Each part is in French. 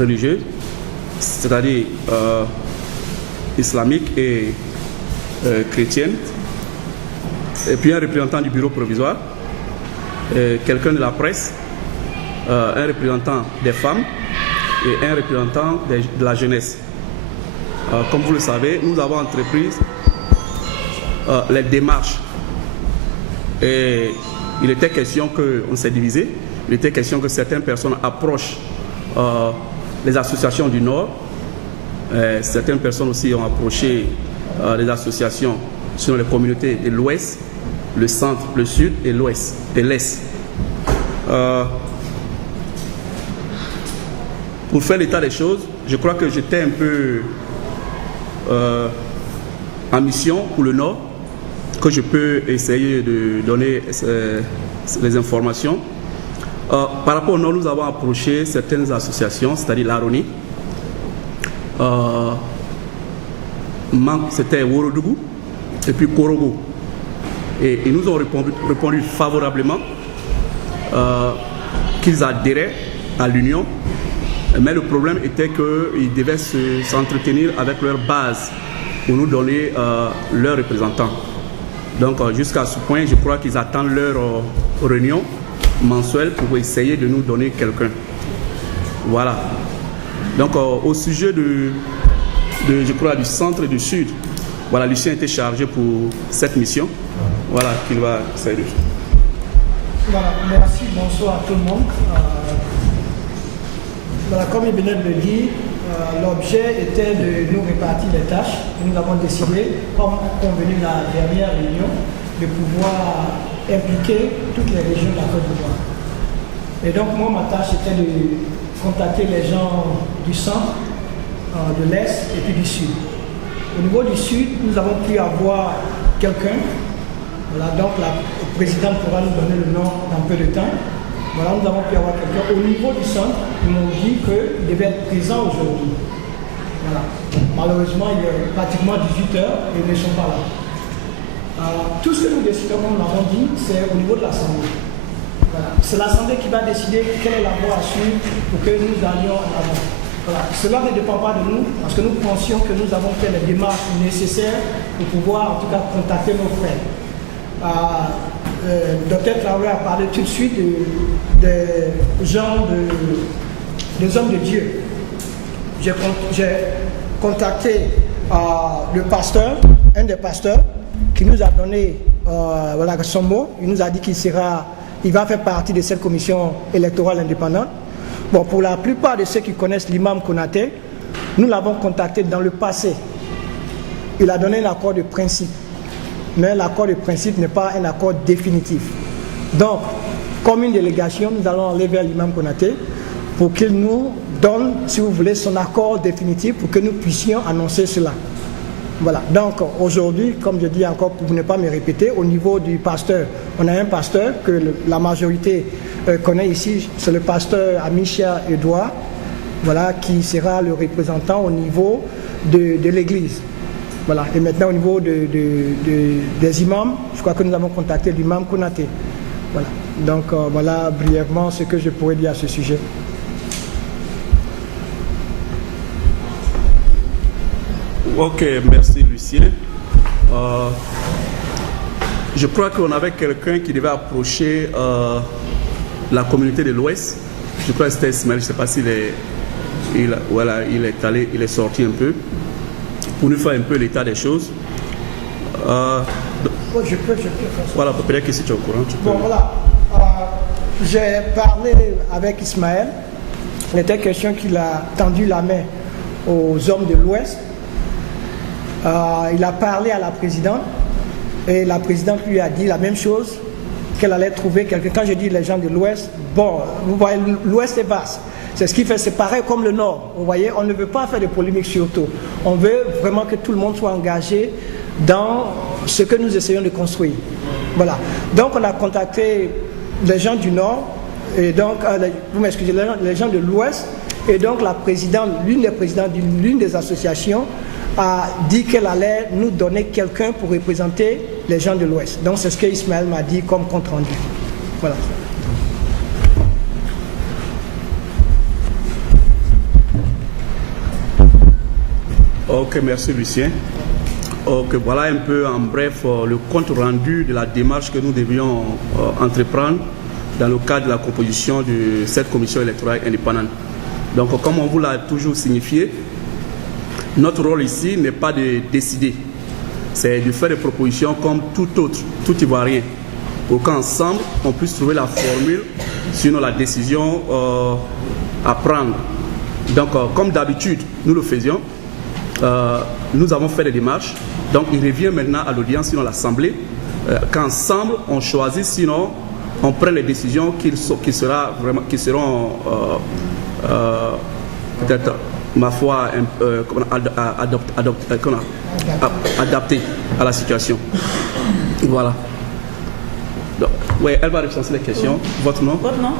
religieuses, c'est-à-dire islamiques et chrétiennes, et puis un représentant du bureau provisoire, quelqu'un de la presse, un représentant des femmes et un représentant de la jeunesse. Comme vous le savez, nous avons entrepris les démarches et il était question qu'on s'est divisé, il était question que certaines personnes approchent les associations du Nord, certaines personnes aussi ont approché les associations sur les communautés de l'Ouest, le Centre, le Sud et l'Ouest et l'Est. Pour faire l'état des choses, je crois que j'étais un peu en mission pour le Nord, que je peux essayer de donner les informations. Par rapport au Nord, nous avons approché certaines associations, c'est-à-dire l'Aroni, c'était Worodougou et puis Korogo. Et ils nous ont répondu favorablement qu'ils adhéraient à l'Union, mais le problème était qu'ils devaient s'entretenir avec leur base pour nous donner leurs représentants. Donc jusqu'à ce point, je crois qu'ils attendent leur réunion mensuelle pour essayer de nous donner quelqu'un. Voilà. Donc au sujet je crois, du centre et du sud, voilà, Lucien était chargé pour cette mission. Voilà, qu'il va essayer de faire. Voilà, merci, bonsoir à tout le monde. Voilà, comme il venait de le dire, l'objet était de nous répartir les tâches. Nous avons décidé, comme convenu la dernière réunion, de pouvoir impliquer toutes les régions de la Côte d'Ivoire. Et donc moi, ma tâche était de contacter les gens du centre, de l'Est et puis du Sud. Au niveau du Sud, nous avons pu avoir quelqu'un. Voilà, donc la présidente pourra nous donner le nom dans peu de temps. Voilà, nous avons pu avoir quelqu'un. Au niveau du centre, ils m'ont dit qu'ils devaient être présents aujourd'hui. Voilà. Malheureusement, il est pratiquement 18 heures et ils ne sont pas là. Tout ce que nous décidons, comme nous l'avons dit, c'est au niveau de l'Assemblée. Voilà. C'est l'Assemblée qui va décider quelle est la voie à suivre pour que nous allions en avant. Voilà. Cela ne dépend pas de nous, parce que nous pensions que nous avons fait les démarches nécessaires pour pouvoir en tout cas contacter nos frères. Dr Traoré a parlé tout de suite des hommes de Dieu. J'ai contacté le pasteur, un des pasteurs, qui nous a donné voilà, son mot. Il nous a dit il va faire partie de cette commission électorale indépendante. Bon, pour la plupart de ceux qui connaissent l'imam Konaté, nous l'avons contacté dans le passé. Il a donné un accord de principe. Mais l'accord de principe n'est pas un accord définitif. Donc, comme une délégation, nous allons aller vers l'imam Konaté pour qu'il nous donne, si vous voulez, son accord définitif pour que nous puissions annoncer cela. Voilà. Donc, aujourd'hui, comme je dis encore, pour ne pas me répéter, au niveau du pasteur, on a un pasteur que la majorité connaît ici, c'est le pasteur Amicia Edouard, voilà, qui sera le représentant au niveau de l'église. Voilà. Et maintenant, au niveau des imams, je crois que nous avons contacté l'imam Konaté. Voilà. Donc, voilà brièvement ce que je pourrais dire à ce sujet. Ok, merci Lucien. Je crois qu'on avait quelqu'un qui devait approcher la communauté de l'Ouest. Je crois que c'était Ismaël, je ne sais pas s'il est, voilà, il est sorti un peu pour nous faire un peu l'état des choses. Je peux faire ça. Voilà, peut-être que si tu es au courant, tu peux. Bon, voilà. J'ai parlé avec Ismaël. Il était question qu'il a tendu la main aux hommes de l'Ouest. Il a parlé à la présidente et la présidente lui a dit la même chose, qu'elle allait trouver quelqu'un. Quand je dis les gens de l'Ouest, bon, vous voyez, l'Ouest est vaste. C'est ce qui fait, c'est pareil comme le Nord. Vous voyez, on ne veut pas faire de polémique sur tout. On veut vraiment que tout le monde soit engagé dans ce que nous essayons de construire. Voilà. Donc on a contacté les gens du Nord, et donc, vous m'excusez, les gens de l'Ouest, et donc la présidente, l'une des présidentes d'une l'une des associations a dit qu'elle allait nous donner quelqu'un pour représenter les gens de l'Ouest. Donc c'est ce que Ismaël m'a dit comme compte rendu. Voilà. Ok, merci Lucien. Ok, voilà un peu en bref le compte rendu de la démarche que nous devions entreprendre dans le cadre de la composition de cette commission électorale indépendante. Donc, comme on vous l'a toujours signifié, notre rôle ici n'est pas de décider, c'est de faire des propositions comme tout autre, tout Ivoirien, pour qu'ensemble, on puisse trouver la formule, sinon la décision à prendre. Donc, comme d'habitude, nous le faisions, nous avons fait des démarches. Donc, il revient maintenant à l'audience, sinon l'Assemblée, qu'ensemble, on choisit, sinon, on prend les décisions qui seront peut-être, ma foi, adaptées à la situation. Voilà. Donc, oui, elle va recenser les questions. Votre nom? Votre nom?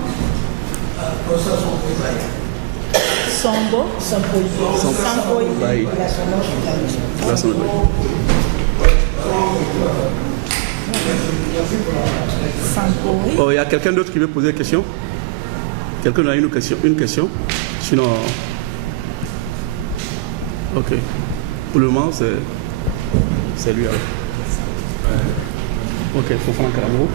Sambo. Samboy. Oh, il y a quelqu'un d'autre qui veut poser une question? Quelqu'un a une question? Sinon, ok. Pour le moment, c'est lui. Ok, il faut faire un caramo.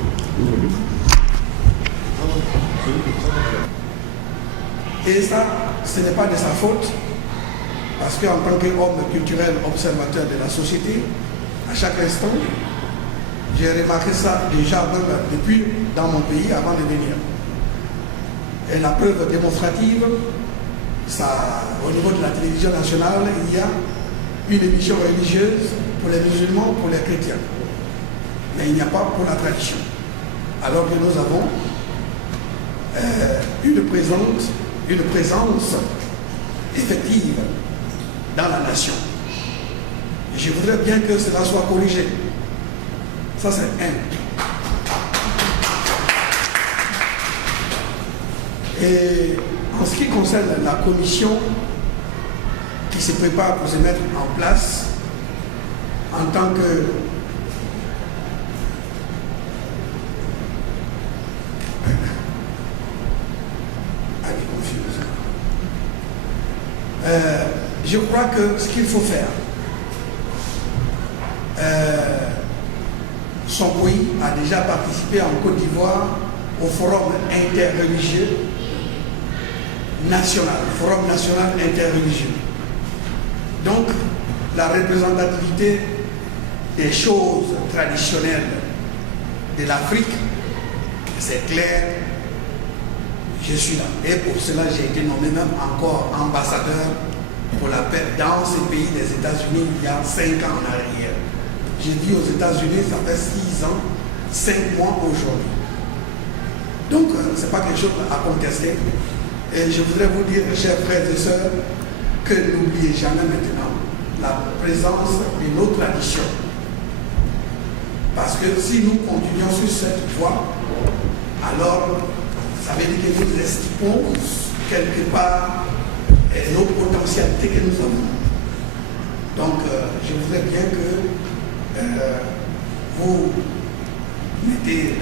Et ça, ce n'est pas de sa faute, parce qu'en tant qu'homme culturel, observateur de la société, à chaque instant, j'ai remarqué ça déjà même depuis dans mon pays avant de venir. Et la preuve démonstrative, ça, au niveau de la télévision nationale, il y a une émission religieuse pour les musulmans, pour les chrétiens. Mais il n'y a pas pour la tradition. Alors que nous avons une présence effective dans la nation. Et je voudrais bien que cela soit corrigé. Ça, c'est un. Et en ce qui concerne la commission qui se prépare pour se mettre en place en tant que je crois que ce qu'il faut faire, son pays a déjà participé en Côte d'Ivoire au forum interreligieux national, forum national interreligieux. Donc, la représentativité des choses traditionnelles de l'Afrique, c'est clair, je suis là. Et pour cela, j'ai été nommé même encore ambassadeur pour la paix dans ce pays des États-Unis il y a 5 ans en arrière. J'ai dit aux États-Unis, ça fait 6 ans, 5 mois aujourd'hui. Donc, ce n'est pas quelque chose à contester. Et je voudrais vous dire, chers frères et sœurs, que n'oubliez jamais maintenant la présence de nos traditions. Parce que si nous continuons sur cette voie, alors ça veut dire que nous estimons quelque part nos potentialités que nous avons. Donc, je voudrais bien que vous mettez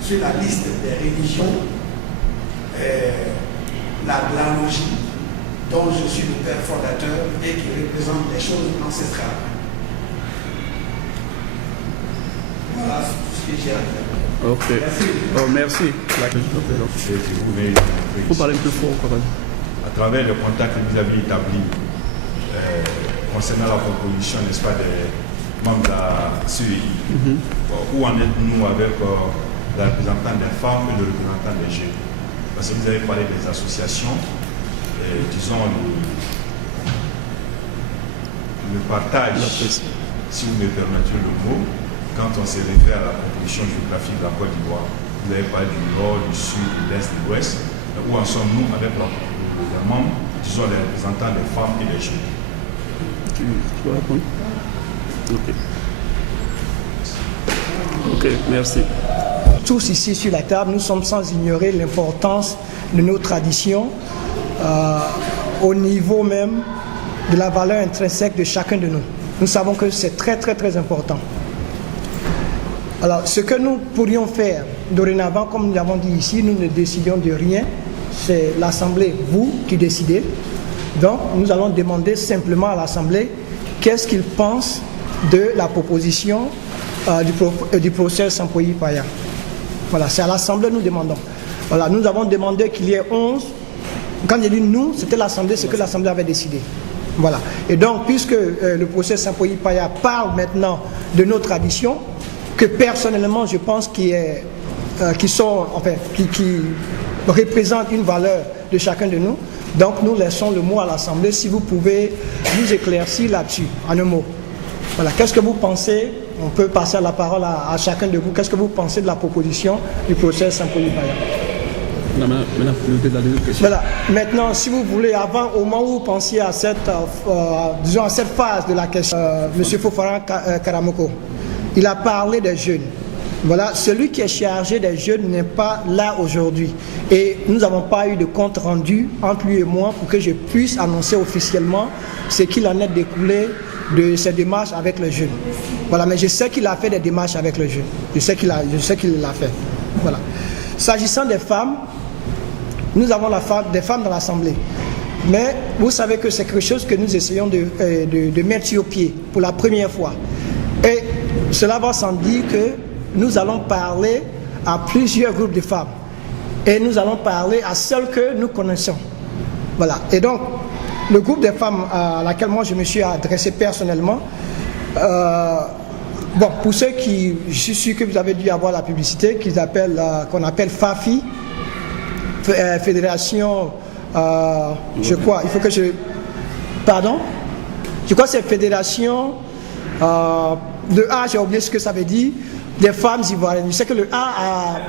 sur la liste des religions la glanogie dont je suis le père fondateur et qui représente les choses ancestrales. Voilà ce que j'ai à dire. Ok. Merci. Oh, merci. Il faut parler un peu fort quand même. À travers le contact que vous avez établi concernant la proposition, n'est-ce pas, des membres de la CEI, où en êtes-nous avec le représentant des femmes et le représentant des jeunes? Parce que vous avez parlé des associations, disons le partage, si vous me permettez le mot, quand on se réfère à la composition géographique de la Côte d'Ivoire. Vous avez parlé du nord, du sud, de l'est, de l'ouest. Où en sommes-nous avec les membres, disons les représentants des femmes et des jeunes? Tu veux répondre? Ok, merci. Tous ici sur la table, nous sommes sans ignorer l'importance de nos traditions au niveau même de la valeur intrinsèque de chacun de nous. Nous savons que c'est très très très important. Alors, ce que nous pourrions faire dorénavant, comme nous l'avons dit ici, nous ne décidions de rien. C'est l'Assemblée, vous, qui décidez. Donc, nous allons demander simplement à l'Assemblée qu'est-ce qu'ils pensent de la proposition du professeur Sampoï Paya. Voilà, c'est à l'Assemblée que nous demandons. Voilà, nous avons demandé qu'il y ait 11. Quand j'ai dit nous, c'était l'Assemblée, ce que l'Assemblée avait décidé. Voilà. Et donc, puisque le professeur Sampoï Paya parle maintenant de nos traditions, que personnellement, je pense qui représentent une valeur de chacun de nous, donc nous laissons le mot à l'Assemblée, si vous pouvez nous éclaircir là-dessus, en un mot. Voilà, qu'est-ce que vous pensez? On peut passer la parole à chacun de vous. Qu'est-ce que vous pensez de la proposition du professeur Sampoï Paya? Voilà. Maintenant, si vous voulez, avant, au moment où vous pensiez à cette, à cette phase de la question, M. Fofana Karamoko, il a parlé des jeunes. Voilà, celui qui est chargé des jeunes n'est pas là aujourd'hui. Et nous n'avons pas eu de compte rendu entre lui et moi pour que je puisse annoncer officiellement ce qu'il en est découlé de ses démarches avec les jeunes. Voilà, mais je sais qu'il a fait des démarches avec les jeunes. Je sais qu'il l'a fait. Voilà. S'agissant des femmes, nous avons des femmes dans l'Assemblée. Mais vous savez que c'est quelque chose que nous essayons de mettre sur pied pour la première fois. Et cela va sans dire que nous allons parler à plusieurs groupes de femmes. Et nous allons parler à celles que nous connaissons. Voilà. Et donc, le groupe de femmes à laquelle moi je me suis adressé personnellement, bon, pour ceux qui, je suis sûr que vous avez dû avoir la publicité, qu'on appelle FAFI, Fédération, je crois, il faut que je... Pardon? Je crois que c'est Fédération de A, j'ai oublié ce que ça veut dire, des femmes ivoiriennes. Je sais que le A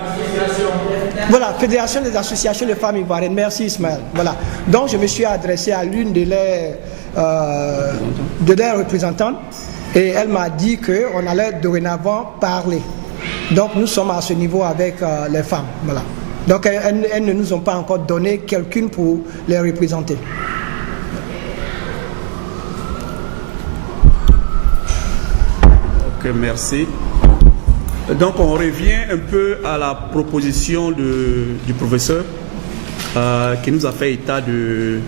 voilà, Fédération des associations de femmes ivoiriennes. Merci Ismaël. Voilà. Donc je me suis adressé à l'une de leurs représentantes et elle m'a dit qu'on allait dorénavant parler. Donc nous sommes à ce niveau avec les femmes. Voilà. Donc elles ne nous ont pas encore donné quelqu'une pour les représenter. Ok, merci. Donc on revient un peu à la proposition du professeur qui nous a fait état d'une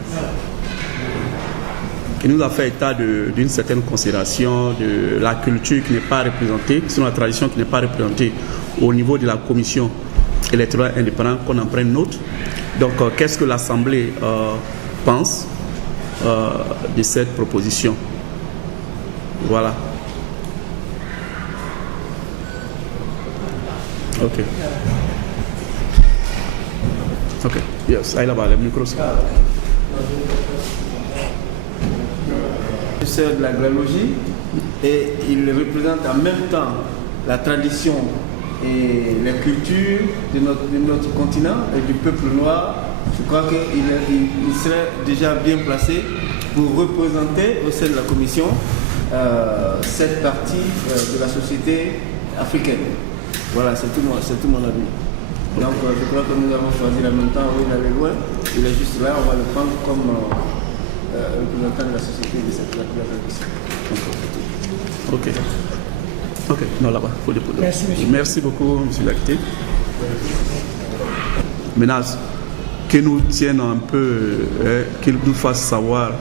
certaine considération de la culture qui n'est pas représentée, sur la tradition qui n'est pas représentée au niveau de la commission électorale indépendante, qu'on en prenne note. Donc qu'est-ce que l'Assemblée pense de cette proposition? Voilà. Ok. Ok. Yes, ahí la va, le micro. Professeur de l'agronomie et il représente en même temps la tradition et la culture de notre continent et du peuple noir. Je crois qu'il serait déjà bien placé pour représenter au sein de la commission cette partie de la société africaine. Voilà, c'est tout mon avis. Donc je crois que nous avons choisi en même temps où il allait loin. Il est juste là, on va le prendre comme représentant de la société de cette tradition. Ok. Ok, non là-bas, il faut déposer. Merci, monsieur. Merci beaucoup, monsieur Lacté. Maintenant, qu'il nous tienne un peu, qu'il nous fasse savoir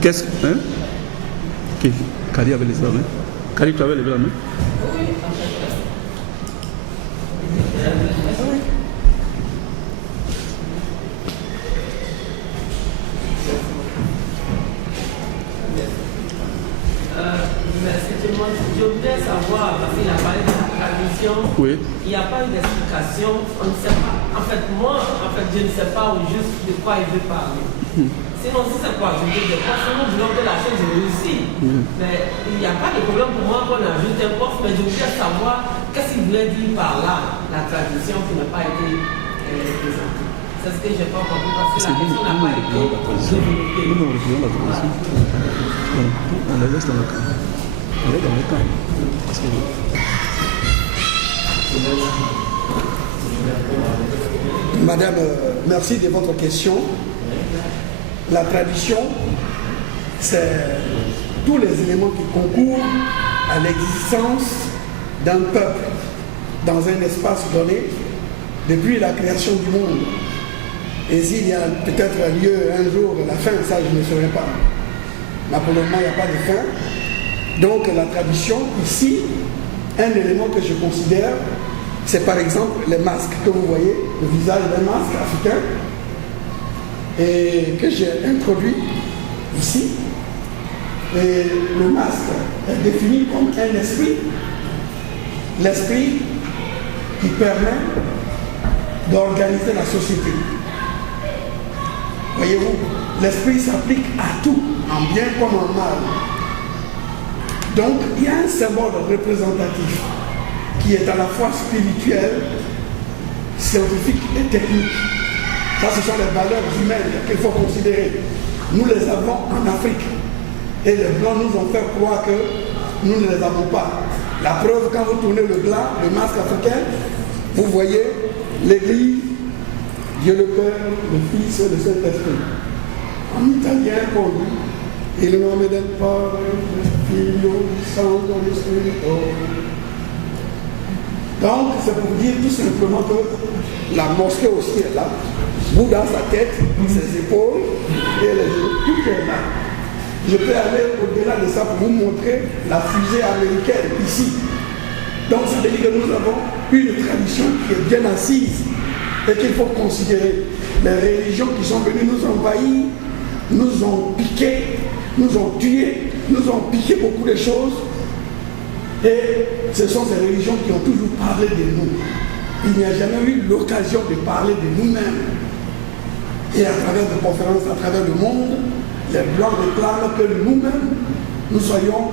qu'est-ce que. Hein? Kari avait les mains. Kari, tu avais levé la main? Je voudrais savoir, parce qu'il a parlé de la tradition, oui. Il n'y a pas eu d'explication, on ne sait pas. En fait, moi, je ne sais pas juste de quoi il veut parler. Sinon, si c'est quoi, je veux dire, forcément, disons que la chose est réussie. Mais il n'y a pas de problème pour moi qu'on ajoute un poste, mais je voudrais savoir qu'est-ce qu'il voulait dire par là, la tradition qui n'a pas été représentée. C'est ce que je n'ai pas compris, parce que la question n'a pas été développée. Nous retrouvons la proposition. On la laisse dans le camp. On est dans le camp. Parce que... Madame, merci de votre question. La tradition, c'est tous les éléments qui concourent à l'existence d'un peuple dans un espace donné depuis la création du monde. Et s'il y a peut-être lieu un jour de la fin, ça je ne saurais pas. Mais pour le moment, il n'y a pas de fin. Donc la tradition, ici, un élément que je considère, c'est par exemple les masques que vous voyez, le visage d'un masque africain, et que j'ai introduit ici. Et le masque est défini comme un esprit, l'esprit qui permet d'organiser la société. Voyez-vous, l'esprit s'applique à tout, en bien comme en mal. Donc, il y a un symbole représentatif qui est à la fois spirituel, scientifique et technique. Ça, ce sont les valeurs humaines qu'il faut considérer. Nous les avons en Afrique. Et les Blancs nous ont fait croire que nous ne les avons pas. La preuve, quand vous tournez le glas, le masque africain, vous voyez l'Église, Dieu le Père, le Fils et le Saint-Esprit. En italien, on dit, il nome del Padre, del Figlio, Santo Spirito. Donc, c'est pour dire tout simplement que la mosquée aussi est là. Bouddha, sa tête, ses épaules et les genoux, tout est là. Je peux aller au-delà de ça pour vous montrer la fusée américaine ici. Donc ça veut dire que nous avons une tradition qui est bien assise et qu'il faut considérer. Les religions qui sont venues nous envahir, nous ont piqué, nous ont tué, nous ont piqué beaucoup de choses. Et ce sont ces religions qui ont toujours parlé de nous. Il n'y a jamais eu l'occasion de parler de nous-mêmes. Et à travers des conférences, à travers le monde, les Blancs réclament que nous-mêmes, nous soyons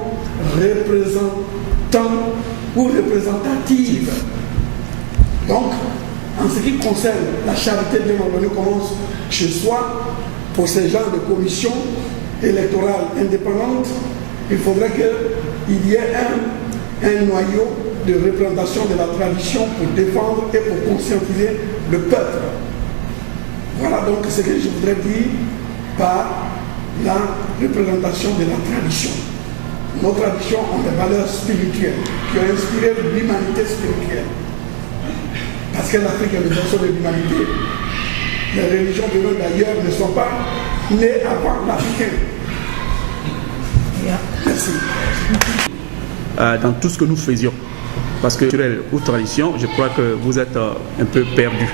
représentants ou représentatives. Donc, en ce qui concerne la charité, bien entendu, commence chez soi. Pour ces genres de commissions électorales indépendantes, il faudrait qu'il y ait un noyau de représentation de la tradition pour défendre et pour conscientiser le peuple. Voilà donc ce que je voudrais dire par la représentation de la tradition. Nos traditions ont des valeurs spirituelles qui ont inspiré l'humanité spirituelle. Parce que l'Afrique est le berceau de l'humanité. Les religions venant d'ailleurs ne sont pas nées avant l'Africain. Merci. Dans tout ce que nous faisions, parce que culturel ou tradition, je crois que vous êtes un peu perdus.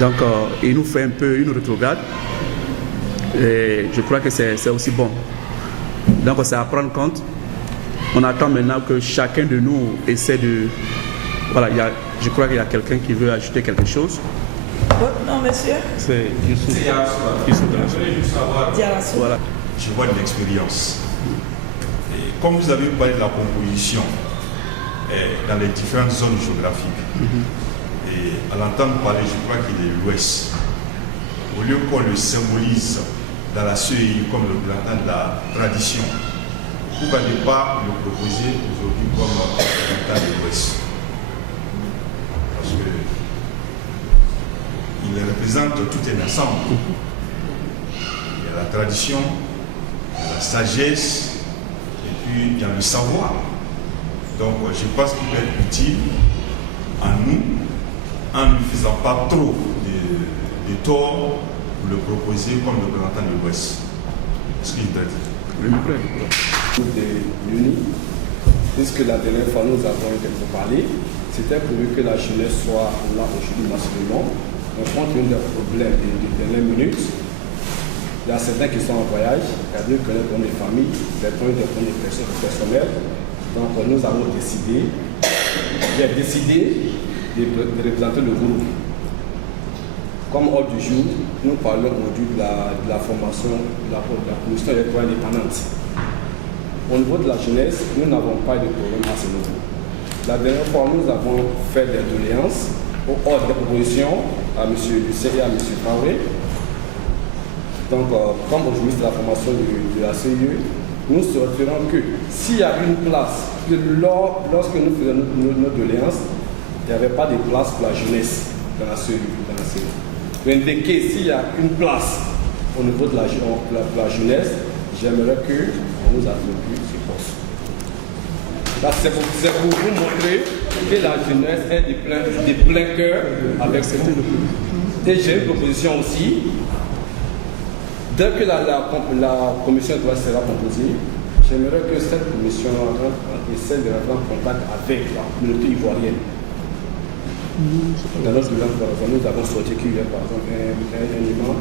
Donc, il nous fait un peu une rétrograde. Et je crois que c'est aussi bon. Donc, c'est à prendre compte. On attend maintenant que chacun de nous essaie de... Voilà, je crois qu'il y a quelqu'un qui veut ajouter quelque chose. Non, monsieur. C'est Youssouf. Je voulais juste savoir, voilà. je vois de l'expérience. Et comme vous avez parlé de la composition dans les différentes zones géographiques, et à l'entendre parler, je crois qu'il est l'Ouest. Au lieu qu'on le symbolise dans la CEI comme le représentant de la tradition, pourquoi ne pas le proposer aujourd'hui comme représentant de l'Ouest? Parce que il représente tout un ensemble. Il y a la tradition, il y a la sagesse, et puis il y a le savoir. Donc je pense qu'il peut être utile à nous, en ne faisant pas trop de tort, pour le proposer comme représentant de l'Ouest. Est-ce qu'il t'a dit? Puisque la dernière fois nous avons eu de parler, c'était pour que la jeunesse soit là aujourd'hui massivement. On compte tenu des problèmes des dernières minutes. Il y a certains qui sont en voyage, il y a d'autres qui ont des familles, d'autres qui ont des personnes personnelles. Donc nous avons décidé, j'ai décidé de représenter le groupe. Comme ordre du jour, nous parlons aujourd'hui de la formation de la commission électorale indépendante. Au niveau de la jeunesse, nous n'avons pas de problème à ce niveau. La dernière fois, nous avons fait des doléances au ordre des propositions à M. Lucet et à M. Traoré. Donc, comme aujourd'hui c'est la formation de la CIE, nous souhaiterons que s'il y a une place, lorsque nous faisions nos doléances, il n'y avait pas de place pour la jeunesse dans la CIE. Indiquer s'il y a une place au niveau de la jeunesse, j'aimerais qu'on nous attribue ce poste. C'est pour vous montrer que la jeunesse est de plein cœur avec ce Et j'ai une proposition aussi. Dès que la commission doit sera composée, j'aimerais que cette commission essaie de rentrer en contact avec la communauté ivoirienne. Dans notre bilan, par exemple, nous avons sorti qu'il y a par exemple un imam,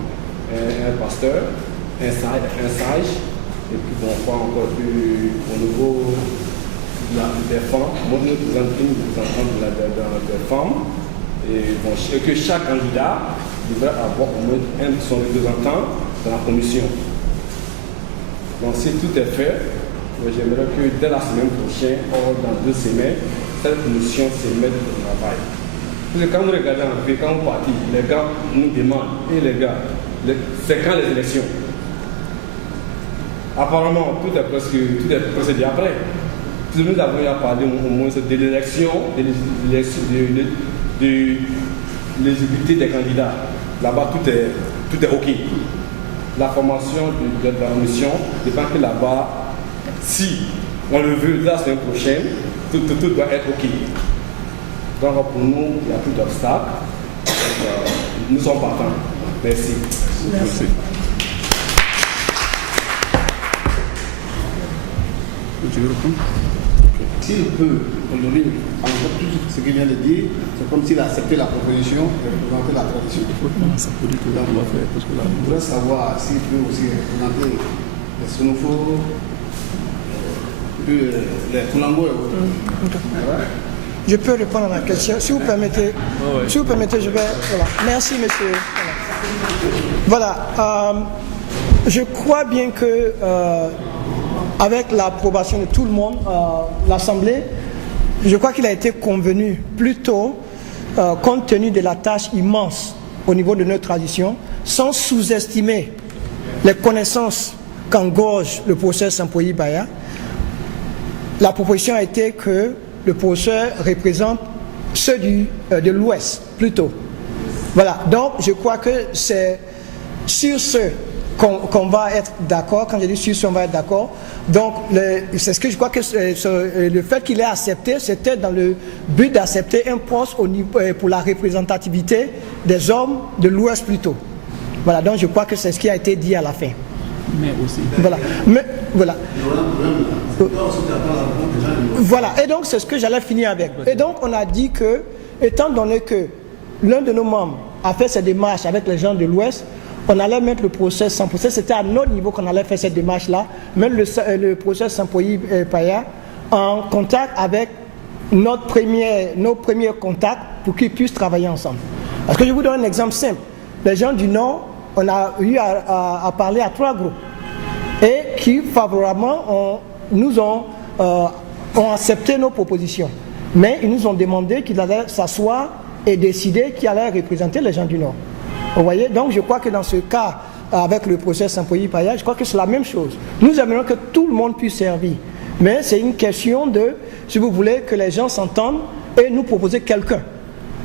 un pasteur, un sage, et puis bon, quoi encore au niveau des femmes. Moi, nous représentons des femmes, et bon, que chaque candidat devrait avoir au moins son représentant dans la commission. Donc si tout est fait, j'aimerais que dès la semaine prochaine, ou dans 2 semaines, cette commission se mette au travail. Parce que quand vous regardez un peu, quand vous partez, les gars nous demandent, et les gars, c'est quand les élections? Apparemment, tout est procédé après. Nous avons parlé au moins de l'élection, de l'éligibilité des candidats. Là-bas, tout est OK. La formation de la mission dépend que là-bas, si on le veut la semaine prochaine, tout doit être OK. Donc pour nous, il n'y a plus d'obstacles. Nous sommes partants. Merci. Merci. Tu veux reprendre? S'il peut, aujourd'hui, encore tout ce qu'il vient de dire, c'est comme s'il a accepté la proposition de représenter la tradition. Je voudrais savoir s'il peut aussi représenter les Sonofos, les Toulango et autres. Je peux répondre à la question. Si vous permettez, je vais... Voilà. Merci, monsieur. Voilà. Je crois bien que... avec l'approbation de tout le monde, l'Assemblée, je crois qu'il a été convenu plus tôt, compte tenu de la tâche immense au niveau de notre tradition, sans sous-estimer les connaissances qu'engorge le professeur Sampoï Baya. La proposition a été que le professeur représente ceux de l'Ouest, plutôt. Voilà, donc je crois que c'est sur ce qu'on va être d'accord. Quand je dis sur ce, on va être d'accord. Donc, c'est ce que je crois que le fait qu'il ait accepté, c'était dans le but d'accepter un poste pour la représentativité des hommes de l'Ouest plutôt. Voilà, donc je crois que c'est ce qui a été dit à la fin. Mais aussi. Voilà. Mais, voilà. Voilà, et donc c'est ce que j'allais finir avec. Et donc on a dit que, étant donné que l'un de nos membres a fait cette démarche avec les gens de l'Ouest, on allait mettre le procès sans procès. C'était à notre niveau qu'on allait faire cette démarche-là, mettre le procès Sampoï Paya en contact avec nos premiers contacts pour qu'ils puissent travailler ensemble. Parce que je vous donne un exemple simple. Les gens du Nord, on a eu à parler à 3 groupes et qui favorablement nous ont accepté nos propositions. Mais ils nous ont demandé qu'ils allaient s'asseoir et décider qui allait représenter les gens du Nord. Vous voyez? Donc je crois que dans ce cas, avec le procès Sampoï Paya, je crois que c'est la même chose. Nous aimerions que tout le monde puisse servir. Mais c'est une question de, si vous voulez, que les gens s'entendent et nous proposer quelqu'un.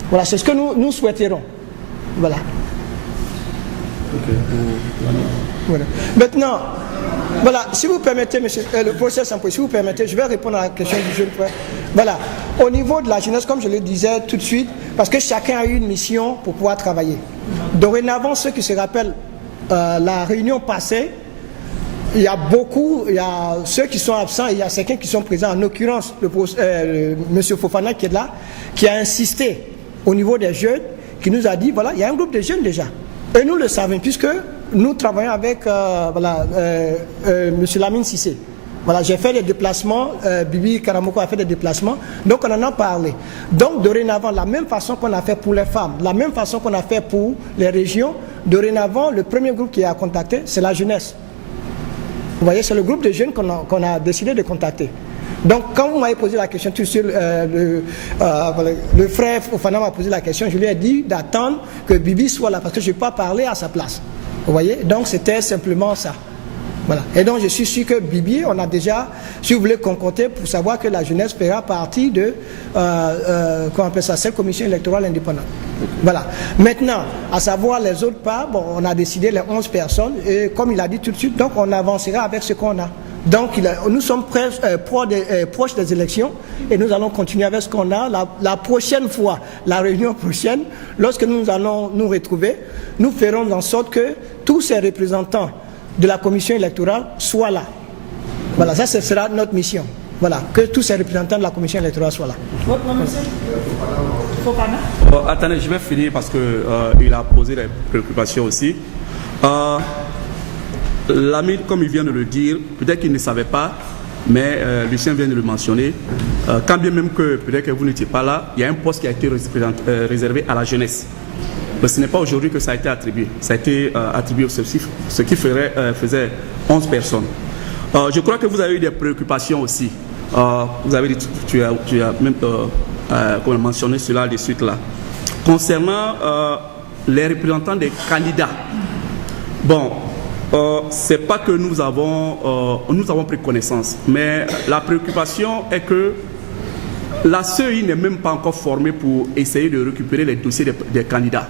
Voilà, c'est ce que nous souhaiterons. Voilà. Voilà. Maintenant, voilà, si vous permettez, monsieur, le procès Sampoï, si vous permettez, je vais répondre à la question du jeune frère. Voilà, au niveau de la jeunesse, comme je le disais tout de suite, parce que chacun a eu une mission pour pouvoir travailler. Dorénavant, ceux qui se rappellent la réunion passée, il y a ceux qui sont absents et il y a certains qui sont présents. En l'occurrence, monsieur Fofana qui est là, qui a insisté au niveau des jeunes, qui nous a dit, voilà, il y a un groupe de jeunes déjà. Et nous le savons, puisque nous travaillons avec monsieur Lamine Sissé. Voilà, j'ai fait des déplacements, Bibi Karamoko a fait des déplacements, donc on en a parlé. Donc dorénavant, la même façon qu'on a fait pour les femmes, la même façon qu'on a fait pour les régions, dorénavant, le premier groupe qui a contacté, c'est la jeunesse. Vous voyez, c'est le groupe de jeunes qu'on a décidé de contacter. Donc quand vous m'avez posé la question, tout de suite, le frère Fofana m'a posé la question, je lui ai dit d'attendre que Bibi soit là, parce que je ne vais pas parler à sa place. Vous voyez, donc c'était simplement ça. Voilà. Et donc je suis sûr que Bibi, on a déjà, si vous voulez concocter pour savoir que la jeunesse fera partie de, comment on appelle ça, cette commission électorale indépendante. Voilà. Maintenant, à savoir les autres parts, bon, on a décidé les 11 personnes, et comme il a dit tout de suite, donc on avancera avec ce qu'on a. Donc nous sommes proches des élections et nous allons continuer avec ce qu'on a. La prochaine fois, la réunion prochaine, lorsque nous allons nous retrouver, nous ferons en sorte que tous ces représentants de la commission électorale soient là. Voilà, ça ce sera notre mission. Voilà, que tous ces représentants de la commission électorale soient là. Votre nom, monsieur? Attendez, je vais finir parce qu'il a posé des préoccupations aussi. L'ami, comme il vient de le dire, peut-être qu'il ne savait pas, mais Lucien vient de le mentionner. Quand bien même que peut-être que vous n'étiez pas là, il y a un poste qui a été réservé à la jeunesse. Mais ce n'est pas aujourd'hui que ça a été attribué. Ça a été attribué au CECIF, ce qui faisait 11 personnes. Je crois que vous avez eu des préoccupations aussi. Vous avez dit, tu as même mentionné cela de suite là. Concernant les représentants des candidats, bon, c'est pas que nous avons pris connaissance, mais la préoccupation est que la CEI n'est même pas encore formée pour essayer de récupérer les dossiers des candidats.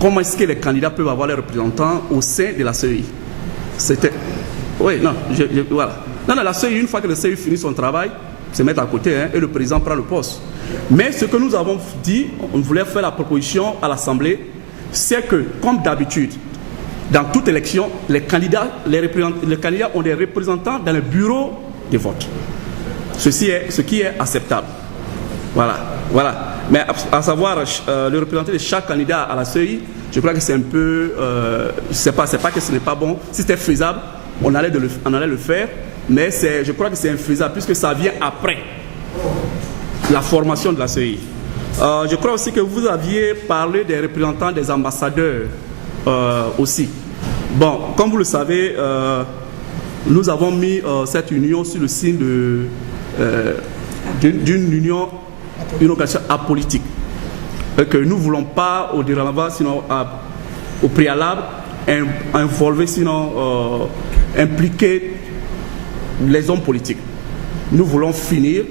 Comment est-ce que les candidats peuvent avoir les représentants au sein de la CEI? Oui, non, voilà. Non, la CEI, une fois que la CEI finit son travail, se met à côté et le président prend le poste. Mais ce que nous avons dit, on voulait faire la proposition à l'Assemblée, c'est que, comme d'habitude, dans toute élection, les candidats ont des représentants dans le bureau de vote. Ce qui est acceptable. Voilà. Mais à savoir, le représentant de chaque candidat à la CEI, je crois que c'est un peu... c'est pas que ce n'est pas bon. Si c'était faisable, on allait le faire. Mais je crois que c'est infaisable puisque ça vient après la formation de la CEI. Je crois aussi que vous aviez parlé des représentants des ambassadeurs aussi. Bon, comme vous le savez, nous avons mis cette union sur le signe d'une union, une organisation apolitique. Que nous ne voulons pas au déroulement, sinon au préalable, involver, sinon impliquer les hommes politiques. Nous voulons finir.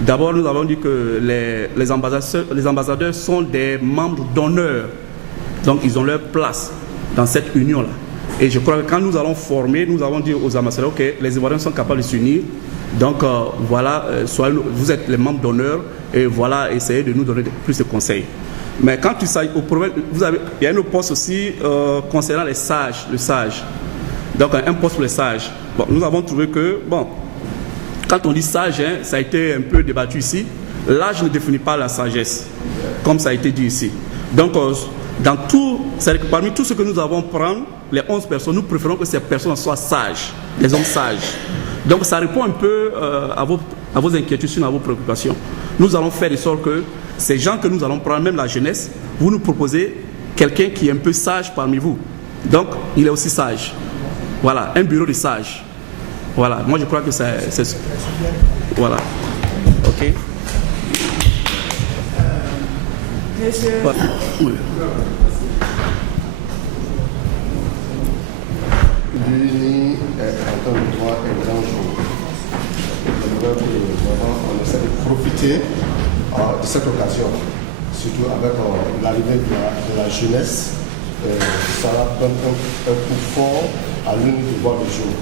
D'abord, nous avons dit que les ambassadeurs sont des membres d'honneur. Donc, ils ont leur place dans cette union-là. Et je crois que quand nous allons former, nous allons dire aux ambassadeurs que les Ivoiriens sont capables de s'unir. Donc, voilà, vous êtes les membres d'honneur et voilà, essayez de nous donner plus de conseils. Mais quand il s'agit au problème, il y a un autre poste aussi concernant les sages, le sage. Donc, un poste pour les sages. Bon, nous avons trouvé que, bon, quand on dit sage, ça a été un peu débattu ici. L'âge ne définit pas la sagesse, comme ça a été dit ici. Donc, c'est-à-dire que parmi tout ce que nous avons prendre, les 11 personnes, nous préférons que ces personnes soient sages, des hommes sages. Donc, ça répond un peu à vos inquiétudes, à vos préoccupations. Nous allons faire de sorte que ces gens que nous allons prendre, même la jeunesse, vous nous proposez quelqu'un qui est un peu sage parmi vous. Donc, il est aussi sage. Voilà, un bureau de sages. Voilà, moi je crois que c'est... Voilà. Ok. Monsieur... Oui. L'UNI en tant que droit est un grand jour. On essaie de profiter de cette occasion, surtout avec l'arrivée de la jeunesse. Ça donne un coup fort à l'UNI de voir le jour.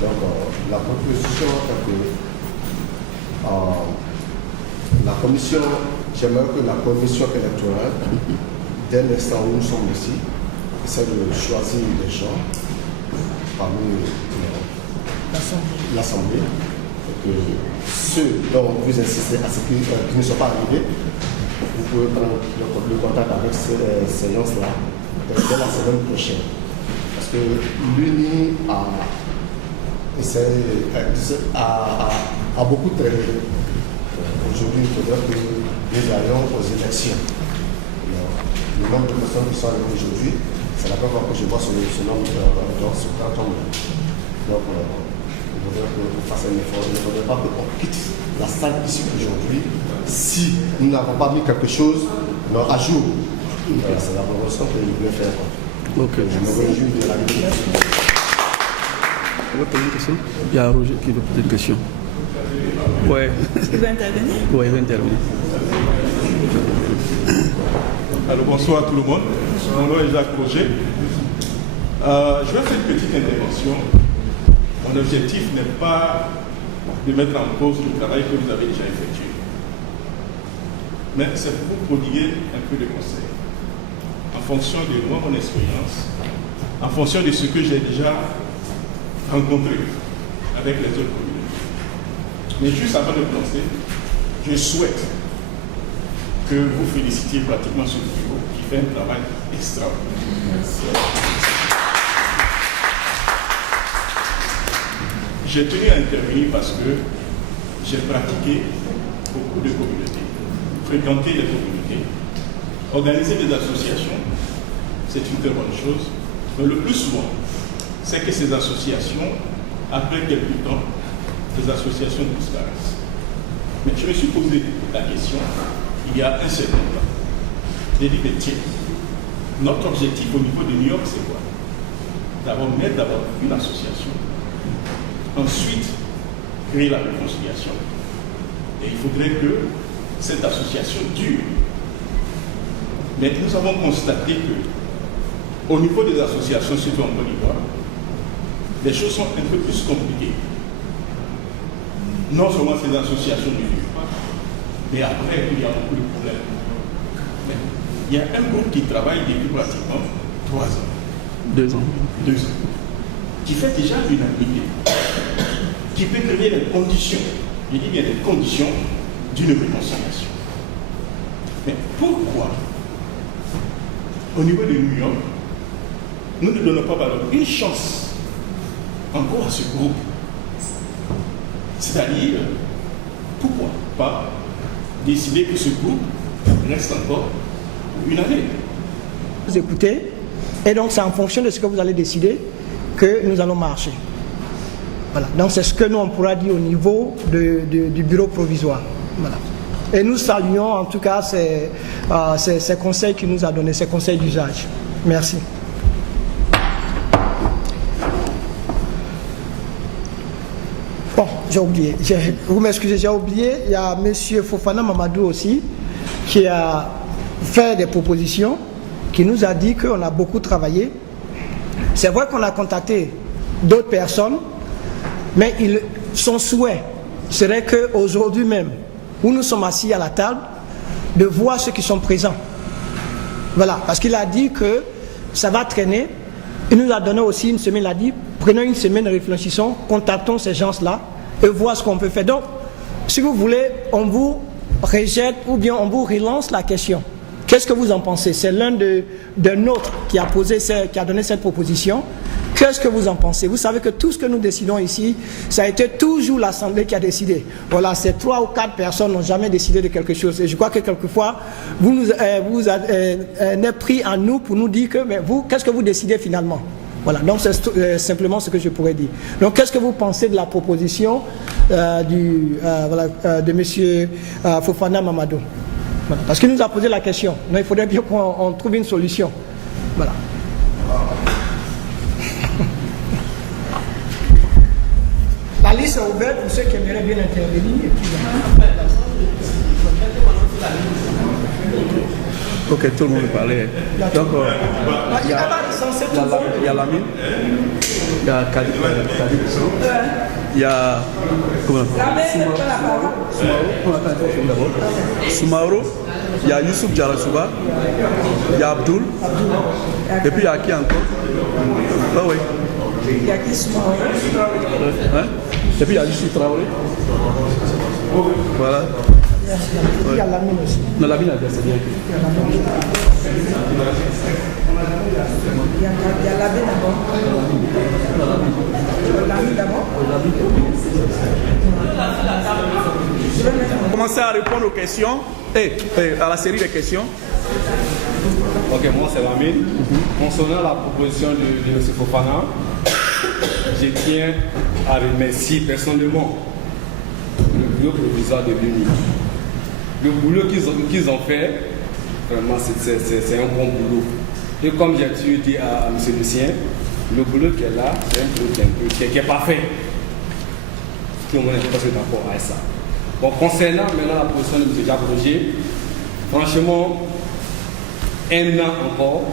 Donc la proposition est que la commission, j'aimerais que la commission électorale, dès l'instant où nous sommes ici, essaie de choisir des gens parmi l'Assemblée, et que ceux dont vous insistez à ce qu'ils ne sont pas arrivés, vous pouvez prendre le contact avec ces séances-là dès la semaine prochaine. Parce que l'UNI a beaucoup traîné. Aujourd'hui, il faudrait que nous allions aux élections. Le nombre de personnes qui sont arrivées aujourd'hui, c'est la première fois que je vois ce nombre dans ce canton. Donc, il faudrait qu'on fasse un effort. Il ne faudrait pas qu'on quitte la salle ici aujourd'hui si nous n'avons pas mis quelque chose à jour. Voilà, c'est la proposition que je voulais faire. Ok. Je me réjouis de la vie. Vous poser une question? Il y a Roger qui veut poser une question. Oui. Il veut intervenir? Oui, il veut intervenir. Alors bonsoir à tout le monde. Mon nom est Jacques Roger. Je vais faire une petite intervention. Mon objectif n'est pas de mettre en cause le travail que vous avez déjà effectué. Mais c'est pour vous prodiguer un peu de conseils. En fonction de moi, mon expérience, en fonction de ce que j'ai déjà rencontré avec les autres communautés. Mais juste avant de commencer, je souhaite que vous félicitiez pratiquement ce bureau qui fait un travail extraordinaire. J'ai tenu à intervenir parce que j'ai pratiqué beaucoup de communautés, fréquenté les communautés, organisé des associations, c'est une très bonne chose, mais le plus souvent, c'est que ces associations, après quelque temps, ces associations disparaissent. Mais je me suis posé la question, il y a un certain temps. J'ai dit, mais tiens, notre objectif au niveau de New York, c'est quoi? Mettre d'abord une association, ensuite créer la réconciliation. Et il faudrait que cette association dure. Mais nous avons constaté que, au niveau des associations, surtout en Côte d'Ivoire, les choses sont un peu plus compliquées. Non seulement ces associations ne vivent pas, mais après, il y a beaucoup de problèmes. Mais il y a un groupe qui travaille depuis pratiquement 3 ans. 2 ans. 2 ans. Qui fait déjà l'unanimité. Qui peut créer les conditions, je dis bien les conditions d'une réconciliation. Mais pourquoi, au niveau de New York, nous ne donnons pas une chance encore à ce groupe? C'est-à-dire, pourquoi pas décider que ce groupe reste encore pour une année? Vous écoutez, et donc c'est en fonction de ce que vous allez décider que nous allons marcher. Voilà. Donc c'est ce que nous on pourra dire au niveau du bureau provisoire. Voilà. Et nous saluons en tout cas ces conseils qu'il nous a donnés, ces conseils d'usage. Merci. Bon, j'ai oublié. Vous m'excusez, j'ai oublié. Il y a M. Fofana Mamadou aussi qui a fait des propositions, qui nous a dit qu'on a beaucoup travaillé. C'est vrai qu'on a contacté d'autres personnes, mais son souhait serait qu'aujourd'hui même, où nous sommes assis à la table, de voir ceux qui sont présents. Voilà, parce qu'il a dit que ça va traîner. Il nous a donné aussi une semaine, il a dit, prenons une semaine, réfléchissons, contactons ces gens-là et voir ce qu'on peut faire. Donc, si vous voulez, on vous rejette ou bien on vous relance la question. Qu'est-ce que vous en pensez? C'est l'un de nôtres qui a donné cette proposition. Qu'est-ce que vous en pensez? Vous savez que tout ce que nous décidons ici, ça a été toujours l'Assemblée qui a décidé. Voilà, ces 3 ou 4 personnes n'ont jamais décidé de quelque chose. Et je crois que quelquefois, vous êtes pris à nous pour nous dire que, mais vous, qu'est-ce que vous décidez finalement? Voilà, donc c'est simplement ce que je pourrais dire. Donc, qu'est-ce que vous pensez de la proposition de M. Fofana Mamadou? Voilà, parce qu'il nous a posé la question. Donc, il faudrait bien qu'on trouve une solution. Voilà. La liste est ouverte pour ceux qui aimeraient bien intervenir. Ok, tout le monde parlait. Donc, il y a Lamine, il y a Khalid, il y a Soumaoro, il y a Youssouf Djarasouba, il y a Abdul, et puis il y a qui encore? Ah oui. Il y a qui Soumaoro? Et puis il y a Youssouf Traoré. Voilà. Il y a Lamine aussi. Non, Lamine a bien, c'est bien. Il y a l'abbé d'abord. L'abbé d'abord. Commencez à répondre aux questions, à la série de questions. Ok, moi c'est Lamine. Concernant la proposition de M. Fofana, je tiens à remercier personnellement le bureau provisoire de l'UNI. Le boulot qu'ils ont fait, vraiment c'est un bon boulot. Et comme j'ai toujours dit à M. Lucien, le boulot qui est là, c'est un boulot qui est parfait. Tout le monde est presque d'accord avec ça. Bon, concernant maintenant la position de M. Jacques Roger, franchement, 1 an encore,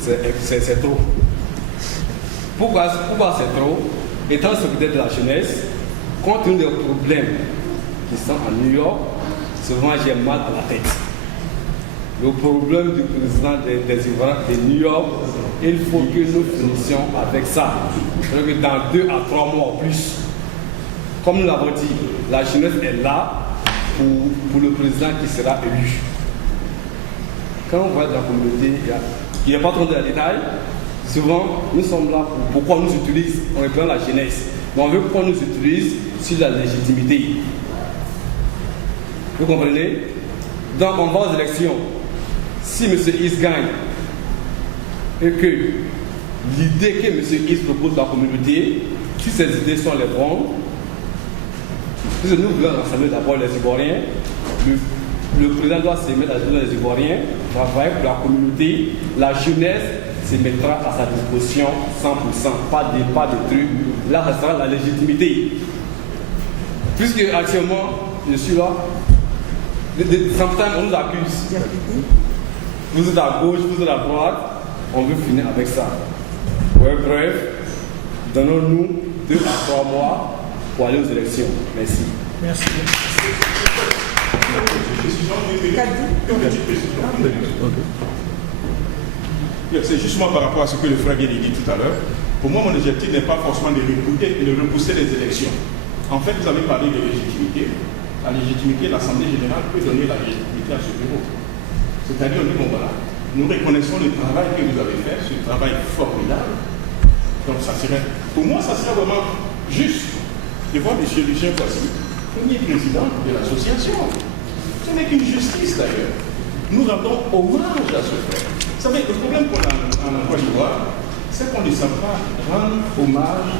c'est trop. Pourquoi c'est trop? étant secrétaire de la jeunesse, compte tenu des problèmes qui sont à New York, souvent j'ai mal à la tête. Le problème du président des Ivoiriens de New York, il faut que nous finissions avec ça. Donc dans 2 à 3 mois ou plus, comme nous l'avons dit, la jeunesse est là pour le président qui sera élu. Quand on voit dans la communauté, il n'y a pas trop de détails. Souvent, nous sommes là pour pourquoi on nous utilise, on représente la jeunesse. Mais on veut qu'on nous utilise sur la légitimité. Vous comprenez? Donc on va aux élections. Si M. Is gagne et que l'idée que M. Is propose à la communauté, si ces idées sont les bonnes, puisque nous voulons rassembler d'abord les Ivoiriens, le président doit se mettre à la disposition des Ivoiriens, travailler pour la communauté, la jeunesse se mettra à sa disposition 100%, pas de trucs. Là, ça sera la légitimité. Puisque actuellement, je suis là, sometimes on nous accuse. Vous êtes à gauche, vous êtes à droite, on veut finir avec ça. Ouais, bref, donnons-nous 2 à 3 mois pour aller aux élections. Merci. Merci. C'est justement par rapport à ce que le frère vient de dire tout à l'heure. Pour moi, mon objectif n'est pas forcément de repousser les élections. En fait, vous avez parlé de légitimité. La légitimité, l'Assemblée générale peut donner la légitimité à ce bureau. C'est-à-dire, on dit, bon voilà, nous reconnaissons le travail que vous avez fait, ce travail formidable. Donc ça serait, pour moi, ça serait vraiment juste de voir M. Lucien Kwasi, premier président de l'association. Ce n'est qu'une justice d'ailleurs. Nous rendons hommage à ce frère. Vous savez, le problème qu'on a en Côte d'Ivoire, c'est qu'on ne sait pas rendre hommage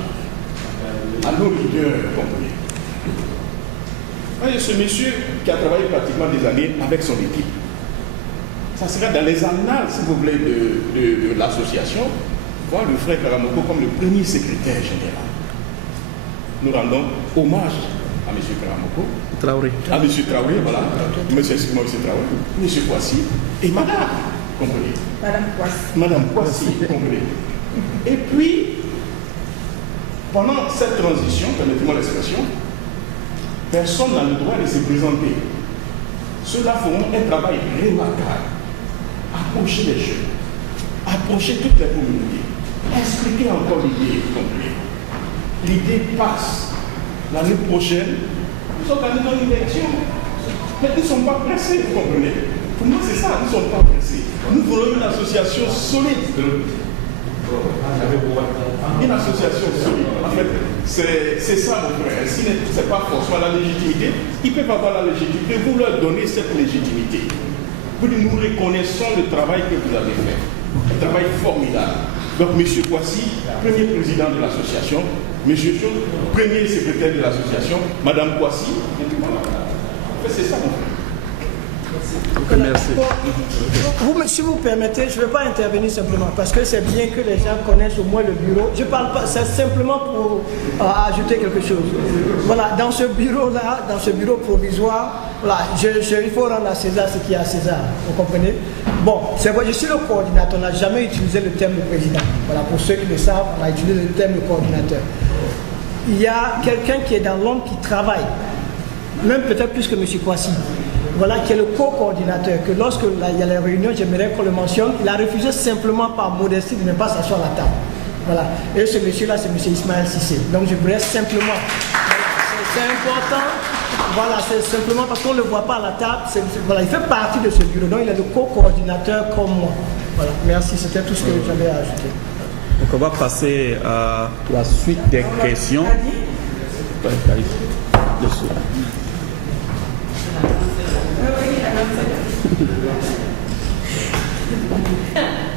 à nos leaders compris. Ce monsieur qui a travaillé pratiquement des années avec son équipe, ça serait dans les annales, si vous voulez, de l'association, voir le frère Karamoko comme le premier secrétaire général. Nous rendons hommage à M. Karamoko, à M. Traoré, voilà, M. Traoré, M. Kwasi et Madame, comprenez. Madame Kwasi, comprenez. Et puis, pendant cette transition, permettez-moi l'expression, personne n'a le droit de se présenter. Ceux-là feront un travail remarquable. Approcher les jeunes, approcher toutes les communautés, expliquer encore l'idée, vous comprenez. L'idée passe. L'année prochaine, nous organisons une élection. Mais nous ne sommes pas pressés, vous comprenez. Pour moi, c'est ça, nous ne sommes pas pressés. Nous voulons une association solide. Une association solide. En fait, c'est ça, mon frère. Si ce n'est pas forcément la légitimité, ils peuvent avoir la légitimité. Vous leur donnez cette légitimité. Vous nous reconnaissons le travail que vous avez fait. Un travail formidable. Donc, M. Kwasi, premier président de l'association, M. Chou, premier secrétaire de l'association, Mme Kwasi. C'est ça, mon frère. Merci. Si vous permettez, je ne vais pas intervenir simplement parce que c'est bien que les gens connaissent au moins le bureau. Je ne parle pas, c'est simplement pour ajouter quelque chose. Voilà, dans ce bureau-là, dans ce bureau provisoire, voilà, il faut rendre à César ce qui est à César. Vous comprenez? Bon, c'est vrai, je suis le coordinateur, on n'a jamais utilisé le terme de président. Voilà, pour ceux qui le savent, on a utilisé le terme de coordinateur. Il y a quelqu'un qui est dans l'ombre qui travaille, même peut-être plus que M. Kwasi. Voilà, qui est le co-coordinateur, que lorsque il y a les réunions, j'aimerais qu'on le mentionne, il a refusé simplement par modestie de ne pas s'asseoir à la table. Voilà. Et ce monsieur-là, c'est M. Ismaël Sissé. Donc je voudrais simplement, c'est important, voilà, c'est simplement parce qu'on ne le voit pas à la table, voilà, il fait partie de ce bureau, donc il est le co-coordinateur comme moi. Voilà, merci, c'était tout ce que j'avais à ajouter. Donc on va passer à la suite des questions.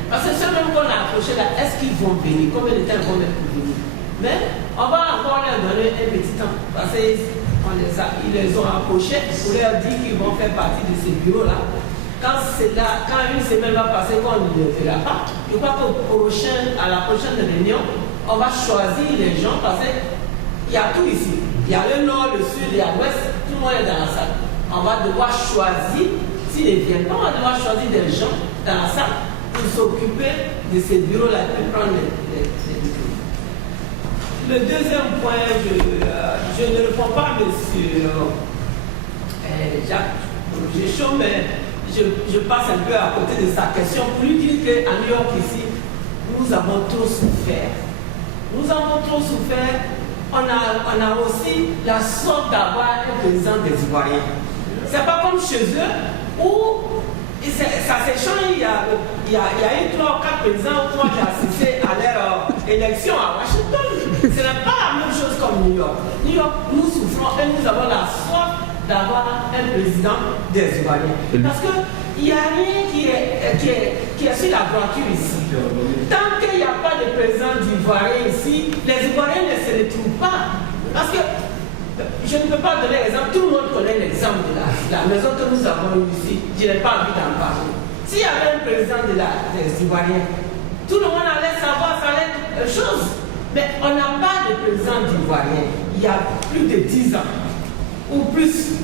Parce que ceux même qu'on a approché là, est-ce qu'ils vont venir? Combien de temps ils vont mettre pour venir? Mais on va encore leur donner un petit temps. Parce qu'ils les ont approchés pour leur dire qu'ils vont faire partie de ces bureaux-là. Quand une semaine va passer, qu'on ne le fera pas, je crois qu'à la prochaine réunion, on va choisir les gens parce qu'il y a tout ici. Il y a le nord, le sud, il y a l'ouest, tout le monde est dans la salle. On va devoir choisir, s'ils ne viennent pas, on va devoir choisir des gens dans la salle pour s'occuper de ces bureaux-là et prendre les bureaux. Le deuxième point, je ne réponds pas à M. Jacques Géchon, mais je passe un peu à côté de sa question pour lui dire qu'à New York ici, nous avons trop souffert. Nous avons trop souffert. On a aussi la sorte d'avoir un président des Ivoiriens. C'est pas comme chez eux où ça s'est changé. Il y a eu 3 ou 4 présidents où moi j'ai assisté à leur élection à Washington. Ce n'est pas la même chose comme New York. New York, nous souffrons et nous avons la soif d'avoir un président des Ivoiriens. Parce qu'il n'y a rien qui est sur la droiture ici. Tant qu'il n'y a pas de président d'Ivoirien ici, les Ivoiriens ne se retrouvent pas. Parce que je ne peux pas donner l'exemple, tout le monde connaît l'exemple de la maison que nous avons ici. Je n'ai pas envie d'en parler. S'il y avait un président des Ivoiriens, tout le monde allait savoir, ça allait être chose. Mais on n'a pas de président d'Ivoirien. Il y a plus de 10 ans. Ou plus.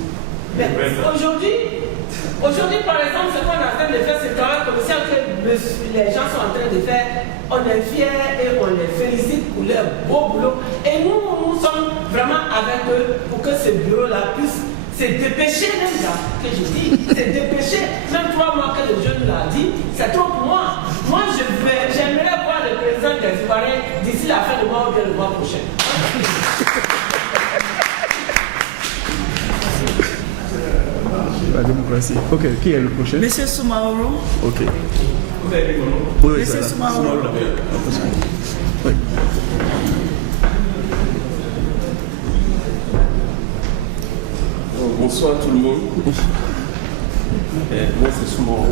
Mais aujourd'hui, par exemple, ce qu'on est en train de faire, c'est le travail commercial que les gens sont en train de faire. On est fiers et on les félicite pour leur beau boulot. Et nous sommes vraiment avec eux pour que ce bureau-là puisse se dépêcher, même là, que je dis, se dépêcher. Même 3 mois que le jeune l'a dit, c'est trop pour moi. Moi, j'aimerais voir le président des Ivoiriens d'ici la fin du mois ou bien le mois prochain. La démocratie. Ok, qui est le prochain? Monsieur Soumaoro. Ok. Oui, Monsieur Soumaoro. Oui. Bonsoir tout le monde. Moi c'est Soumaoro.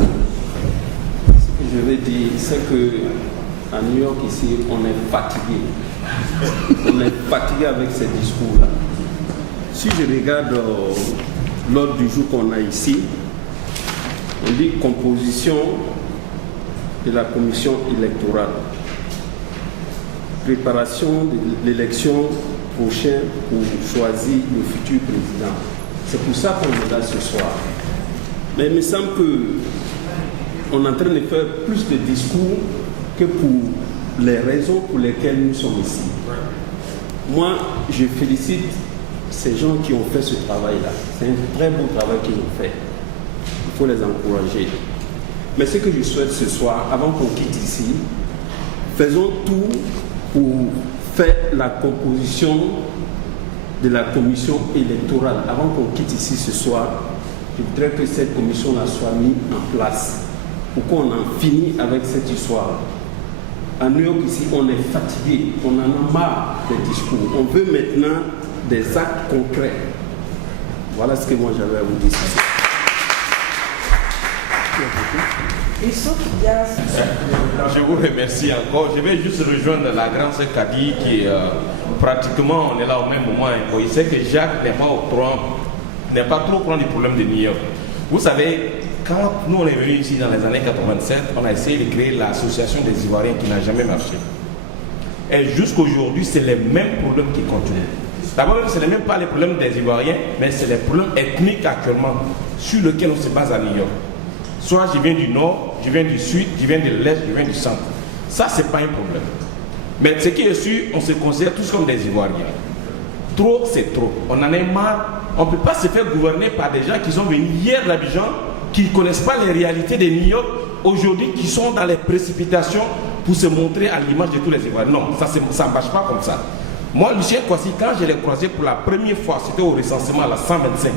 Ce que je vais dire, c'est qu'à New York ici, on est fatigué. On est fatigué avec ces discours-là. Si je regarde l'ordre du jour qu'on a ici, on dit composition de la commission électorale, préparation de l'élection prochaine pour choisir le futur président. C'est pour ça qu'on est là ce soir. Mais il me semble qu'on est en train de faire plus de discours que pour les raisons pour lesquelles nous sommes ici. Moi, je félicite ces gens qui ont fait ce travail-là. C'est un très beau travail qu'ils ont fait. Il faut les encourager. Mais ce que je souhaite ce soir, avant qu'on quitte ici, faisons tout pour faire la composition de la commission électorale. Avant qu'on quitte ici ce soir, je voudrais que cette commission-là soit mise en place pour qu'on en finisse avec cette histoire. À New York, ici, on est fatigué, on en a marre des discours. On veut maintenant des actes concrets. Voilà ce que moi j'avais à vous dire. Je vous remercie encore. Je vais juste rejoindre la grande sœur Kadi qui pratiquement on est là au même moment. Il sait que Jacques n'est pas trop au courant du problème de New York. Vous savez, quand nous on est venus ici dans les années 87, on a essayé de créer l'association des Ivoiriens qui n'a jamais marché. Et jusqu'aujourd'hui, c'est les mêmes problèmes qui continuent. D'abord, ce n'est même pas les problèmes des Ivoiriens, mais c'est les problèmes ethniques actuellement sur lesquels on se base à New York. Soit je viens du nord, je viens du sud, je viens de l'est, je viens du centre. Ça, ce n'est pas un problème. Mais ce qui est sûr, on se considère tous comme des Ivoiriens. Trop, c'est trop. On en est marre. On ne peut pas se faire gouverner par des gens qui sont venus hier d'Abidjan, qui ne connaissent pas les réalités de New York, aujourd'hui qui sont dans les précipitations pour se montrer à l'image de tous les Ivoiriens. Non, ça ne marche pas comme ça. Moi, Lucien Kouassi, quand je l'ai croisé pour la première fois, c'était au recensement à la 125.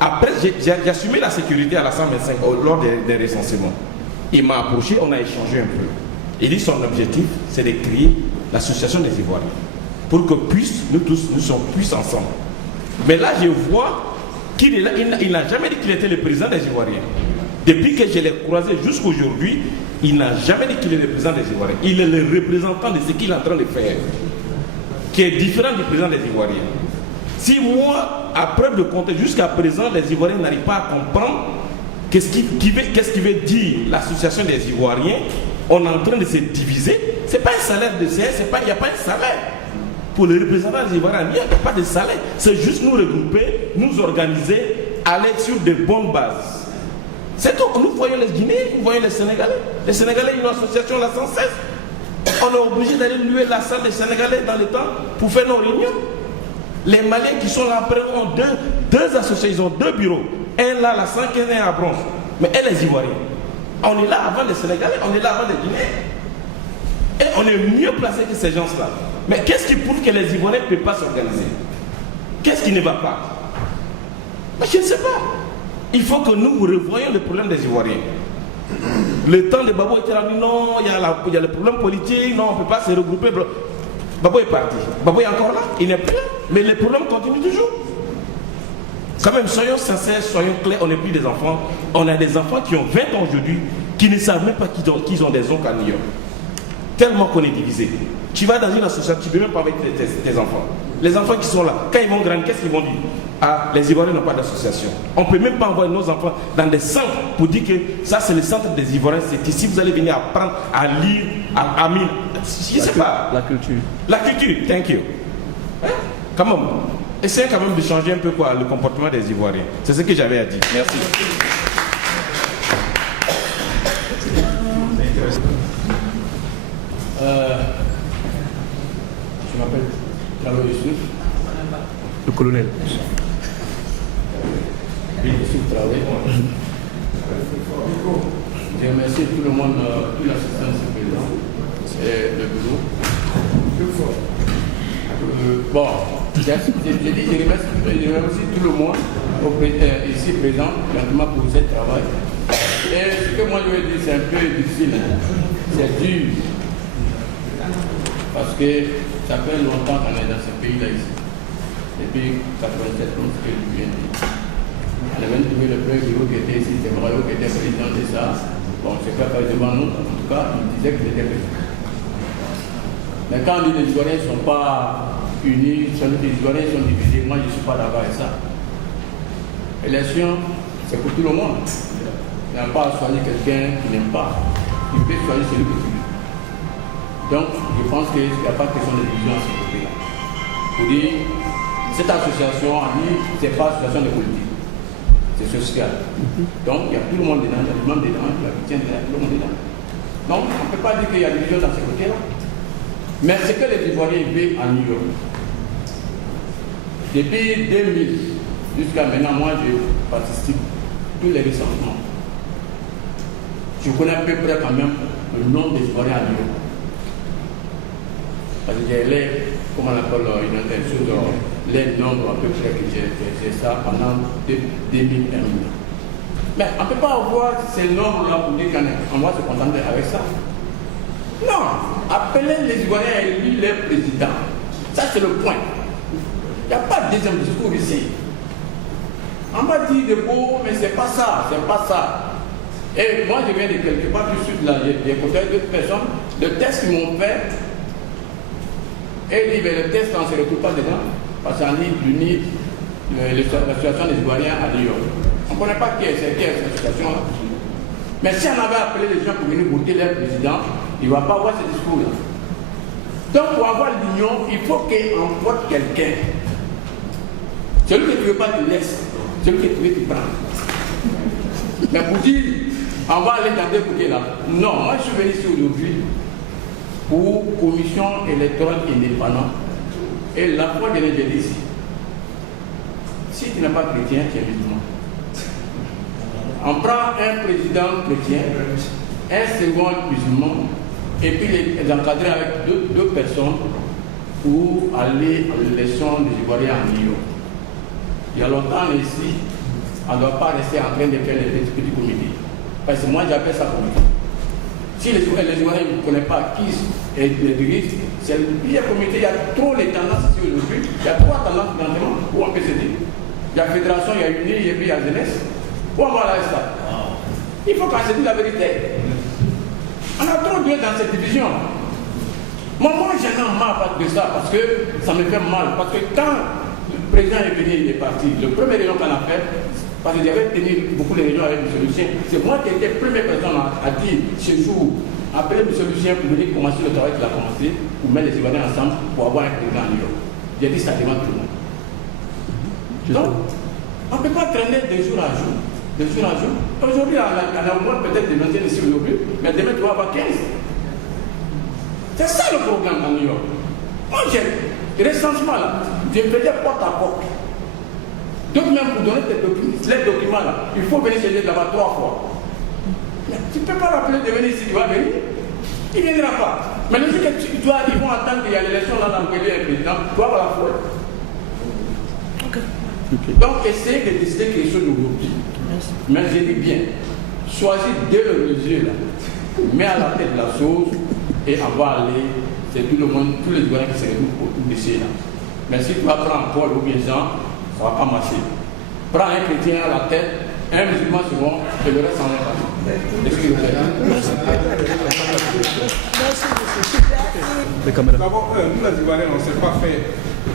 Après, j'ai assumé la sécurité à la 125 lors des recensements. Il m'a approché, on a échangé un peu. Il dit son objectif, c'est de créer l'association des Ivoiriens. Pour que nous tous, nous sommes plus ensemble. Mais là, je vois qu'il n'a jamais dit qu'il était le président des Ivoiriens. Depuis que je l'ai croisé jusqu'aujourd'hui, il n'a jamais dit qu'il est le président des Ivoiriens. Il est le représentant de ce qu'il est en train de faire, qui est différent du président des Ivoiriens. Si moi, à preuve de compter, jusqu'à présent, les Ivoiriens n'arrivent pas à comprendre qu'est-ce qui veut dire l'association des Ivoiriens, on est en train de se diviser. Ce n'est pas un salaire de CS, il n'y a pas un salaire. Pour les représentants des Ivoiriens, il n'y a pas de salaire. C'est juste nous regrouper, nous organiser, aller sur de bonnes bases. C'est tout. Nous voyons les Guinéens, nous voyons les Sénégalais. Les Sénégalais, ils ont une association là sans cesse. On est obligé d'aller louer la salle des Sénégalais dans le temps pour faire nos réunions. Les Maliens qui sont là après ont deux associations, ils ont 2 bureaux. Un là, la 5e et à Bronx. Mais et les Ivoiriens. On est là avant les Sénégalais, on est là avant les Guinéens. Et on est mieux placé que ces gens-là. Mais qu'est-ce qui prouve que les Ivoiriens ne peuvent pas s'organiser? Qu'est-ce qui ne va pas? Mais je ne sais pas. Il faut que nous revoyions le problème des Ivoiriens. Le temps de Babo était là, non, il y a le problème politique, non, on ne peut pas se regrouper. Babo est parti. Babo est encore là, il n'est plus là. Mais les problèmes continuent toujours. Quand même, soyons sincères, soyons clairs, on n'est plus des enfants. On a des enfants qui ont 20 ans aujourd'hui, qui ne savent même pas qu'ils ont des oncles à New York. Tellement qu'on est divisé. Tu vas dans une association, tu ne peux même pas avec tes enfants. Les enfants qui sont là, quand ils vont grandir, qu'est-ce qu'ils vont dire? Ah, les Ivoiriens n'ont pas d'association. On ne peut même pas envoyer nos enfants dans des centres pour dire que ça c'est le centre des Ivoiriens, c'est ici vous allez venir apprendre à lire, à lire. Je ne sais pas. La culture. La culture, thank you. Hein? Quand même. Essayez quand même de changer un peu quoi, le comportement des Ivoiriens. C'est ce que j'avais à dire. Merci. Je m'appelle Traoré Youssouf. Le colonel. Youssouf Traoré. Je remercie tout le monde, toute l'assistance du président et le bureau. Bon, je remercie tout le monde ici présent, maintenant pour ce travail. Et ce que moi je veux dire, c'est un peu difficile, c'est dur. Parce que ça fait longtemps qu'on est dans ce pays-là ici. Depuis 87, comme ce que je viens de dire. On a même trouvé le premier bureau qui était ici, c'est Brayo qui était président de ça. Bon, c'est pas devant nous, en tout cas, il disait qu'il était président. Mais quand les Ivoiriens ne sont pas unis, les Ivoiriens sont divisés, moi je ne suis pas d'accord avec ça. L'élection, c'est pour tout le monde. Il n'y a pas à choisir quelqu'un qui n'aime pas. Il peut choisir celui que tu veux. Donc, je pense qu'il n'y a pas de question de division à ce côté-là. Pour dire, cette association, ce n'est pas une association de politique, c'est social. Donc, il y a tout le monde dedans, il y a les membres dedans, il y a les chrétiens dedans, tout le monde dedans. Donc, on ne peut pas dire qu'il y a des divisions dans ce côté-là. Mais ce que les Ivoiriens vivent en New York, depuis 2000 jusqu'à maintenant, moi je participe à tous les recensements. Je connais à peu près quand même le nombre d'Ivoiriens à New York. Parce que j'ai comment on appelle une chose, les nombres à peu près que j'ai ça pendant 2001. Mais on ne peut pas avoir ces nombres-là pour dire qu'on va se contenter avec ça. Non, appelez les Ivoiriens à élire leur président. Ça c'est le point. Il n'y a pas de deuxième discours ici. On va dire de beau, mais c'est pas ça, c'est pas ça. Et moi je viens de quelque part du sud, là, j'ai écouté d'autres personnes, le test qu'ils m'ont fait. Et le test, on ne se retrouve pas dedans, parce qu'on dit l'UNIT, l'association des Ivoiriens à New York. On ne connaît pas qui est cette association-là. Mais si on avait appelé les gens pour venir voter leur président, il ne va pas avoir ce discours-là. Donc pour avoir l'union, il faut qu'on vote quelqu'un. Celui que tu ne veux pas, tu laisses. Celui que tu veux, tu prends. Mais pour dire, on va aller dans deux côtés là. Non, moi je suis venu ici aujourd'hui pour commission électorale indépendante. Et la fois de l'Église ici, si tu n'es pas chrétien, tu es musulman. On prend un président chrétien, un second musulman, et puis les encadrer avec deux personnes pour aller à l'élection des Ivoiriens en New York. Il y a longtemps ici, on ne doit pas rester en train de faire les petits comités. Parce que moi j'appelle ça comité. Si les Ivoiriens ne connaissent pas qui est le dirige, c'est le pire comité. Il y a trop les tendances ici aujourd'hui. Il y a 3 tendances finalement où on peut se dire. Il y a fédération, il y a unie et puis il y a jeunesse. Où on va aller ça? Il faut qu'on se dise la vérité. On a trop de dans cette division. Moi j'en ai marre de ça parce que ça me fait mal. Parce que quand le président est venu, il est parti. Le premier réunion qu'on a fait, parce que j'avais tenu beaucoup de réunions avec M. Lucien, c'est moi qui étais première personne à dire ce jour, appeler M. Lucien pour venir commencer le travail qu'il a commencé, pour mettre les Ivoiriens ensemble pour avoir un président à New York. J'ai dit ça devant tout le monde. Donc, on ne peut pas traîner de jour à jour. De jour à jour. Aujourd'hui, on a au moins peut-être des maintiens ici aujourd'hui, mais demain tu vas avoir 15. C'est ça le problème à New York. Moi, récemment, là, je faisais porte à porte. Donc, même pour donner les documents, là, il faut venir chez lui là-bas 3 fois. Mais tu ne peux pas l'appeler de venir ici, tu vas venir. Il ne viendra pas. Mais le jour que ils vont attendre qu'il y a l'élection là dans le pays président, tu vas la fois. Donc, essayez de décider quelque chose d'aujourd'hui. Mais je dis bien, choisis 2 mesures là, mets à la tête de la chose et on va aller, c'est tout le monde, tous les gouvernements qui se retrouvent pour essayer là. Mais si tu vas prendre Paul ou bien Jean, ça ne va pas marcher. Prends un chrétien à la tête, un musulman souvent, et le reste en est pas. Est-ce que vous D'abord, nous les Ivoiriens,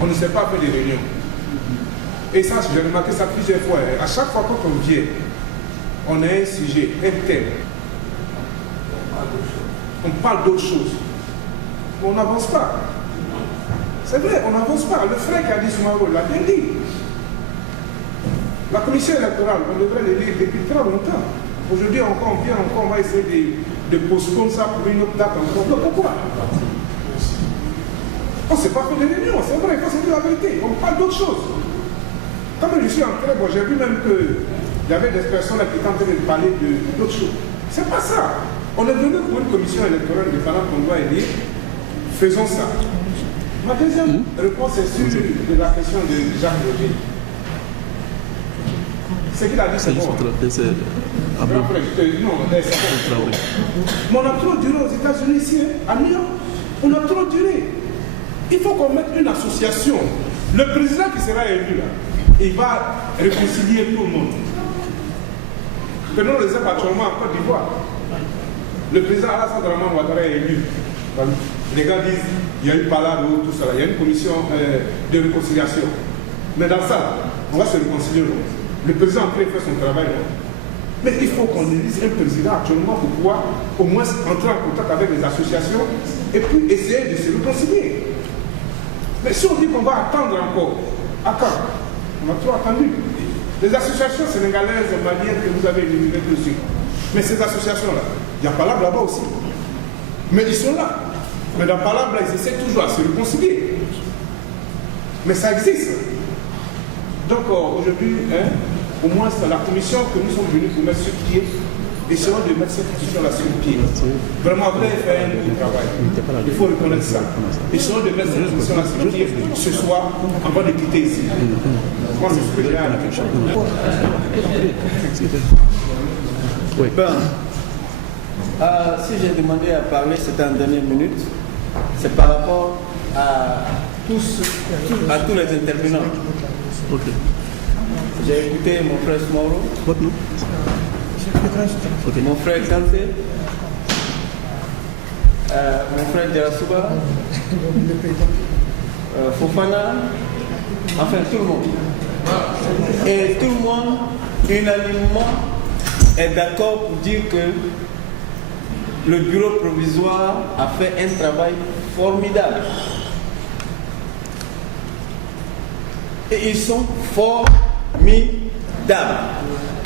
on ne sait pas faire des réunions. Et ça, j'ai remarqué ça plusieurs fois. À chaque fois quand on vient, on a un sujet, un thème. On parle d'autre chose. Mais on n'avance pas. C'est vrai, on n'avance pas. Le frère qui a dit Soumaoro l'a bien dit. La commission électorale, on devrait le lire depuis très longtemps. Aujourd'hui encore, on vient encore, on va essayer de postponer ça pour une autre date encore. Non, pourquoi? On ne s'est pas fait de réunion, c'est vrai, il faut se dire la vérité. On parle d'autre chose. Comme je suis entré, bon, j'ai vu même qu'il y avait des personnes qui étaient en train de parler d'autres choses. C'est pas ça. On est venu pour une commission électorale indépendante qu'on doit élire. Faisons ça. Ma deuxième réponse est sur la question de Jacques Roger. Ce qu'il a dit, c'est bon. Mais on a trop duré aux États-Unis ici, à New York. On a trop duré. Il faut qu'on mette une association. Le président qui sera élu là, il va réconcilier tout le monde. Prenons l'exemple actuellement en Côte d'Ivoire. Le président Alassane Ouattara est élu. Les gars disent il y a eu Palado, tout ça, il y a une commission de réconciliation. Mais dans ça, on va se réconcilier. Le président après fait son travail. Mais il faut qu'on élise un président actuellement pour pouvoir au moins entrer en contact avec les associations et puis essayer de se réconcilier. Mais si on dit qu'on va attendre encore, attends, on a trop attendu. Les associations sénégalaises, maliennes que vous avez éliminées dessus. Mais ces associations-là, il y a Palabre là-bas aussi. Mais ils sont là. Mais dans Palabre, ils essaient toujours à se réconcilier. Mais ça existe. Donc aujourd'hui, au moins c'est la commission que nous sommes venus pour mettre sur pied. Essayons de mettre cette commission-là sur pied. Vraiment, vous avez fait un bon travail. Il faut reconnaître ça. Essayons de mettre cette commission-là sur pied ce soir avant de quitter ici. Moi, c'est ce que j'ai à la question. Oui. Ben, si j'ai demandé à parler, c'était en dernière minute, c'est par rapport à tous les intervenants. Okay. J'ai écouté mon frère Soumaoro, mon frère Kanté, mon frère Djarasuba, Fofana, enfin tout le monde. Et tout le monde, unanimement, est d'accord pour dire que le bureau provisoire a fait un travail formidable. Et ils sont formidables.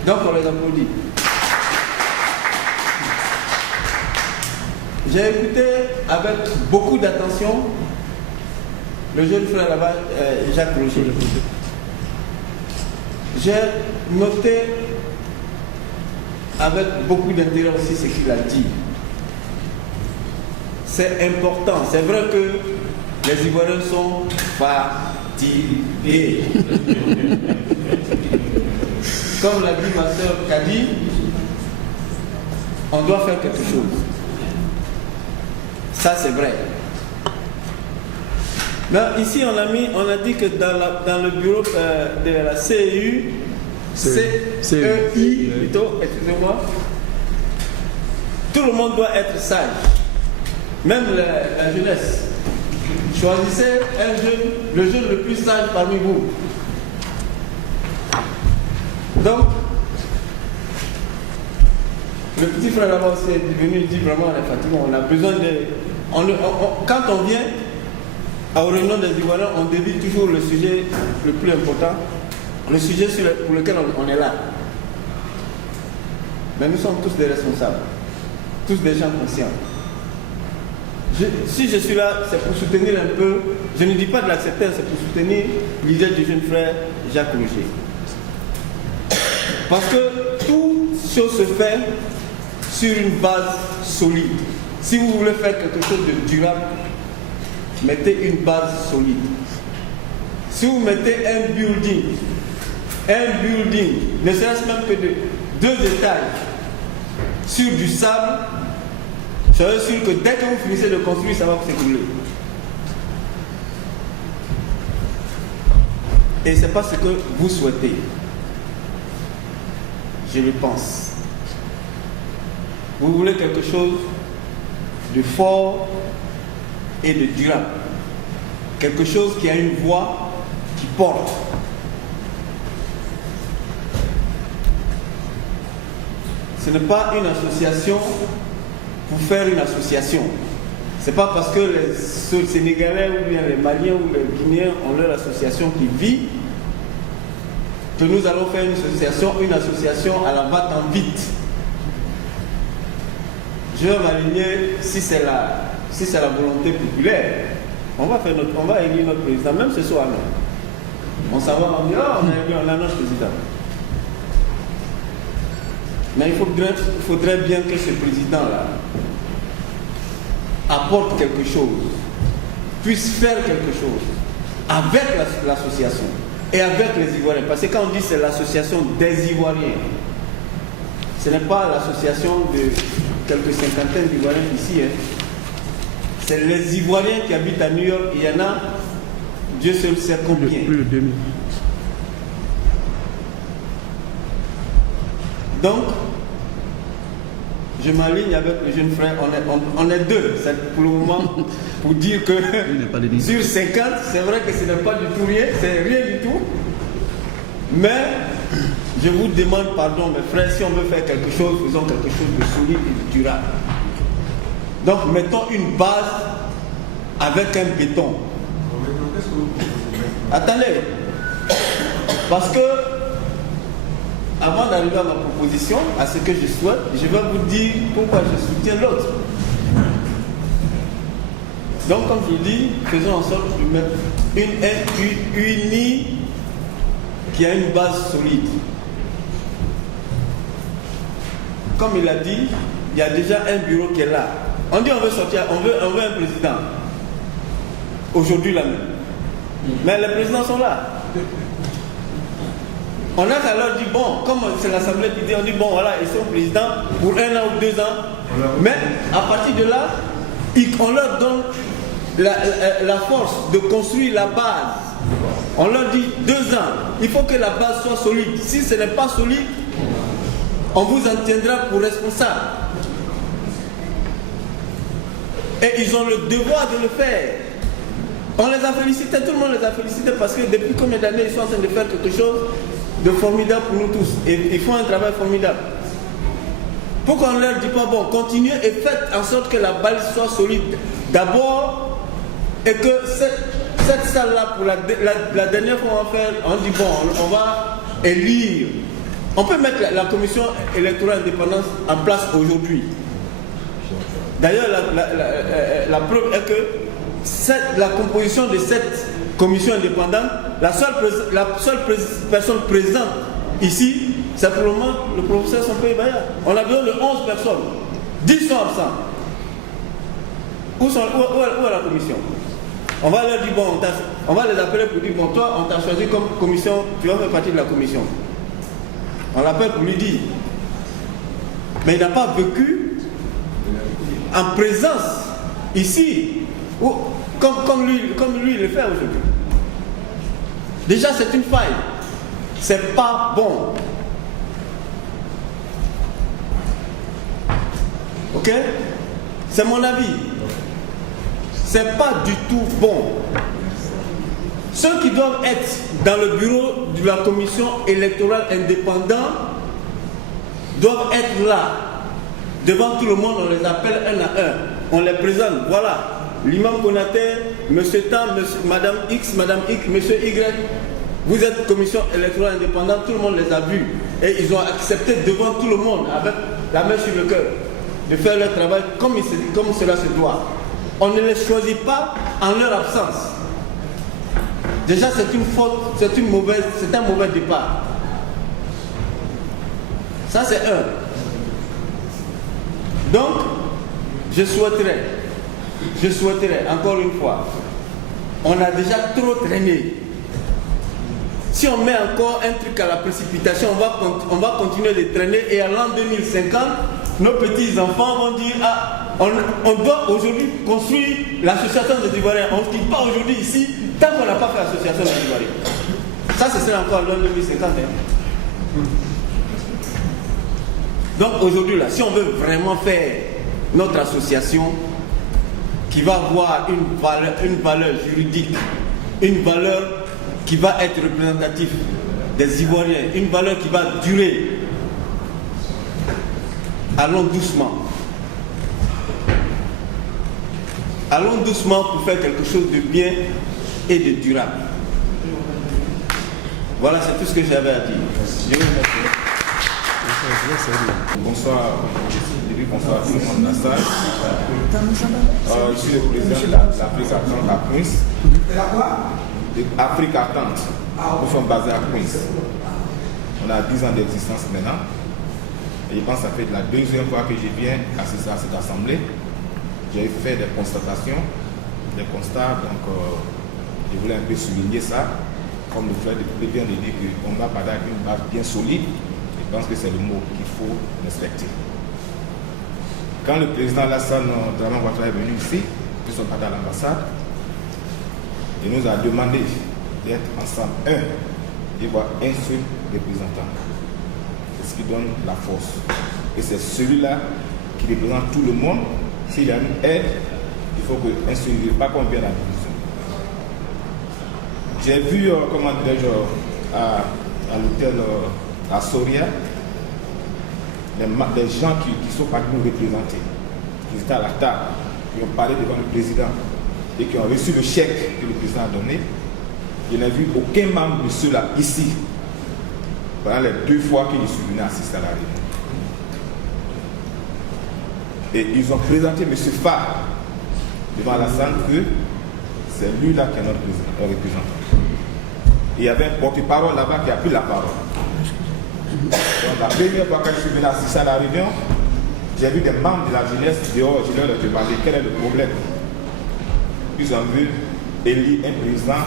Donc on les applaudit. J'ai écouté avec beaucoup d'attention le jeune frère là-bas, Jacques Roger. J'ai noté avec beaucoup d'intérêt aussi ce qu'il a dit. C'est important. C'est vrai que les Ivoiriens sont fatigués. Comme l'a dit ma soeur Kadi, on doit faire quelque chose. Ça, c'est vrai. Là, ici, on a dit que dans le bureau de la CEI, plutôt, excusez-moi, tout le monde doit être sage. Même la jeunesse. Choisissez un jeune, le jeune le plus sage parmi vous. Donc, le petit frère là-bas aussi est venu et dit vraiment on est fatigué, on a besoin de... quand on vient aux réunions des Ivoiriens, on débute toujours le sujet le plus important, le sujet pour lequel on est là. Mais nous sommes tous des responsables, tous des gens conscients. Si je suis là, c'est pour soutenir un peu, je ne dis pas de l'accepter, c'est pour soutenir l'idée du jeune frère Jacques Roger. Parce que toute chose se fait sur une base solide. Si vous voulez faire quelque chose de durable, mettez une base solide. Si vous mettez un building, ne serait-ce même que de 2 étages sur du sable, soyez sûr que dès que vous finissez de construire, ça va s'écrouler. Et ce n'est pas ce que vous souhaitez. Je le pense. Vous voulez quelque chose de fort et de durable. Quelque chose qui a une voix qui porte. Ce n'est pas une association pour faire une association. Ce n'est pas parce que les Sénégalais ou bien les Maliens ou les Guinéens ont leur association qui vit que nous allons faire une association à la va-t'en-vite. Je vais m'aligner si c'est la volonté populaire. On va élire notre président, même ce soir. On s'en va, on dit, on a notre président. Mais il faudrait bien que ce président-là apporte quelque chose, puisse faire quelque chose avec l'association et avec les Ivoiriens. Parce que quand on dit c'est l'association des Ivoiriens, ce n'est pas l'association de quelques cinquantaines d'Ivoiriens ici. C'est les Ivoiriens qui habitent à New York. Il y en a, Dieu seul sait combien. Plus de 2000. Donc, je m'aligne avec le jeune frère. On est 2. C'est pour le moment pour dire que sur 50, c'est vrai que ce n'est pas du tout rien. C'est rien du tout. Mais je vous demande pardon, mes frères, si on veut faire quelque chose, faisons quelque chose de solide et de durable. Donc, mettons une base avec un béton. Attendez. Parce que avant d'arriver à ma proposition, à ce que je souhaite, je vais vous dire pourquoi je soutiens l'autre. Donc, comme je dis, faisons en sorte de mettre une unie qui a une base solide. Comme il a dit, il y a déjà un bureau qui est là. On dit on veut sortir, on veut un président. Aujourd'hui là même. Mais les présidents sont là. On a qu'à leur dire, bon, comme c'est l'Assemblée qui dit, on dit, bon, voilà, ils sont présidents pour 1 an ou 2 ans. Mais à partir de là, on leur donne la force de construire la base. On leur dit 2 ans. Il faut que la base soit solide. Si ce n'est pas solide, on vous en tiendra pour responsable. Et ils ont le devoir de le faire. On les a félicités, tout le monde les a félicités parce que depuis combien d'années ils sont en train de faire quelque chose de formidable pour nous tous. Et ils font un travail formidable. Pourquoi on ne leur dit pas, bon, continuez et faites en sorte que la base soit solide. D'abord, et que cette salle-là, pour la dernière fois, on dit, bon, on va élire. On peut mettre la commission électorale indépendante en place aujourd'hui. D'ailleurs, la preuve est que la composition de cette commission indépendante, la seule personne présente ici, c'est pour le moment le professeur Sampé Baya. On a besoin de 11 personnes. 10 sont absents. Où est la commission? On va leur dire, bon, on va les appeler pour dire, bon, toi, on t'a choisi comme commission, tu vas faire partie de la commission. On l'appelle pour lui dire. Mais il n'a pas vécu en présence ici, comme lui le fait aujourd'hui. Déjà, c'est une faille. C'est pas bon. Ok? C'est mon avis. C'est pas du tout bon. Ceux qui doivent être dans le bureau de la commission électorale indépendante doivent être là. Devant tout le monde, on les appelle un à un. On les présente. Voilà. L'imam Konaté, monsieur Tam, madame X, madame Y, monsieur Y. Vous êtes commission électorale indépendante, tout le monde les a vus. Et ils ont accepté devant tout le monde, avec la main sur le cœur, de faire leur travail comme cela se doit. on ne les choisit pas en leur absence. Déjà, c'est une faute, c'est un mauvais départ. Ça, c'est un. Donc, je souhaiterais, encore une fois, on a déjà trop traîné. Si on met encore un truc à la précipitation, on va continuer de traîner et à l'an 2050, nos petits-enfants vont dire « Ah, on doit aujourd'hui construire l'association des Ivoiriens. On ne quitte pas aujourd'hui ici tant qu'on n'a pas fait l'association des Ivoiriens. » Ça, ce serait encore l'an 2050. Donc aujourd'hui, là, si on veut vraiment faire notre association qui va avoir une valeur juridique, une valeur qui va être représentative des Ivoiriens, une valeur qui va durer, allons doucement. Allons doucement pour faire quelque chose de bien et de durable. Voilà, c'est tout ce que j'avais à dire. Je vous remercie. Bonsoir, bonsoir à tout le monde de la salle. Je suis le président de l'Afrique Attente à Queens. Afrique Attente. Nous sommes basés à Queens. On a 10 ans d'existence maintenant. Et je pense que ça fait la deuxième fois que je viens assister à cette assemblée. J'ai fait des constatations, des constats, donc je voulais un peu souligner ça. Comme le frère de vient de dire qu'on va parler avec une base bien solide. Je pense que c'est le mot qu'il faut respecter. Quand le président Alassane Ouattara est venu ici, nous sommes partis à l'ambassade, il nous a demandé d'être ensemble. Il voit un seul représentant. C'est ce qui donne la force. Et c'est celui-là qui représente tout le monde. S'il y a une aide, il faut qu'un seul, pas qu'on vienne à la division. J'ai vu, comment dirais-je, à l'hôtel à Soria, les gens qui sont partis nous représenter, qui étaient à la table, qui ont parlé devant le président et qui ont reçu le chèque que le président a donné. Je n'ai vu aucun membre de ceux-là ici pendant les 2 fois que je suis venu assister à la réunion. Et ils ont présenté M. Farr devant la salle que c'est lui-là qui est notre représentant. Et il y avait un porte-parole là-bas qui a pris la parole. Donc, la première fois que je suis venu assister à la réunion, j'ai vu des membres de la jeunesse dehors, je leur ai demandé quel est le problème. Ils ont vu élire un président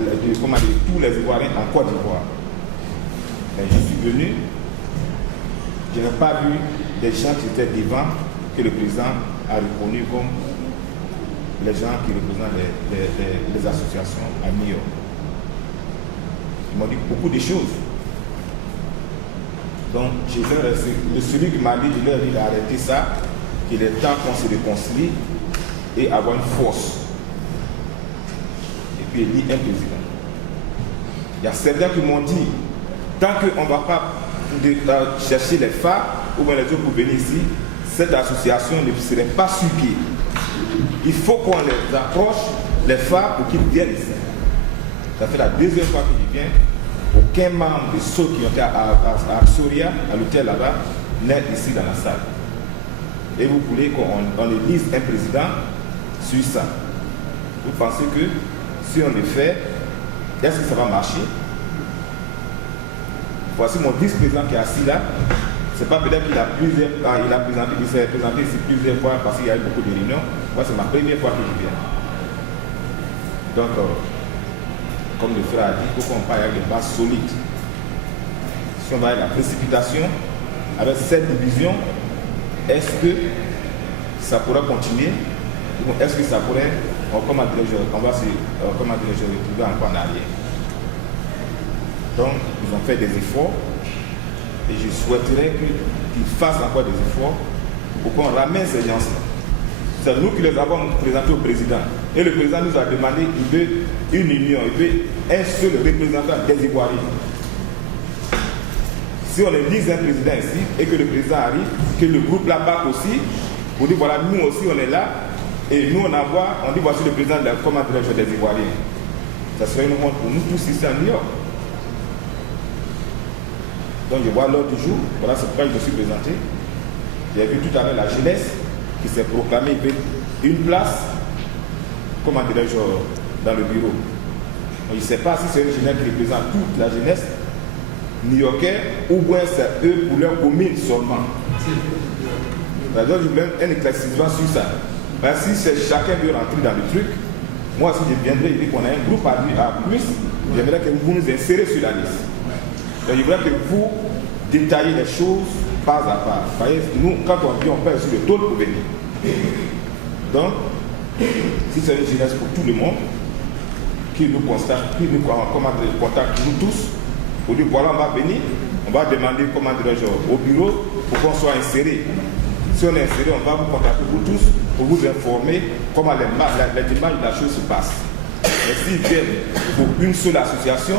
de tous les Ivoiriens en Côte d'Ivoire. Et je suis venu, je n'ai pas vu des gens qui étaient devant que le président a reconnu comme les gens qui représentent les associations à New York. Ils m'ont dit beaucoup de choses. Donc, celui qui m'a dit, je leur ai dit d'arrêter ça, qu'il est temps qu'on se réconcilie et avoir une force. Et puis élire un président. Il y a certains qui m'ont dit, tant qu'on ne va pas chercher les femmes ou bien les autres pour venir ici, cette association ne serait pas sur pied. Il faut qu'on les approche, les femmes, pour qu'ils viennent ici. Ça fait la deuxième fois que je viens. Aucun membre de ceux qui ont été à Soria, à l'hôtel là-bas, n'est ici dans la salle. Et vous voulez qu'on élise un président sur ça. Vous pensez que si on le fait, est-ce que ça va marcher? Voici mon vice-président qui est assis là. C'est pas peut-être qu'il a plusieurs, il s'est présenté ici plusieurs fois parce qu'il y a eu beaucoup de réunions. Moi, c'est ma première fois que je viens. Donc, comme le frère a dit, il faut qu'on parle avec des bases solides. Si on va avec la précipitation, avec cette division, est-ce que ça pourra continuer? Ou est-ce que ça pourrait, on va se retrouver encore en arrière? Donc, ils ont fait des efforts et je souhaiterais qu'ils fassent encore des efforts pour qu'on ramène ces gens-là. C'est nous qui les avons présentés au président. Et le président nous a demandé, il veut une union, il veut un seul représentant des Ivoiriens. Si on élise un président ici et que le président arrive, que le groupe là-bas aussi, on dit voilà, nous aussi on est là, et nous on dit voici le président de la commande des Ivoiriens. Ça serait une honte pour nous tous ici à New York. Donc je vois l'ordre du jour, voilà c'est pourquoi je me suis présenté. J'ai vu tout à l'heure la jeunesse qui s'est proclamée une place comment dirais-je, dans le bureau. Je ne sais pas si c'est une jeunesse qui représente toute la jeunesse new-yorkaise ou bien c'est eux pour leur commune seulement. D'ailleurs, je voulais un éclaircissement sur ça. Parce que si chacun veut rentrer dans le truc, moi si je viendrais, il dit qu'on a un groupe à plus, j'aimerais que vous nous insérez sur la liste. Donc, je voudrais que vous détaillez les choses pas à pas. Voyez, nous, quand on vient, on paye aussi le taux pour venir. Donc, si c'est une jeunesse pour tout le monde, qui nous constate, qui nous contacte nous tous, pour dire voilà, on va venir, on va demander au bureau pour qu'on soit inséré. Si on est inséré, on va vous contacter pour tous, pour vous informer comment les démarches de la chose se passent. Mais s'ils viennent pour une seule association,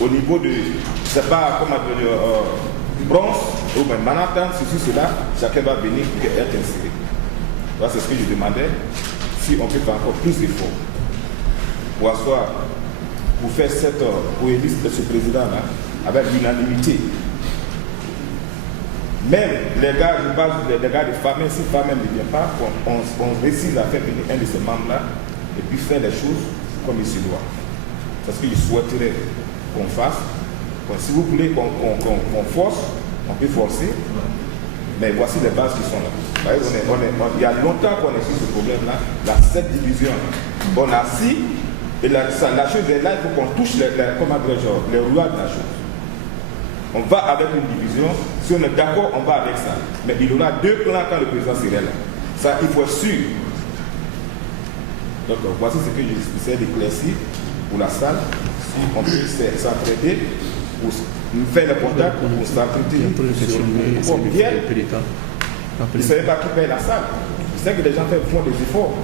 au niveau de, je ne sais pas comment dire, Bronx ou même Manhattan, ceci, cela, chacun va venir pour être inséré. Voilà, c'est ce que je demandais, si on peut faire encore plus d'efforts pour asseoir, pour faire pour élire ce président-là avec l'unanimité. Même les gars, je parle des gars de famille, si famille ne vient pas, on réussit à faire venir un de ces membres-là et puis faire les choses comme il se doit. C'est ce que je souhaiterais qu'on fasse. Si vous voulez qu'on force, on peut forcer, mais voici les bases qui sont là. Il y a longtemps qu'on est sur ce problème-là, cette division. On a assis, et la chose est là, il faut qu'on touche les rouages de la chose. On va avec une division, si on est d'accord, on va avec ça. Mais il y aura deux plans quand le président serait là. Ça, il faut être sûr. Donc, voici ce que j'essaie d'éclaircir pour la salle. Si on peut s'entraider, pour faire le contact, pour s'entraider. Je ne savais pas qui paye la salle. Je sais que les gens font des efforts.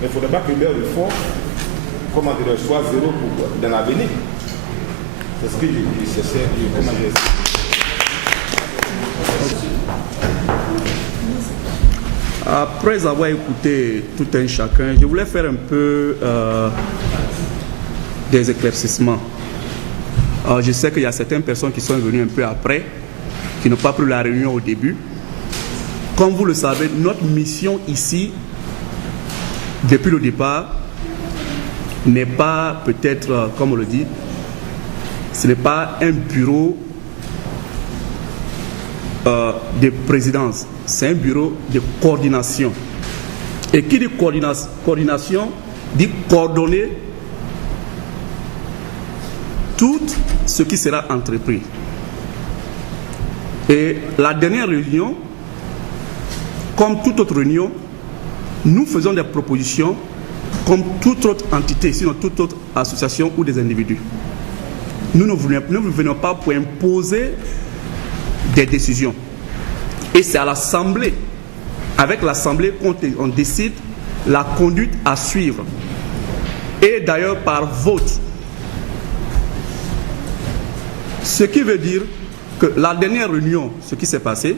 Mais il ne faudrait pas que leur effort, soit zéro dans l'avenir. C'est ce que je cherchais. Après avoir écouté tout un chacun, je voulais faire un peu des éclaircissements. Je sais qu'il y a certaines personnes qui sont venues un peu après, qui n'ont pas pris la réunion au début. Comme vous le savez, notre mission ici, depuis le départ, n'est pas peut-être, comme on le dit, ce n'est pas un bureau de présidence, c'est un bureau de coordination. Et qui dit coordination, dit coordonner tout ce qui sera entrepris. Et la dernière réunion, comme toute autre réunion, nous faisons des propositions comme toute autre entité, sinon toute autre association ou des individus. Nous ne venons pas pour imposer des décisions. Et c'est à l'Assemblée, avec l'Assemblée qu'on décide la conduite à suivre. Et d'ailleurs par vote. Ce qui veut dire que la dernière réunion, ce qui s'est passé,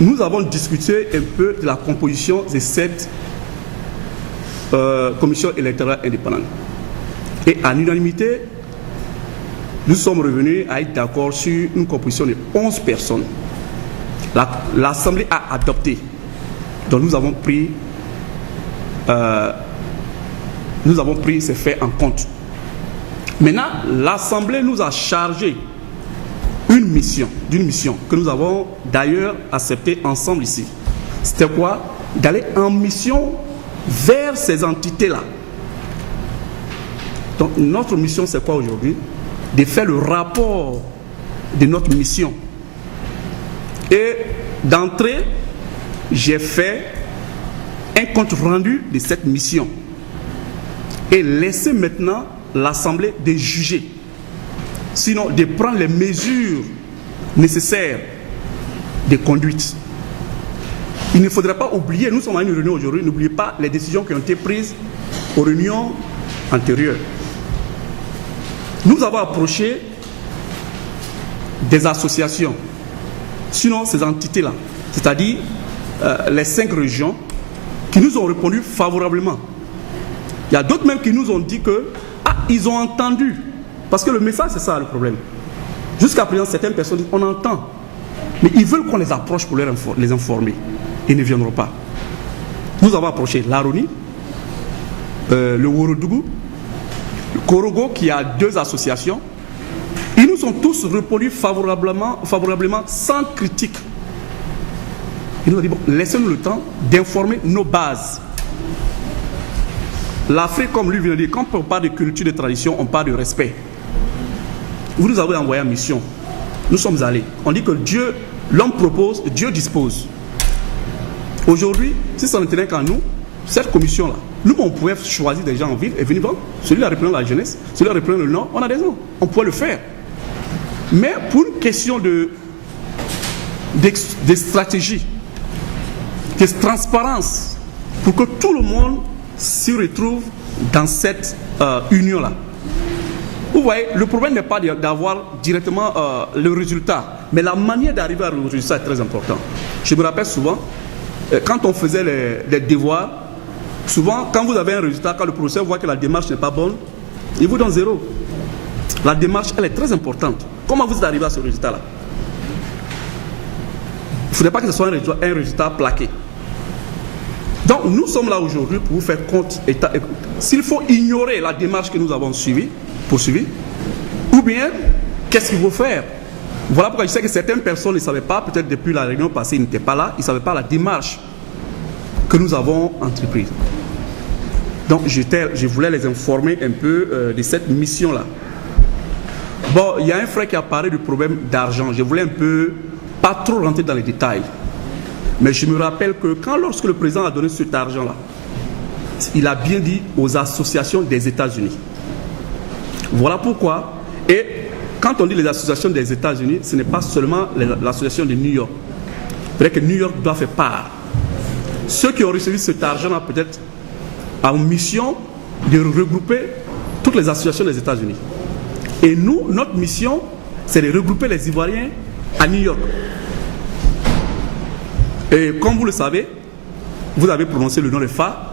nous avons discuté un peu de la composition de cette commission électorale indépendante. Et à l'unanimité, nous sommes revenus à être d'accord sur une composition de 11 personnes. L'Assemblée a adopté. Donc nous avons pris ces faits en compte. Maintenant, l'Assemblée nous a chargé d'une mission que nous avons d'ailleurs acceptée ensemble ici. C'était quoi? D'aller en mission vers ces entités-là. Donc notre mission, c'est quoi aujourd'hui? De faire le rapport de notre mission. Et d'entrée, j'ai fait un compte rendu de cette mission. Et laisser maintenant l'Assemblée de juger. Sinon, de prendre les mesures nécessaires de conduite. Il ne faudrait pas oublier, nous sommes à une réunion aujourd'hui, n'oubliez pas les décisions qui ont été prises aux réunions antérieures. Nous avons approché des associations, sinon ces entités-là, c'est-à-dire les 5 régions qui nous ont répondu favorablement. Il y a d'autres même qui nous ont dit que ils ont entendu. Parce que le message, c'est ça le problème. Jusqu'à présent, certaines personnes disent on entend. Mais ils veulent qu'on les approche pour les informer. Ils ne viendront pas. Nous avons approché l'ARONI, le Worodougou, le Korogo qui a 2 associations. Ils nous ont tous répondu favorablement sans critique. Ils nous ont dit, bon, laissez-nous le temps d'informer nos bases. L'Afrique, comme lui vient de dire, quand on parle de culture, de tradition, on parle de respect. Vous nous avez envoyé en mission. Nous sommes allés. On dit que Dieu, l'homme propose, Dieu dispose. Aujourd'hui, si ça ne tenait qu'à nous, cette commission-là, nous, on pouvait choisir des gens en ville et venir voir. Celui-là représente la jeunesse, celui-là représente le Nord, on a des gens. On pouvait le faire. Mais pour une question de stratégie, de transparence, pour que tout le monde s'y retrouve dans cette union-là. Vous voyez, le problème n'est pas d'avoir directement le résultat, mais la manière d'arriver au résultat est très important. Je me rappelle souvent, quand on faisait les devoirs, souvent, quand vous avez un résultat, quand le professeur voit que la démarche n'est pas bonne, il vous donne 0. La démarche, elle est très importante. Comment vous êtes arrivé à ce résultat-là? Il ne faudrait pas que ce soit un résultat plaqué. Donc, nous sommes là aujourd'hui pour vous faire compte. S'il faut ignorer la démarche que nous avons poursuivie, ou bien, qu'est-ce qu'il faut faire? Voilà pourquoi je sais que certaines personnes ne savaient pas, peut-être depuis la réunion passée, ils n'étaient pas là, ils ne savaient pas la démarche que nous avons entreprise. Donc, je voulais les informer un peu de cette mission-là. Bon, il y a un frère qui a parlé du problème d'argent. Je voulais un peu, pas trop rentrer dans les détails. Mais je me rappelle que lorsque le président a donné cet argent-là, il a bien dit aux associations des États-Unis. Voilà pourquoi. Et quand on dit les associations des États-Unis, ce n'est pas seulement l'association de New York. Peut-être que New York doit faire part. Ceux qui ont reçu cet argent-là, peut-être, ont mission de regrouper toutes les associations des États-Unis. Et nous, notre mission, c'est de regrouper les Ivoiriens à New York. Et comme vous le savez, vous avez prononcé le nom de FA.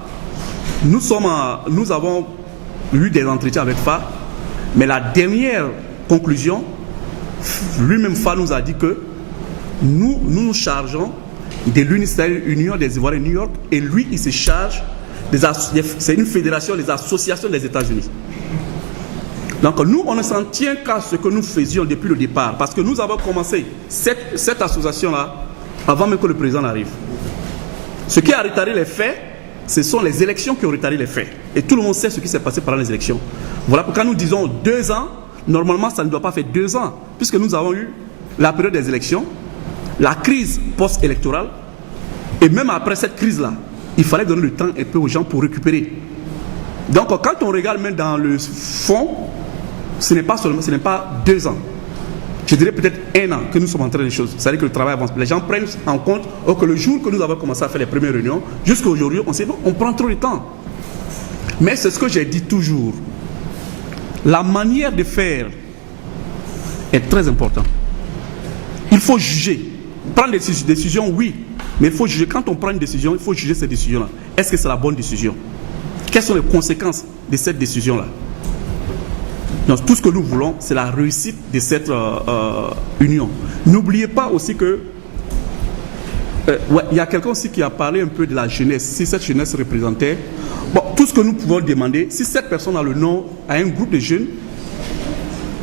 Nous avons eu des entretiens avec FA, mais la dernière conclusion, lui-même FA nous a dit que nous chargeons de l'Union des Ivoiriens de New York, et lui, il se charge c'est une fédération des associations des États-Unis. Donc nous, on ne s'en tient qu'à ce que nous faisions depuis le départ, parce que nous avons commencé cette association-là avant même que le président n'arrive. Ce qui a retardé les faits, ce sont les élections qui ont retardé les faits. Et tout le monde sait ce qui s'est passé pendant les élections. Voilà pourquoi nous disons 2 ans, normalement ça ne doit pas faire 2 ans, puisque nous avons eu la période des élections, la crise post-électorale, et même après cette crise-là, il fallait donner le temps un peu aux gens pour récupérer. Donc quand on regarde même dans le fond, ce n'est pas 2 ans. Je dirais peut-être 1 an que nous sommes en train de choses. C'est-à-dire que le travail avance. Les gens prennent en compte que le jour que nous avons commencé à faire les premières réunions, jusqu'à aujourd'hui, on s'est dit, on prend trop de temps. Mais c'est ce que j'ai dit toujours. La manière de faire est très importante. Il faut juger. Prendre des décisions, oui. Mais il faut juger. Quand on prend une décision, il faut juger cette décision-là. Est-ce que c'est la bonne décision? Quelles sont les conséquences de cette décision-là? Donc, tout ce que nous voulons, c'est la réussite de cette union. N'oubliez pas aussi que il y a quelqu'un aussi qui a parlé un peu de la jeunesse. Si cette jeunesse représentait, tout ce que nous pouvons demander, si cette personne a le nom à un groupe de jeunes,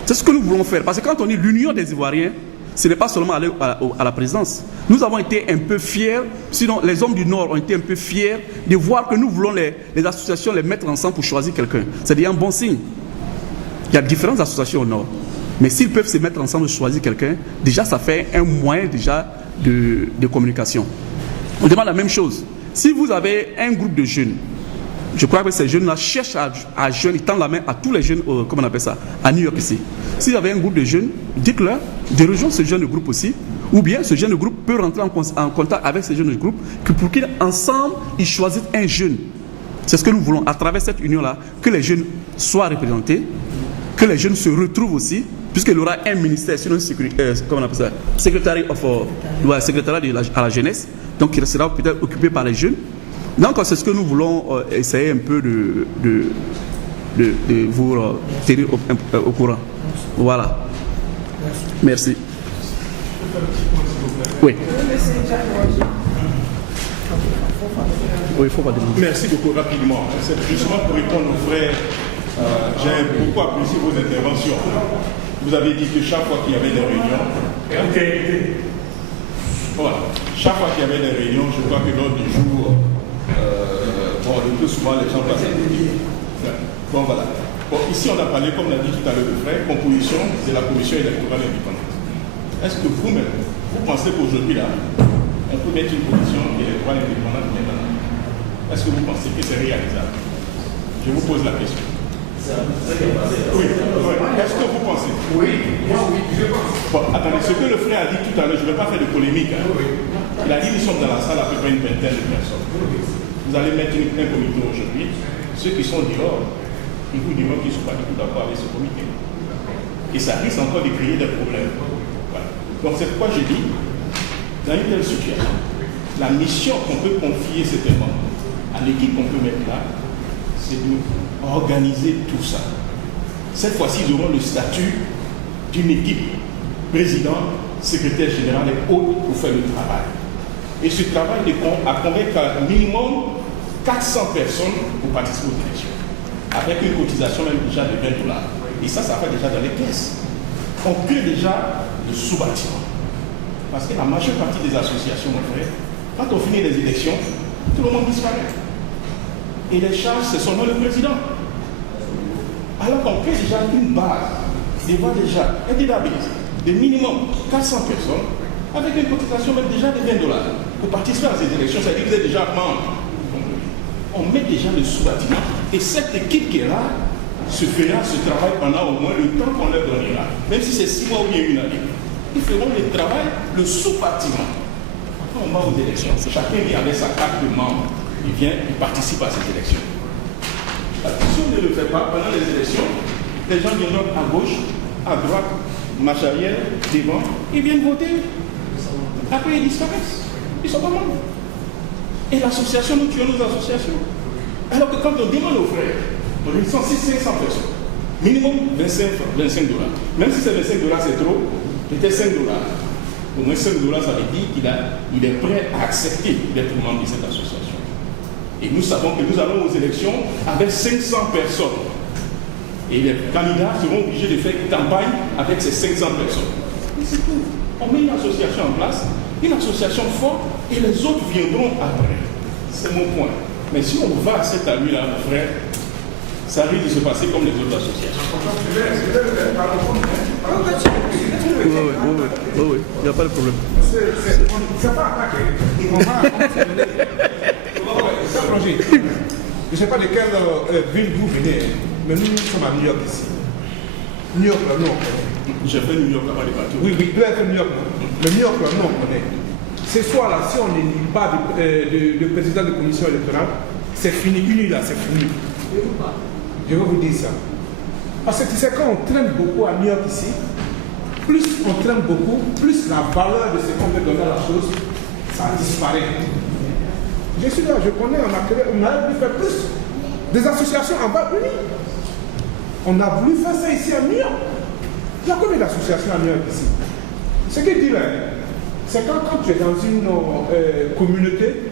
c'est ce que nous voulons faire. Parce que quand on dit l'union des Ivoiriens, ce n'est pas seulement aller à la présidence. Nous avons été un peu fiers, sinon les hommes du Nord ont été un peu fiers de voir que nous voulons les associations les mettre ensemble pour choisir quelqu'un. C'est déjà un bon signe. Il y a différentes associations au Nord. Mais s'ils peuvent se mettre ensemble et choisir quelqu'un, déjà ça fait un moyen déjà de communication. On demande la même chose. Si vous avez un groupe de jeunes, je crois que ces jeunes-là cherchent à jeunes, ils tendent la main à tous les jeunes, comment on appelle ça, à New York ici. Si vous avez un groupe de jeunes, dites-leur de rejoindre ce jeune groupe aussi, ou bien ce jeune groupe peut rentrer en contact avec ce jeune groupe pour qu'ensemble, ils choisissent un jeune. C'est ce que nous voulons, à travers cette union-là, que les jeunes soient représentés, que les jeunes se retrouvent aussi, puisqu'il y aura un ministère, sinon comment on appelle ça, secrétariat à la jeunesse, donc il sera peut-être occupé par les jeunes. Donc c'est ce que nous voulons essayer un peu de vous tenir au courant. Voilà. Merci. Oui. Oui, il faut pas demander. Merci beaucoup, rapidement. C'est justement pour répondre aux frères. J'ai beaucoup apprécié vos interventions. Vous avez dit que chaque fois qu'il y avait des réunions, voilà, chaque fois qu'il y avait des réunions, je crois que l'ordre du jour, le plus souvent les gens passent à côté. Bon, voilà. Bon, ici, on a parlé, comme l'a dit tout à l'heure le frère, composition de la commission électorale indépendante. Est-ce que vous-même, vous pensez qu'aujourd'hui, là, on peut mettre une commission électorale indépendante maintenant? Est-ce que vous pensez que c'est réalisable? Je vous pose la question. Oui. Est-ce que vous pensez? Oui, moi oui, je pense. Bon, attendez, ce que le frère a dit tout à l'heure, je ne vais pas faire de polémique. Hein. Il a dit nous sommes dans la salle à peu près une vingtaine de personnes. Vous allez mettre un comité aujourd'hui. Ceux qui sont dehors, ils vous diront qu'ils ne sont pas du tout d'accord avec ce comité. Et ça risque encore de créer des problèmes. Voilà. Donc c'est pourquoi je dis, dans une telle situation, la mission qu'on peut confier certainement à l'équipe qu'on peut mettre là, c'est d'organiser tout ça. Cette fois-ci, ils auront le statut d'une équipe, président, secrétaire général et autres pour faire le travail. Et ce travail a convaincu un minimum 400 personnes pour participer aux élections, avec une cotisation même déjà de $20. Et ça fait déjà dans les caisses. On crée déjà le sous-bâtiment. Parce que la majeure partie des associations, mon frère, quand on finit les élections, tout le monde disparaît. Et les charges, c'est seulement le président. Alors qu'on crée déjà une base, déjà un database de minimum 400 personnes, avec une cotisation même déjà de $20 pour participer à ces élections, ça veut dire que vous êtes déjà membre. On met déjà le sous-bâtiment et cette équipe qui est là se fera ce travail pendant au moins le temps qu'on leur donnera. Même si c'est 6 mois ou bien une année. Ils feront le travail, le sous-bâtiment. Après on va aux élections. Chacun vient avec sa carte de membre. Il vient, il participe à ces élections. Si on ne le fait pas pendant les élections, les gens viendront à gauche, à droite, marche arrière, devant, ils viennent voter. Après ils disparaissent. Ils sont pas membres. Et l'association, nous tuons nos associations. Alors que quand on demande aux frères, on dit 500 personnes, minimum $25. Même si c'est $25 c'est trop, peut-être $5. Au moins $5, ça veut dire qu'il est prêt à accepter d'être membre de cette association. Et nous savons que nous allons aux élections avec 500 personnes. Et les candidats seront obligés de faire une campagne avec ces 500 personnes. Et c'est tout. On met une association en place, une association forte, et les autres viendront après. C'est mon point. Mais si on va à cette allure-là, mon frère, ça risque de se passer comme les autres associations. Oui, il n'y a pas de problème. C'est pas attaqué. On va prolonger. Je ne sais pas de quelle ville vous venez, mais nous sommes à New York ici. New York, là, non. J'ai fait New York avant de partir. Oui, il doit être New York. Le New York, là, non, on connaît. Ce soir-là, si on n'élit pas de président de commission électorale, c'est fini. Une nuit là, c'est fini. Je vais vous dire ça. Parce que tu sais, quand on traîne beaucoup à New York ici, plus on traîne beaucoup, plus la valeur de ce qu'on peut donner à la chose, ça disparaît. Je suis là, je connais, on a voulu faire plus. Des associations en bas unies. On a voulu faire ça ici à New York. Il y a combien d'associations à New York ici? Ce qu'il dit là, c'est quand tu es dans une communauté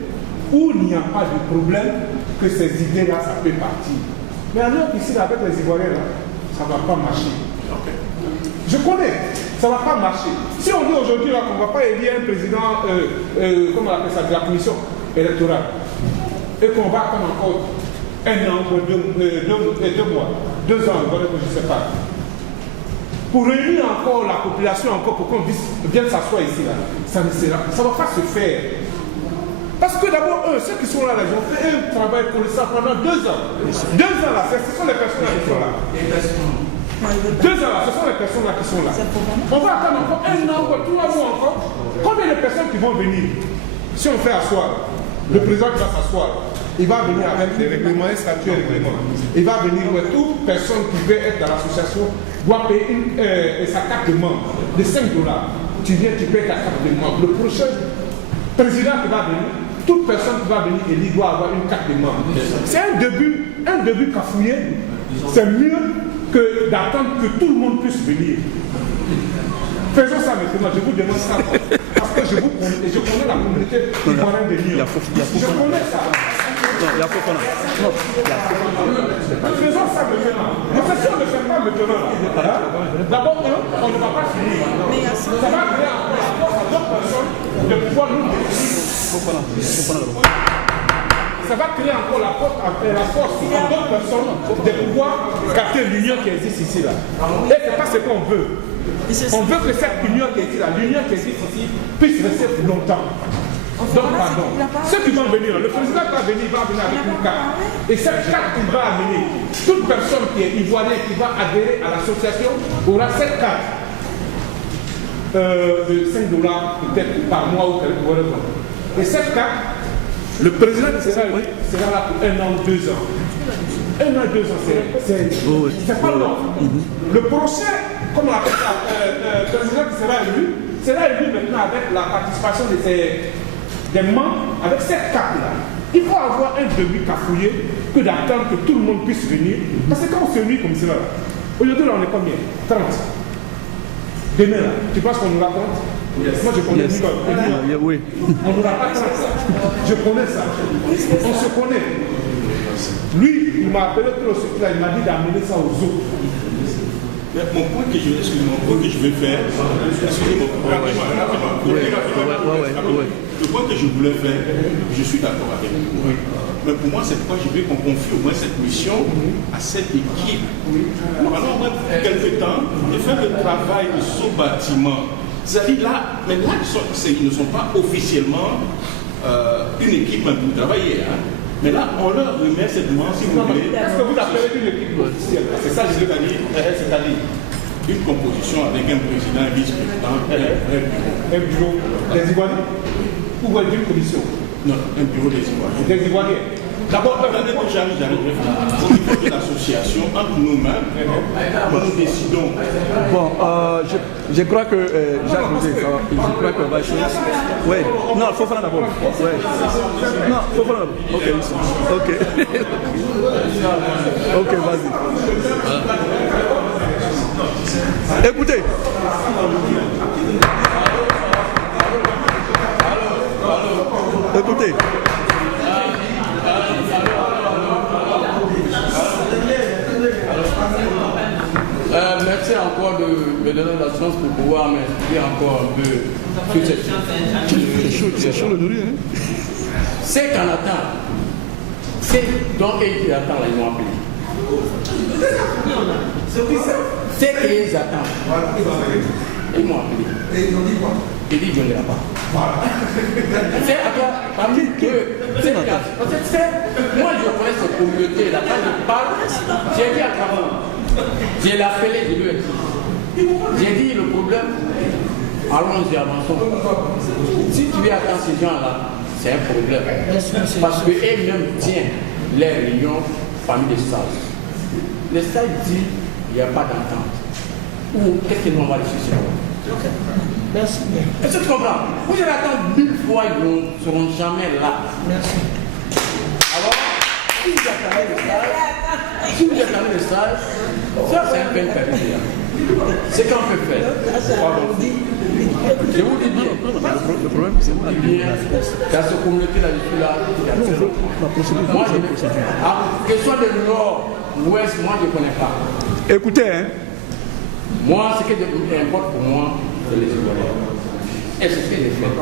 où il n'y a pas de problème, que ces idées-là, ça peut partir. Mais à New York ici, avec les Ivoiriens, là, ça ne va pas marcher. Je connais, ça ne va pas marcher. Si on dit aujourd'hui qu'on ne va pas élire un président, comment on appelle ça, de la commission électorale, et qu'on va attendre encore un an, 2 mois, 2 ans, je ne sais pas, pour réunir encore la population, encore pour qu'on vienne s'asseoir ici, là, ça ne va pas se faire. Parce que d'abord, eux, ceux qui sont là, ils ont fait un travail pour ça pendant 2 ans. 2 ans là, ce sont les personnes qui sont là. 2 ans là, ce sont les personnes là qui sont là. On va attendre encore 1 an, 3 mois encore. Combien de personnes qui vont venir? Si on fait asseoir, le président qui va s'asseoir, il va venir avec des règlements, un statut et règlements. Il va venir, toute personne qui veut être dans l'association doit payer sa carte de membre de $5. Tu viens, tu payes ta carte de membre. Le prochain président qui va venir, toute personne qui va venir élire doit avoir une carte de membre. C'est un début cafouillé. C'est mieux que d'attendre que tout le monde puisse venir. Faisons ça maintenant, je vous demande ça. Parce que je connais la communauté ivoirienne de Lyon. Je connais ça. Non, il y a Fofana. Faisons ça maintenant. Mais si on ne fait pas maintenant, d'abord, on ne va pas finir. Ça va créer encore la force à d'autres personnes de pouvoir nous détruire. Ça va créer encore la force à d'autres personnes de pouvoir capter l'union qui existe ici. Là. Et c'est pas ce qu'on veut. On veut que cette union qui existe là, l'union qui existe ici, puisse rester longtemps. Donc, pardon. Ceux qui vont venir, le président va venir avec une carte. Et cette carte qu'il va amener, toute personne qui est ivoirienne qui va adhérer à l'association aura cette carte de $5 peut-être par mois ou quelque chose. Et cette carte, le président qui sera là pour 1 an ou 2 ans. 1 an, 2 ans, c'est pas long. Le prochain, comme on appelle ça, le président qui sera élu maintenant avec la participation des membres, avec cette carte-là. Il faut avoir un demi cafouillé que d'attendre que tout le monde puisse venir. Parce que quand on se réunit comme cela, aujourd'hui, là, on est combien? 30. Demain, là, tu penses qu'on aura 30? Moi, je connais oui. On n'aura pas 30. Je connais ça. On se connaît. Lui, il m'a appelé tout le secret, il m'a dit d'amener ça aux autres. Mon point que je vais faire, le point que je voulais faire, je suis d'accord avec vous. Oui. Mais pour moi, c'est pourquoi je veux qu'on confie au moins cette mission à cette équipe. Alors, quelques temps, de faire le travail de ce bâtiment. C'est-à-dire là, mais là, ils ne sont pas officiellement une équipe pour travailler. Hein. Mais là, on leur remet cette demande, si vous voulez. Qu'est-ce que vous appelez une équipe officielle? C'est ça, c'est-à-dire une composition avec un président, un vice-président, un bureau des Ivoiriens ou une commission? Non, un bureau des Ivoiriens. Des Ivoiriens. D'abord, j'arrive. Au niveau de l'association, entre nous-mêmes, nous décidons. Bon, je crois que Jacques José, je crois que va chose. Oui, non, il faut faire d'abord. Ouais. Non, il faut faire d'abord. Ok. Ok, vas-y. Écoutez. Écoutez. Merci encore de me donner la chance pour pouvoir m'expliquer encore un peu sur cette chose. C'est chaud le nourrir, hein? C'est qu'en attend. C'est donc ils qui attendent, ils m'ont appelé. C'est qu'ils attendent. Ils m'ont appelé. Et ils ont dit quoi? Ils disent je ne l'ai pas. C'est à toi, parmi eux. Moi je connais cette communauté-là. Quand je parle, j'ai dit à travers. Je l'ai appelé, je lui ai dit. J'ai dit le problème, allons-y, avançons. Si tu attends ces gens-là, c'est un problème. Parce qu'eux-mêmes tiennent les réunions parmi les sages. Les sages disent il n'y a pas d'entente. Ou qu'est-ce que nous on va les chercher? Merci. Est-ce que tu comprends? Vous allez attendre 1000 fois, ils ne seront jamais là. Merci. Alors, si vous attendez le stage, ça c'est un peine perdue. C'est qu'on peut faire. Je vous dis bien. Le problème, c'est pas bien. Dans cette communauté-là, je suis là. Moi, que ce soit de nord, ouest, moi je ne connais pas. Écoutez, hein. Moi, ce qui importe pour moi, c'est les Ivoiriens. Et c'est ce que j'ai fait.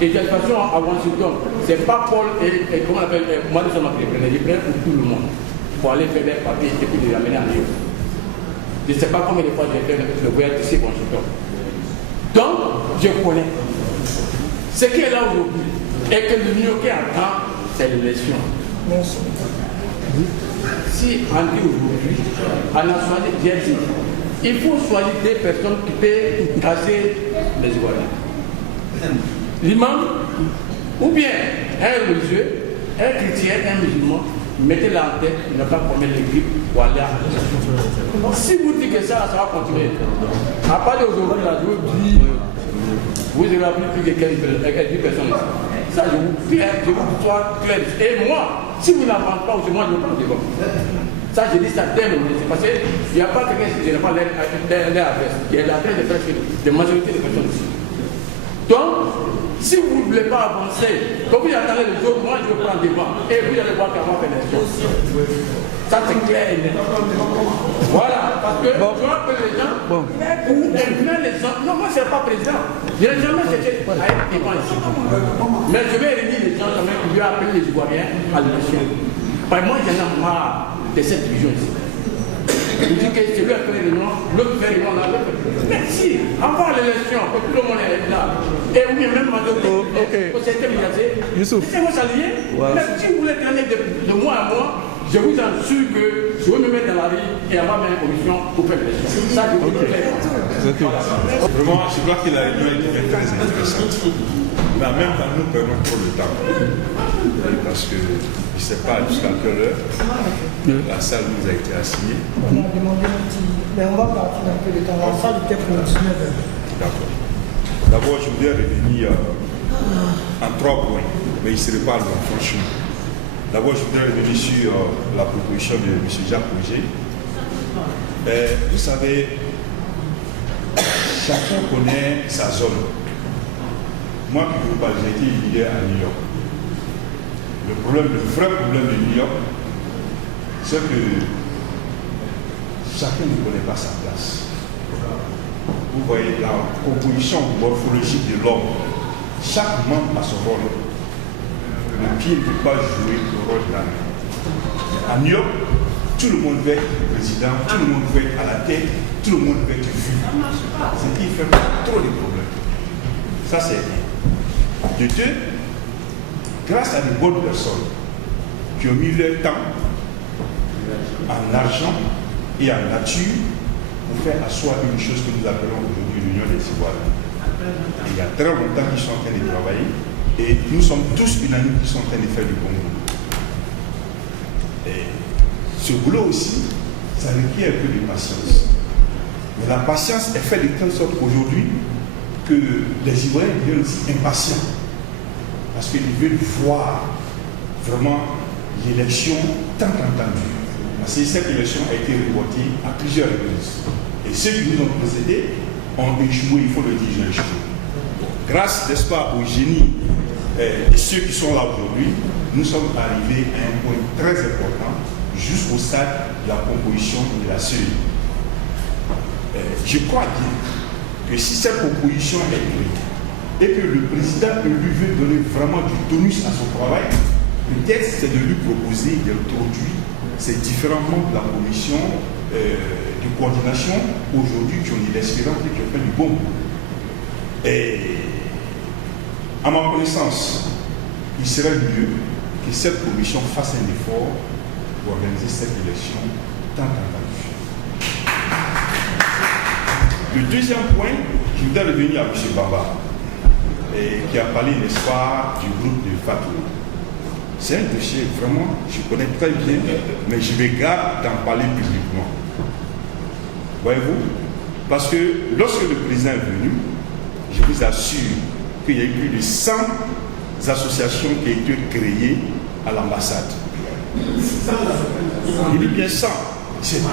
Et de toute façon, à Washington, c'est pas Paul et comment on appelle, moi nous sommes appelés, ils prennent pour tout le monde. Pour aller faire des papiers et puis les amener à New York. Je ne sais pas combien de fois j'ai fait le voyage ici à Washington. Donc, je connais. Ce qui est là aujourd'hui, et que l'Union qui attend, c'est l'élection. Si on dit aujourd'hui, on a choisi, j'ai dit, il faut choisir des personnes qui peuvent casser les Ivoiriens. L'imam, ou bien un religieux, un chrétien, un musulman, mettez-la en tête, il n'a pas formé l'équipe pour aller à la. Si vous dites que ça va continuer. À part d'aujourd'hui, là, je vous dis, vous n'aurez plus que 10 personnes ici. Ça, je vous plaît, je vous sois clair. Et moi, si vous n'avancez pas, moi, je ne veux pas le débat. Ça, je dis ça dès le début. Parce qu'il n'y a pas quelqu'un qui ne pas leur adresse. Il y a l'adresse de presque de majorité des personnes ici. Donc, si vous ne voulez pas avancer, comme vous attendez les autres, moi je vais prendre des bancs. Et vous allez voir comment faire les choses. Ça c'est clair et net. Voilà, parce que je appelle les gens pour inclure les gens. Non, moi je ne suis pas président. Je n'ai jamais cherché à être devant ici. Mais je vais réunir les gens quand même qui lui appeler les Ivoiriens à l'élection. Parce que moi j'en ai marre de cette division ici. Je dis que c'est lui qui fait réunion, l'autre fait réunion là. Merci. Avant l'élection, que tout le monde est là. Et oui, même Madame, c'était menacé. Laissez-moi saluer. Mais si vous voulez traîner de mois à mois, je vous assure que je vais me mettre dans la rue et avoir une commission pour faire l'élection. Ça, je vous le fais. Vraiment, je crois que la réunion est très intéressante. Mais en même temps, nous prenons trop le temps. Parce que je ne sais pas jusqu'à quelle heure la salle nous a été assignée. On a demandé un petit. Mais on va partir un peu de temps. La salle était pour 19 heures. D'accord. D'abord, je voudrais revenir en 3 points, mais il ne serait pas long, franchement. D'abord, je voudrais revenir sur la proposition de M. Jacques Roger. Vous savez, chacun connaît sa zone. Moi, qui ne veux pas, j'ai été leader à New York. Le vrai problème de New York, c'est que chacun ne connaît pas sa place. Vous voyez la composition morphologique de l'homme. Chaque membre a son rôle. Le pied ne peut pas jouer le rôle de la main. À New York, tout le monde veut être président, tout le monde veut être à la tête, tout le monde veut être vu. Ce qui fait trop de problèmes. Ça, c'est bien. De deux, grâce à de bonnes personnes qui ont mis leur temps en argent et en nature pour faire asseoir une chose que nous appelons aujourd'hui l'Union des Ivoiriens. Il y a très longtemps qu'ils sont en train de travailler et nous sommes tous unanimes qui sont en train de faire du bon boulot. Et ce boulot aussi, ça requiert un peu de patience. Mais la patience est faite de telle sorte qu'aujourd'hui que les Ivoiriens deviennent aussi impatients. Parce qu'ils veulent voir vraiment l'élection tant entendue. Parce que cette élection a été reportée à plusieurs reprises. Et ceux qui nous ont précédés ont échoué, il faut le dire, ils ont échoué. Grâce, n'est-ce pas, au génie de ceux qui sont là aujourd'hui, nous sommes arrivés à un point très important, jusqu'au stade de la composition de la CEI. Je crois dire que si cette composition est prise, et que le président élu veut donner vraiment du tonus à son travail, peut-être c'est de lui proposer d'introduire ces différents membres de la commission de coordination aujourd'hui qui ont de l'espérance et qui ont fait du bon boulot. Et à ma connaissance, il serait mieux que cette commission fasse un effort pour organiser cette élection tant attendue. Le deuxième point, je voudrais revenir à M. Baba, qui a parlé, n'est-ce pas, du groupe de Fatou. C'est un dossier, vraiment, je connais très bien, mais je vais garder d'en parler publiquement. Voyez-vous? Parce que lorsque le président est venu, je vous assure qu'il y a eu plus de 100 associations qui ont été créées à l'ambassade. Il dit bien 100.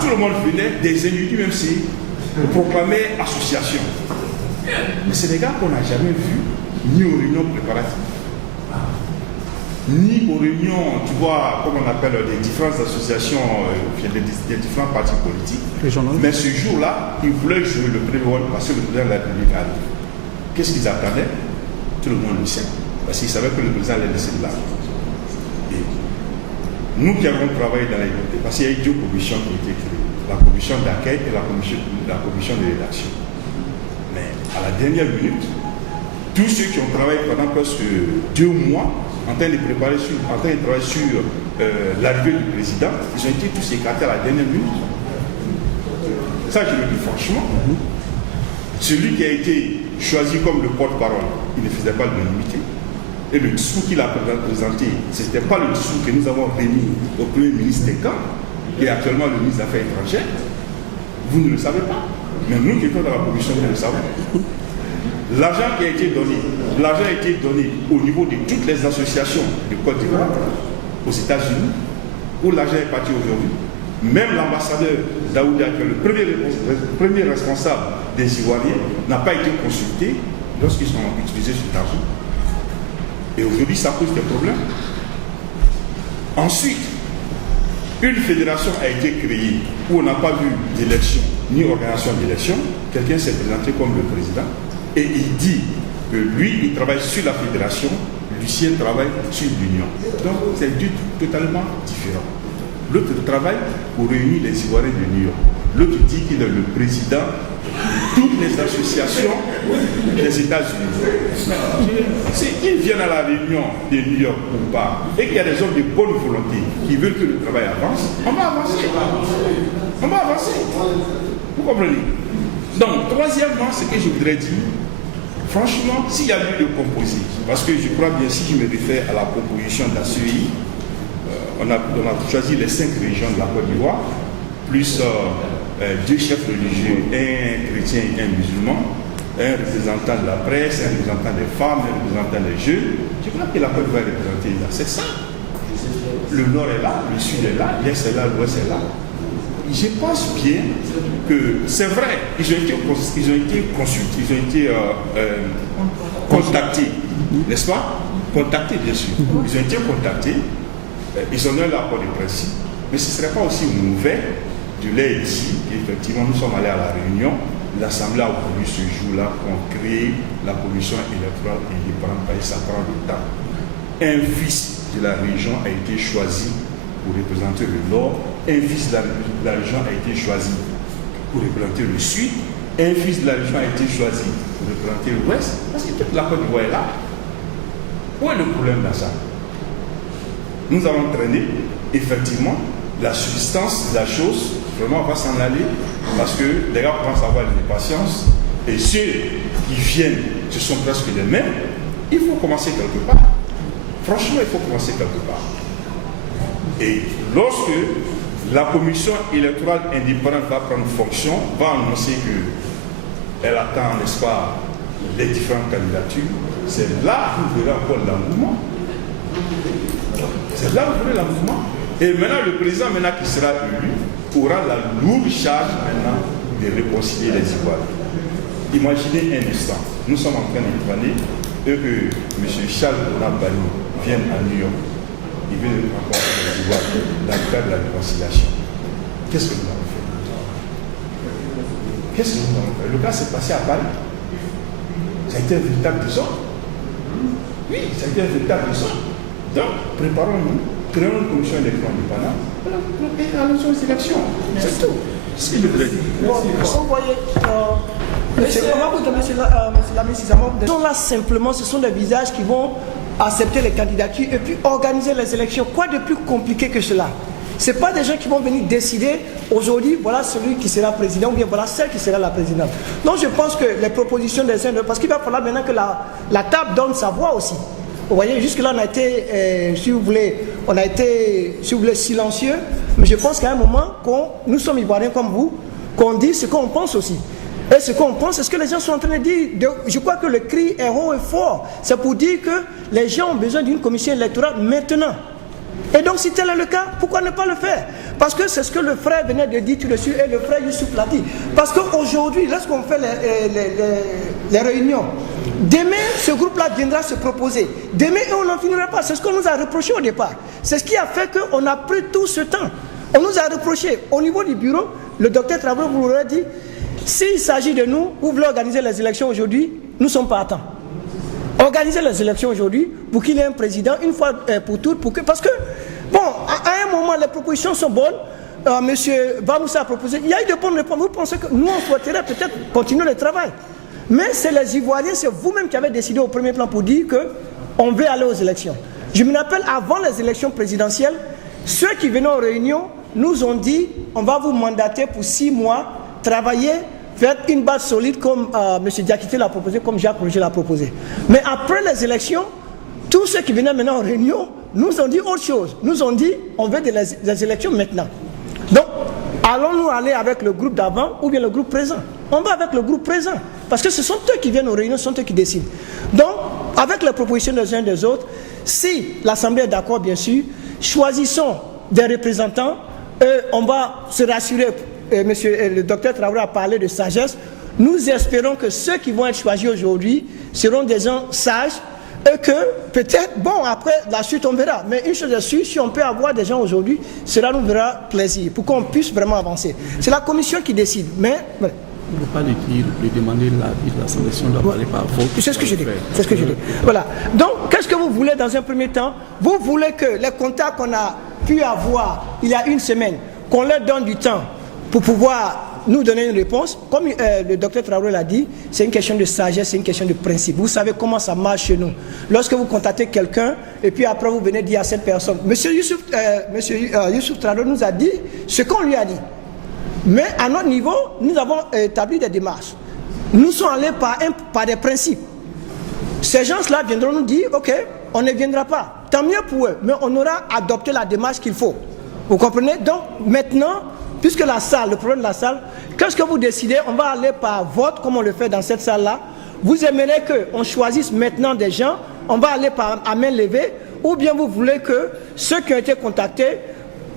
Tout le monde venait, des individus même si proclamaient association. Mais c'est des gars qu'on n'a jamais vus, ni aux réunions préparatives, ni aux réunions, tu vois, comme on appelle des différentes associations, des différents partis politiques. Mais ce jour-là, ils voulaient jouer le premier rôle parce que le président de la République arrive. Qu'est-ce qu'ils attendaient? Tout le monde le sait. Parce qu'ils savaient que le président allait laisser là. Et nous qui avons travaillé dans les deux, parce qu'il y a eu deux commissions qui ont été créées, la commission d'accueil et la commission de rédaction. Mais à la dernière minute, tous ceux qui ont travaillé pendant presque 2 mois en train de préparer travailler sur l'arrivée du président, ils ont été tous écartés à la dernière minute. Ça, je le dis franchement. Celui qui a été choisi comme le porte-parole, il ne faisait pas l'unanimité. Et le discours qu'il a présenté, ce n'était pas le discours que nous avons remis au Premier ministre Descamps, qui est actuellement le ministre des Affaires étrangères. Vous ne le savez pas. Mais nous qui sommes dans la commission, nous le savons. L'argent qui a été donné, l'argent a été donné au niveau de toutes les associations de Côte d'Ivoire, aux États-Unis, où l'argent est parti aujourd'hui. Même l'ambassadeur Daouda, qui est le premier responsable des Ivoiriens, n'a pas été consulté lorsqu'ils ont utilisé cet argent. Et aujourd'hui, ça pose des problèmes. Ensuite, une fédération a été créée où on n'a pas vu d'élection ni organisation d'élection. Quelqu'un s'est présenté comme le président et il dit que lui, il travaille sur la fédération, Lucien travaille sur l'union. Donc, c'est totalement différent. L'autre travaille pour réunir les Ivoiriens de New York. L'autre dit qu'il est le président de toutes les associations des États-Unis. S'ils viennent à la réunion de New York ou pas, et qu'il y a des hommes de bonne volonté qui veulent que le travail avance, on va avancer. On va avancer. Vous comprenez? Donc, troisièmement, ce que je voudrais dire, franchement, s'il y a lieu de composer, parce que je crois bien, si je me réfère à la proposition de la CEI, on a choisi les 5 régions de la Côte d'Ivoire, plus 2 chefs religieux, un chrétien et un musulman, un représentant de la presse, un représentant des femmes, un représentant des jeunes. Je crois que la Côte d'Ivoire est représentée là. C'est ça. Le nord est là, le sud est là, l'est est là, l'ouest est là. Je pense bien que c'est vrai, ils ont été consultés, ils ont été contactés, n'est-ce pas? Contactés, bien sûr. Ils ont été contactés, ils ont eu l'accord de principe, mais ce ne serait pas aussi mauvais de leur dire qu'effectivement nous sommes allés à la réunion, l'Assemblée a voulu ce jour-là qu'on crée la commission électorale indépendante, parce que ça prend du temps. Un fils de la région a été choisi pour représenter le nord, un fils de la région a été choisi pour représenter le sud, un fils de la région a été choisi pour représenter l'ouest, parce que toute la Côte d'Ivoire est là. Où est le problème dans ça? Nous allons traîner, effectivement, la substance de la chose, vraiment, va s'en aller, parce que les gars commencent à avoir de patience, et ceux qui viennent, ce sont presque les mêmes. Il faut commencer quelque part. Franchement, il faut commencer quelque part. Et lorsque la commission électorale indépendante va prendre fonction, va annoncer qu'elle attend, n'est-ce pas, les différentes candidatures, c'est là que vous verrez encore l'engouement. C'est là que vous verrez l'engouement. Et maintenant, le président qui sera élu aura la lourde charge maintenant de réconcilier les Ivoiriens. Imaginez un instant, nous sommes en train de parler et que M. Charles Nabani vienne à New York. Il veut rencontrer les Ivoiriens dans le cadre de la réconciliation. Qu'est-ce que nous avons fait? Qu'est-ce que nous avons fait? Le cas s'est passé à Paris. Ça a été un véritable désordre. Oui, ça a été un véritable désordre. Donc, préparons-nous, créons une commission électorale indépendante et allons aux élections. C'est tout. C'est ce que je voulais dire. Vous voyez, là simplement, ce sont des visages qui vont accepter les candidatures et puis organiser les élections. Quoi de plus compliqué que cela? Ce n'est pas des gens qui vont venir décider aujourd'hui, voilà celui qui sera président ou bien voilà celle qui sera la présidente. Donc je pense que les propositions des uns, parce qu'il va falloir maintenant que la table donne sa voix aussi. Vous voyez, jusque-là on a été, si vous voulez, silencieux, mais je pense qu'à un moment, nous sommes Ivoiriens comme vous, qu'on dit ce qu'on pense aussi. Et ce qu'on pense, c'est ce que les gens sont en train de dire. Je crois que le cri est haut et fort. C'est pour dire que les gens ont besoin d'une commission électorale maintenant. Et donc, si tel est le cas, pourquoi ne pas le faire? Parce que c'est ce que le frère venait de dire tout dessus et le frère Youssouf l'a dit. Parce qu'aujourd'hui, lorsqu'on fait les réunions, demain, ce groupe-là viendra se proposer. Demain, on n'en finira pas. C'est ce qu'on nous a reproché au départ. C'est ce qui a fait qu'on a pris tout ce temps. On nous a reproché. Au niveau du bureau, le docteur Traoré vous l'aurait dit, s'il s'agit de nous, vous voulez organiser les élections aujourd'hui, nous ne sommes pas à temps. Organiser les élections aujourd'hui pour qu'il y ait un président une fois pour toutes, parce que, bon, à un moment, les propositions sont bonnes. Monsieur Bamoussa a proposé, il y a eu de bonnes réponses. Vous pensez que nous, on souhaiterait peut-être continuer le travail. Mais c'est les Ivoiriens, c'est vous-même qui avez décidé au premier plan pour dire qu'on veut aller aux élections. Je me rappelle, avant les élections présidentielles, ceux qui venaient aux réunions nous ont dit, on va vous mandater pour 6 mois, travailler, faire une base solide comme M. Diakité l'a proposé, comme Jacques Roger l'a proposé. Mais après les élections, tous ceux qui venaient maintenant en réunion nous ont dit autre chose. Nous ont dit, on veut des élections maintenant. Donc, allons-nous aller avec le groupe d'avant ou bien le groupe présent? On va avec le groupe présent. parce que ce sont eux qui viennent aux réunions, ce sont eux qui décident. Donc, avec les propositions des uns et des autres, si l'Assemblée est d'accord, bien sûr, choisissons des représentants. On va se rassurer, le docteur Traoré a parlé de sagesse. Nous espérons que ceux qui vont être choisis aujourd'hui seront des gens sages et que peut-être, bon, après la suite on verra. Mais une chose est sûre, si on peut avoir des gens aujourd'hui, cela nous fera plaisir pour qu'on puisse vraiment avancer. C'est la commission qui décide. Mais il ne faut pas de demander l'avis de l'Assemblée, si on doit parler par faute. C'est ce que je dis. C'est ce que je dis. Voilà. Donc, qu'est-ce que vous voulez dans un premier temps? Vous voulez que les contacts qu'on a pu avoir il y a une semaine, qu'on leur donne du temps pour pouvoir nous donner une réponse. Comme le docteur Traoré l'a dit, c'est une question de sagesse, c'est une question de principe. Vous savez comment ça marche chez nous. Lorsque vous contactez quelqu'un, et puis après vous venez dire à cette personne, Monsieur Youssouf Traoré nous a dit ce qu'on lui a dit. Mais à notre niveau, nous avons établi des démarches. Nous sommes allés par des principes. Ces gens-là viendront nous dire, ok, on ne viendra pas. Tant mieux pour eux, mais on aura adopté la démarche qu'il faut. Vous comprenez? Donc maintenant, puisque la salle, le problème de la salle, qu'est-ce que vous décidez? On va aller par vote, comme on le fait dans cette salle-là. Vous aimeriez qu'on choisisse maintenant des gens, on va aller par à main levée, ou bien vous voulez que ceux qui ont été contactés,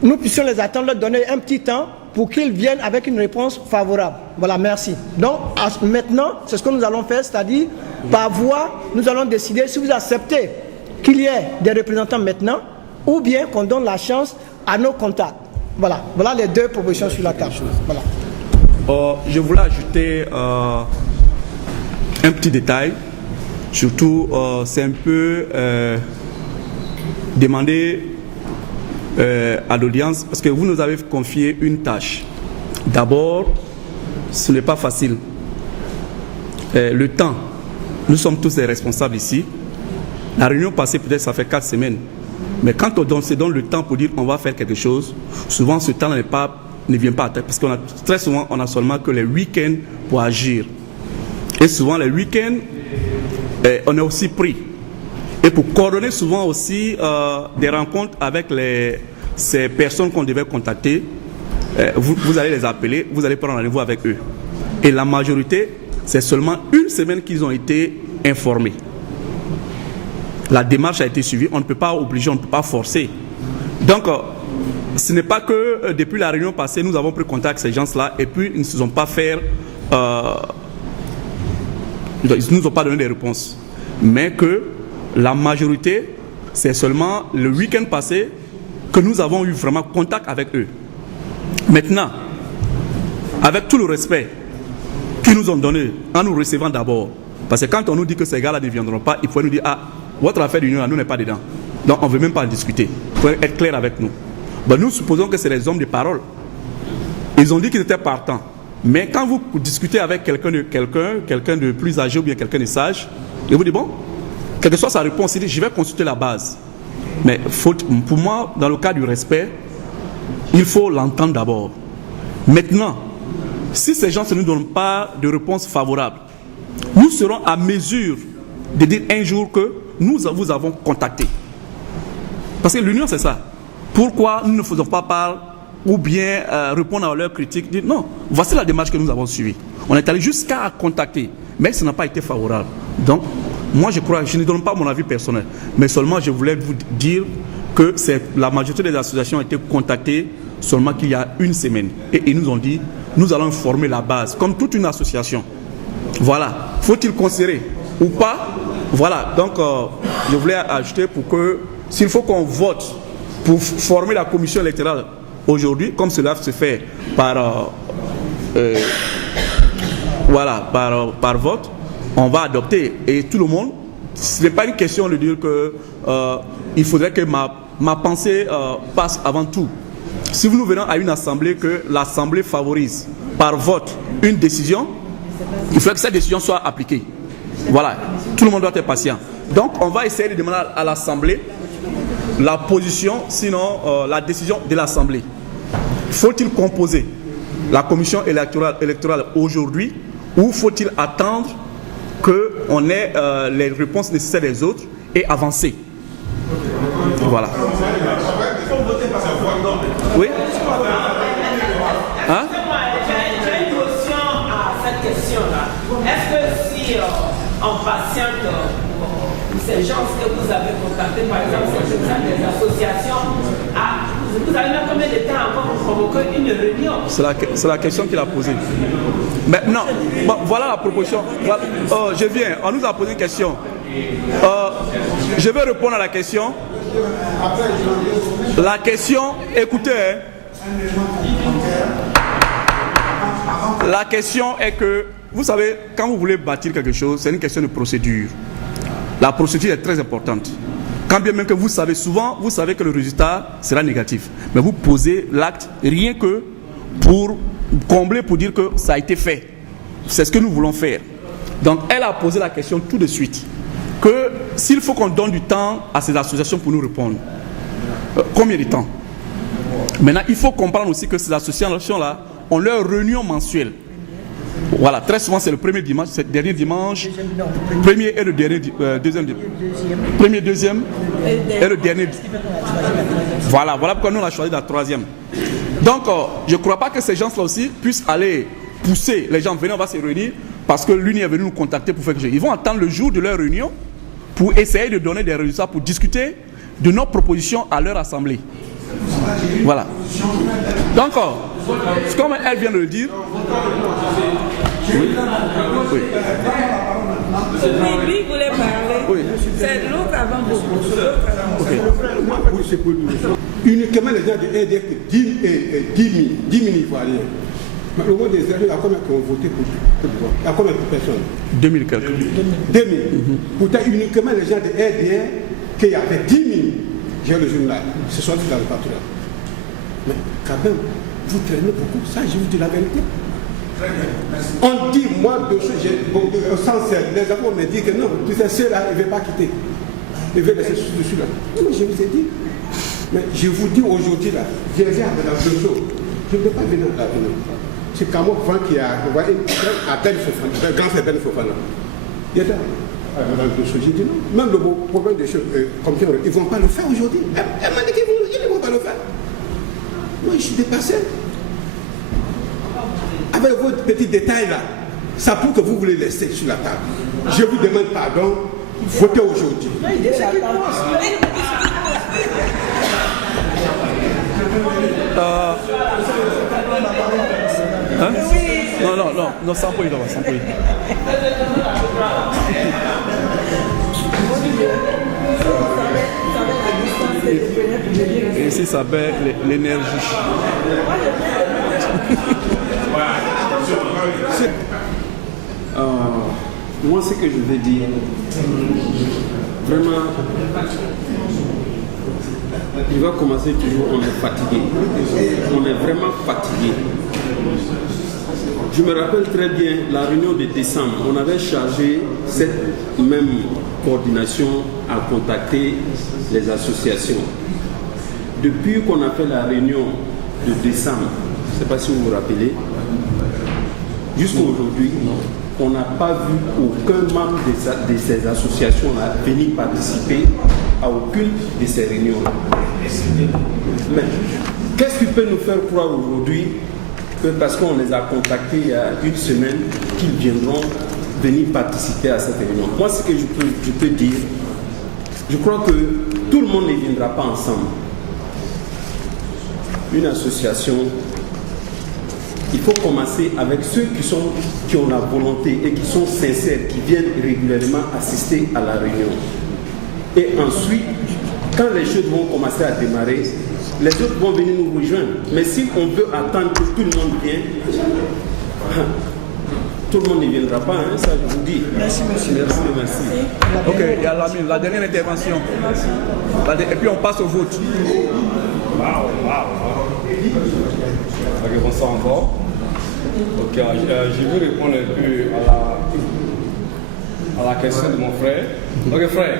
nous puissions les attendre, leur donner un petit temps pour qu'ils viennent avec une réponse favorable. Voilà, merci. Donc maintenant, c'est ce que nous allons faire, c'est-à-dire par voix, nous allons décider si vous acceptez qu'il y ait des représentants maintenant, ou bien qu'on donne la chance à nos contacts. Voilà, voilà les deux propositions sur la table. Voilà. Je voulais ajouter un petit détail. Surtout, c'est un peu demander à l'audience, parce que vous nous avez confié une tâche. D'abord, ce n'est pas facile. Le temps, nous sommes tous des responsables ici. La réunion passée, peut-être, ça fait 4 semaines. Mais quand on se donne le temps pour dire on va faire quelque chose, souvent ce temps ne vient pas à tête. Parce que très souvent, on n'a seulement que les week-ends pour agir. Et souvent, les week-ends, on est aussi pris. Et pour coordonner souvent aussi des rencontres avec ces personnes qu'on devait contacter, vous allez les appeler, vous allez prendre rendez-vous avec eux. Et la majorité, c'est seulement une semaine qu'ils ont été informés. La démarche a été suivie, on ne peut pas obliger, on ne peut pas forcer. Donc, ce n'est pas que depuis la réunion passée, nous avons pris contact avec ces gens-là et puis ils ne se sont pas fait... ils ne nous ont pas donné des réponses. Mais que la majorité, c'est seulement le week-end passé que nous avons eu vraiment contact avec eux. Maintenant, avec tout le respect qu'ils nous ont donné, en nous recevant d'abord, parce que quand on nous dit que ces gars-là ne viendront pas, il faut nous dire, ah, votre affaire d'union, nous n'est pas dedans. Donc on ne veut même pas en discuter. Il faut être clair avec nous. Ben, nous supposons que c'est des hommes de parole. Ils ont dit qu'ils étaient partants. Mais quand vous discutez avec quelqu'un de plus âgé ou bien quelqu'un de sage, il vous dit, bon, quelle que soit sa réponse, il dit, je vais consulter la base. Mais pour moi, dans le cas du respect, il faut l'entendre d'abord. Maintenant, si ces gens ne nous donnent pas de réponse favorable, nous serons à mesure de dire un jour que nous vous avons contacté. Parce que l'union, c'est ça. Pourquoi nous ne faisons pas part ou bien répondre à leurs critiques, dire non, voici la démarche que nous avons suivie. On est allé jusqu'à contacter, mais ça n'a pas été favorable. Donc, moi je crois, je ne donne pas mon avis personnel, mais seulement je voulais vous dire que la majorité des associations ont été contactées seulement qu'il y a une semaine. Et ils nous ont dit, nous allons former la base, comme toute une association. Voilà, faut-il considérer ou pas? Voilà, donc je voulais ajouter pour que, s'il faut qu'on vote pour former la commission électorale aujourd'hui, comme cela se fait par vote, on va adopter. Et tout le monde, ce n'est pas une question de dire que il faudrait que ma pensée passe avant tout. Si nous venons à une assemblée, que l'assemblée favorise par vote une décision, il faut que cette décision soit appliquée. Voilà, tout le monde doit être patient. Donc on va essayer de demander à l'assemblée la position, sinon la décision de l'assemblée. Faut-il composer la commission électorale aujourd'hui ou faut-il attendre qu'on ait les réponses nécessaires des autres et avancer? Voilà. Oui? Hein? J'ai une question à cette question-là. Est-ce que aussi en patiente pour ces gens que vous avez contactés, par exemple, des associations. Vous avez même combien de temps encore pour provoquer une réunion? C'est la question qu'il a posée. Mais non, bon, voilà la proposition. Voilà. Je viens, on nous a posé une question. Je vais répondre à la question. La question, écoutez, la question est que, vous savez, quand vous voulez bâtir quelque chose, c'est une question de procédure. La procédure est très importante. Quand bien même que vous savez souvent, vous savez que le résultat sera négatif. Mais vous posez l'acte rien que pour combler, pour dire que ça a été fait. C'est ce que nous voulons faire. Donc elle a posé la question tout de suite. Que s'il faut qu'on donne du temps à ces associations pour nous répondre. Combien de temps? Maintenant, il faut comprendre aussi que ces associations-là ont leur réunion mensuelle. Voilà, très souvent c'est le premier dimanche, c'est le dernier dimanche, premier et le dernier, deuxième, premier, deuxième et le dernier. Voilà pourquoi nous on a choisi la troisième. Donc, je ne crois pas que ces gens-là aussi puissent aller pousser les gens, venez, on va se réunir, parce que l'UNI est venu nous contacter pour faire quelque chose. Ils vont attendre le jour de leur réunion pour essayer de donner des résultats, pour discuter de nos propositions à leur assemblée. Voilà. Donc, comme elle vient de le dire, oui. Lui voulait parler. Oui. C'est l'autre avant beaucoup. Moi, c'est pour uniquement les gens de RDF, 10 000 Ivoiriens. Mais au moins des élèves, il y a combien qui ont voté pour Côte d'Ivoire? Il y a combien de personnes? 2000 quelques. 2000. Pourtant, uniquement les gens de RDF, qu'il y avait 10 000. J'ai le journal, ce sont dans le patrimoine. Mais quand même, vous traînez beaucoup, ça, je vous dis la vérité. On dit, moi, de choses, sans cesse, les avons me dit que non, tu sais, ceux-là, ils ne veulent pas quitter. Ils veulent laisser dessus là. Moi, je vous ai dit. Mais je vous dis aujourd'hui, là, je viens de la chose. Je ne peux pas venir à la réunion. C'est Kamo Fan qui a envoyé à Ben Fofana, le grand frère Ben Fofana. Il est là. J'ai dit non. Même le problème des choses, comme ils ne vont pas le faire aujourd'hui. Elle m'a dit qu'ils ne vont pas le faire. Moi, je suis dépassé. Avec vos petits détails là, ça prouve que vous voulez laisser sur la table. Je vous demande pardon, votez aujourd'hui. Hein? Non, sans point, sans point. Et ici, ça baisse l'énergie. Moi, ce que je veux dire, vraiment, il va commencer toujours, on est fatigué. On est vraiment fatigué. Je me rappelle très bien la réunion de décembre. On avait chargé cette même coordination à contacter les associations. Depuis qu'on a fait la réunion de décembre, je ne sais pas si vous vous rappelez, jusqu'à aujourd'hui, on n'a pas vu aucun membre de ces associations-là venir participer à aucune de ces réunions-là. Mais qu'est-ce qui peut nous faire croire aujourd'hui que parce qu'on les a contactés il y a une semaine, qu'ils viendront venir participer à cette réunion? Moi, ce que je peux dire, je crois que tout le monde ne viendra pas ensemble. Une association, il faut commencer avec ceux qui ont la volonté et qui sont sincères, qui viennent régulièrement assister à la réunion. Et ensuite, quand les choses vont commencer à démarrer, les autres vont venir nous rejoindre. Mais si on veut attendre que tout le monde vienne, tout le monde ne viendra pas, hein, ça je vous dis. Merci, monsieur. Merci. Ok, il y a la dernière intervention. Et puis on passe au vote. Ok, bonsoir encore. Ok, je vais répondre un peu à la question de mon frère. Ok, frère.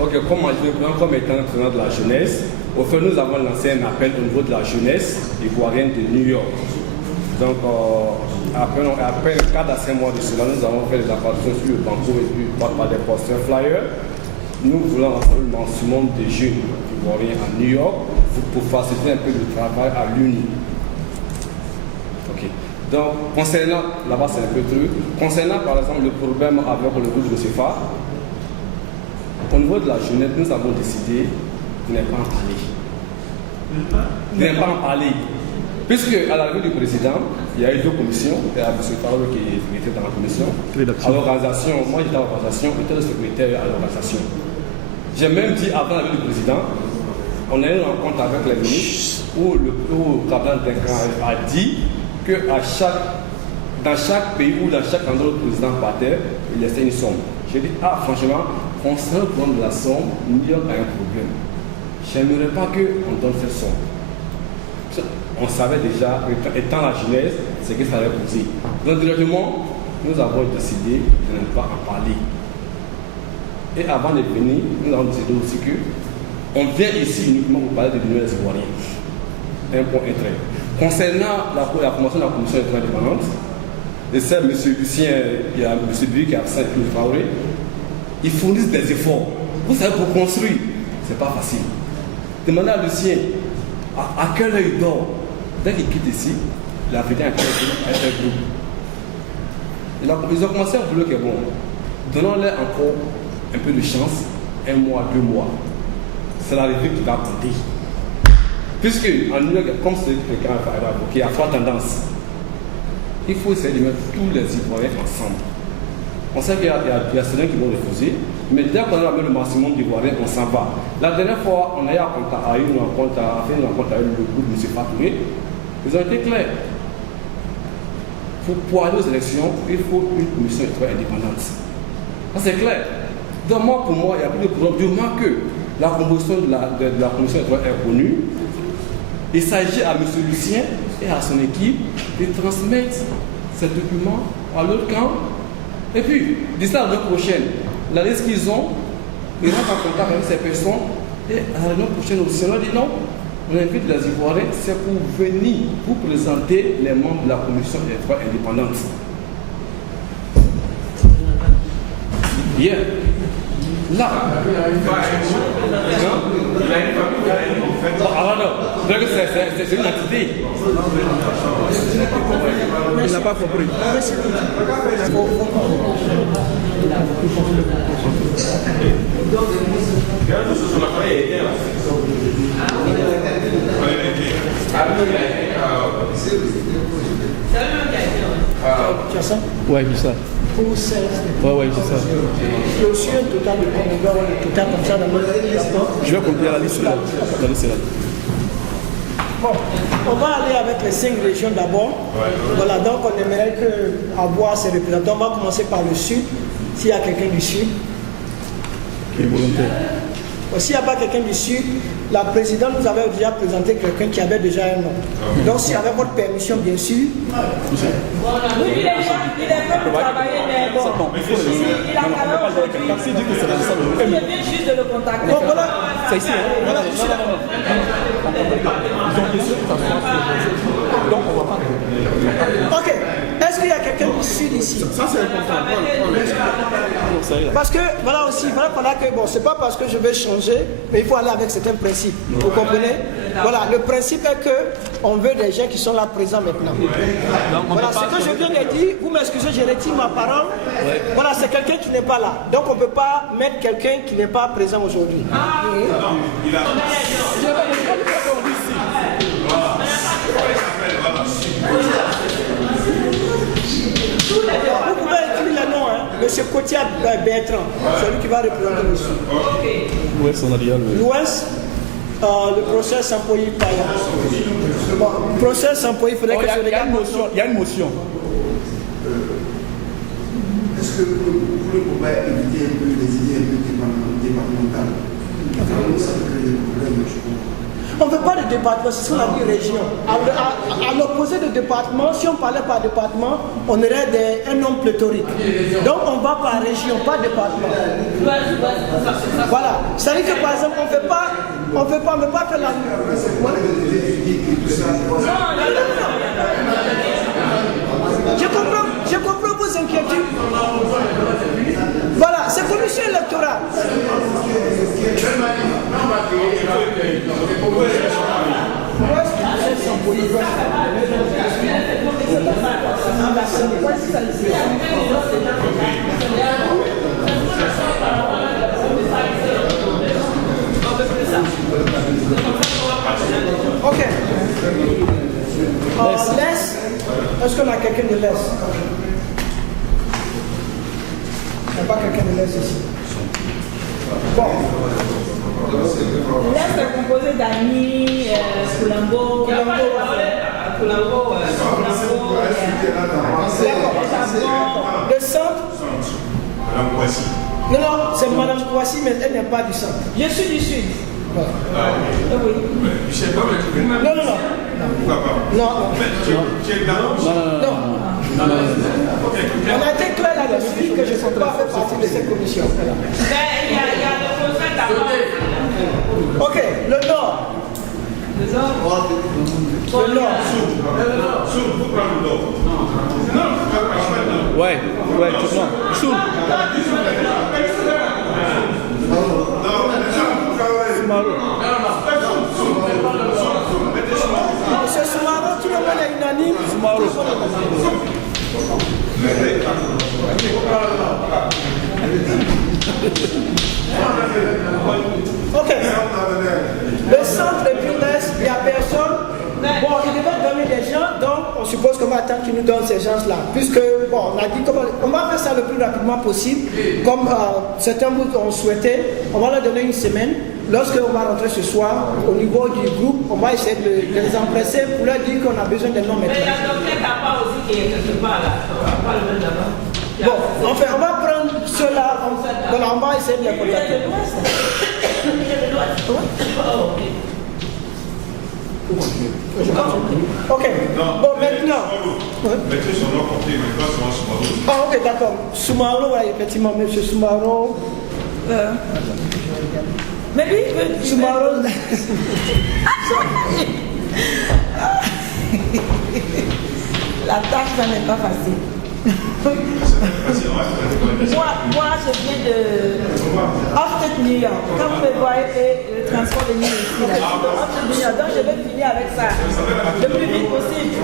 Ok, comme je me prends comme étant président de la jeunesse, au fait, nous avons lancé un appel au niveau de la jeunesse ivoirienne de New York. Donc, après 4 à 5 mois de cela, nous avons fait des apparitions sur le banco et puis par des posters flyers. Nous voulons rassembler le maximum de jeunes ivoiriens à New York pour faciliter un peu le travail à l'UNI. Ok. Donc, concernant, là-bas c'est un peu truc, concernant par exemple le problème avec le groupe de CFA, au niveau de la jeunesse, nous avons décidé de ne pas en parler. De ne pas en parler. Puisque à l'arrivée du président, il y a eu 2 commissions, il y a M. Faro qui était dans la commission. À l'organisation, moi j'étais à l'organisation, j'étais le secrétaire à l'organisation. J'ai même dit avant l'arrivée du président, on a eu une rencontre avec les ministres où le Kablan Tenkan a dit que dans chaque pays ou dans chaque endroit où le président partait, il laissait une somme. J'ai dit, franchement, on se donne de la somme, il n'y a pas un problème. Je n'aimerais pas qu'on donne cette somme. On savait déjà, étant la jeunesse, ce que ça allait poser. Donc, directement, nous avons décidé de ne pas en parler. Et avant de venir, nous avons décidé aussi que on vient ici uniquement pour parler de l'Union des Ivoiriens. Un point intérêt. Concernant la formation de la commission indépendante, et c'est M. Lucien, il y a M. Buy qui est absent, M. Traoré, ils fournissent des efforts. Vous savez, pour construire, ce n'est pas facile. Demandez à Lucien, à quelle heure il dort. Dès qu'il quitte ici, il a fait un groupe. Ils ont commencé à vouloir que bon, donnons-leur encore un peu de chance, 1 mois, 2 mois. C'est l'arrivée qui va compter. Puisque, en New York, comme c'est quelqu'un qui a 3 tendances, il faut essayer de mettre tous les Ivoiriens ensemble. On sait qu'il y a certains qui vont refuser, mais dès qu'on a mis le maximum d'Ivoiriens, on s'en va. La dernière fois, on a fait une rencontre avec le groupe de M. Fatouré. Ils ont été clairs. Pour aller aux élections, il faut une commission indépendante. Ça c'est clair. Donc moi, pour moi, il n'y a plus de problème. Du moment que la composition de la commission est connue, il s'agit à M. Lucien et à son équipe de transmettre ces documents à l'autre camp. Et puis, d'ici l'année prochaine, la liste qu'ils ont, ils rentrent en contact avec ces personnes. Et à l'année prochaine aussi, on a dit non, on invite les Ivoiriens, c'est pour venir vous présenter les membres de la commission indépendante. Bien. Là. C'est une entité. Il n'a pas compris. Tu as ça? Ouais, j'ai ça. Pour 16. Ouais, j'ai ça. Il y a aussi un total de combien? On doit avoir le total comme ça dans notre rapport. Je vais compléter la liste là. La liste là. Bon, on va aller avec les 5 régions d'abord. Voilà, donc on aimerait avoir ces représentants. On va commencer par le sud. S'il y a quelqu'un du sud. Qui est volontaire. S'il n'y a pas quelqu'un du sud, la présidente nous avait déjà présenté quelqu'un qui avait déjà un nom. Donc, si avec votre permission, bien sûr. Oui, il est prêt pour travailler, mais bon. Il a quand même dit que c'est la licence de il vient juste de le contacter. Bon, voilà. C'est ici. Voilà, ici. Donc, on va pas. Ok. Est-ce qu'il y a quelqu'un du sud ici? Ça, c'est important. Parce que, voilà aussi, voilà que, bon, c'est pas parce que je vais changer, mais il faut aller avec certains principes. Vous comprenez? Voilà, le principe est que on veut des gens qui sont là présents maintenant. Voilà, ce que je viens de dire, vous m'excusez, je retire ma parole. Voilà, c'est quelqu'un qui n'est pas là. Donc, on ne peut pas mettre quelqu'un qui n'est pas présent aujourd'hui. Vous pouvez écrire le nom, hein. Monsieur Cotia Bertrand, celui qui va représenter le sud. L'Ouest, on a dit l'Ouest, le procès Sampoï Paya. Bon, procès Sampoï, il faudrait que je regarde. Il y a une motion. Est-ce que vous pouvez éviter un peu les idées un peu départementales? Ça peut créer des problèmes, je crois. On ne veut pas de département, c'est ce qu'on a dit région. À l'opposé de département, si on parlait par département, on aurait un nom pléthorique. Donc on va par région, pas département. Voilà. C'est-à-dire que par exemple, on ne veut pas faire la... Je comprends vos inquiétudes. Voilà, c'est commission électorale. Ok. Laisse. Est-ce qu'on a quelqu'un de laisse? Il n'y a pas quelqu'un de laisse ici. Bon. Laisse est composé d'Annie, Koulambo, le centre. Madame Kouassi. Non, non, c'est Madame Kouassi, mais elle n'est pas du centre. Je suis du sud. Ah oui. Oui. Je sais pas, mais non, non, non. Pourquoi pas? Non, non. Non. On a été clair là-dessus que je ne sais pas faire partie de cette commission. Mais il y a le concept d'abord. Ok, le nord. Le nord. Le nord. Soul, vous prenez le nord. Non, ouais, non. Soul. Monsieur Soumaro, tout le monde est unanime. Soumaro. Ok. Le centre et puis l'est, il n'y a personne. Bon, il devait donner des gens, donc on suppose qu'on va attendre qu'ils nous donnent ces gens-là. Puisque, bon, on a dit qu'on va faire ça le plus rapidement possible. Comme certains ont souhaité, on va leur donner une semaine. Lorsqu'on va rentrer ce soir, au niveau du groupe, on va essayer de les empresser pour leur dire qu'on a besoin de noms maintenant. Mais il y a docteur Kappa aussi qui est quelque part là. On va pas le mettre là-bas. Bon, enfin, on va prendre ceux-là, on va essayer de les contacter. Ok, bon maintenant. Mettez son nom compté, mais pas son Soumaro. Ah ok, d'accord. Soumaro, ouais, effectivement, monsieur Soumaro. Mais lui, il veut. Soumaro. La tâche, ça n'est pas facile. moi, je viens de Upstate New York. Quand vous me voyez, le transport de New York ici, là, Upstate New York. Donc, je vais finir avec ça le plus vite possible.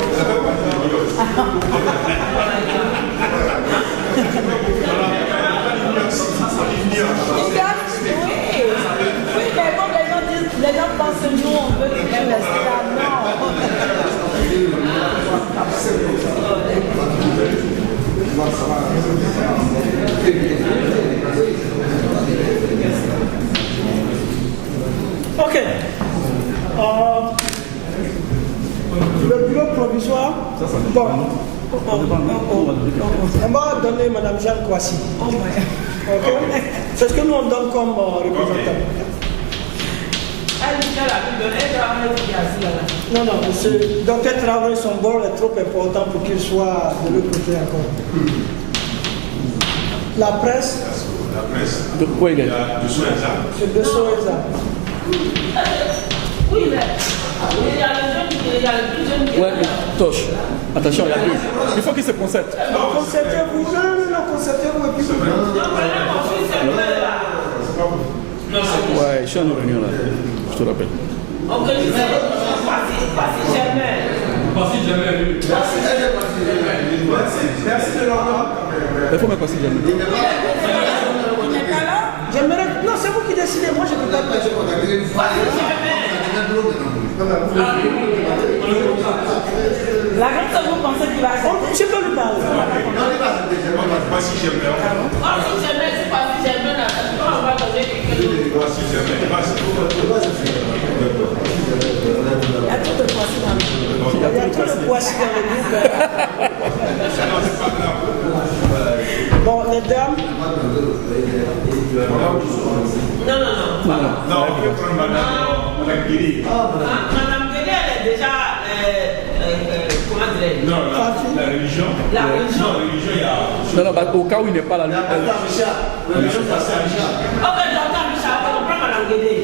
Oui, mais bon, les gens pensent que nous, on veut toujours rester là. Non. Ok. Le bureau provisoire. Bon. On va donner Mme Jeanne Kouassi. Ok. C'est ce que nous on donne comme représentant. Non, non, monsieur, docteur Traoré, son bord est trop important pour qu'il soit de l'autre côté encore. La presse. La presse. De quoi il est? De Soeza. C'est de Soeza. Oui, mais il y a le plus jeune qui Ouais, mais Toche. Attention, il y a deux. Il faut qu'il se concerte. Concertez-vous. Non, concertez-vous et puis vous. Ouais, je suis en réunion là. Je te rappelle. Ok, je sais. Pas si jamais. Merci de l'ordre. Il faut me passer jamais. Il n'est pas là. J'aimerais. Non, c'est vous qui décidez. Moi, je ne peux pas passer. La grande, vous pensez qu'il va accepter? Je peux lui parler. Pas si jamais. Pas si jamais, c'est pas si jamais. On va donner quelque chose. Pas si jamais. Il y a tout le poisson dans le groupe. Il y a tout le poisson dans le groupe. Bon, les dames. Non. Non, on peut prendre Madame Guéry. Madame Guéry, elle est déjà. Comment dirais-je? Non, la religion. La religion. Non, la religion, il y a. Non, non, bah, au cas où il n'est pas là. Ok, j'entends Richard. On prend Madame Guéry.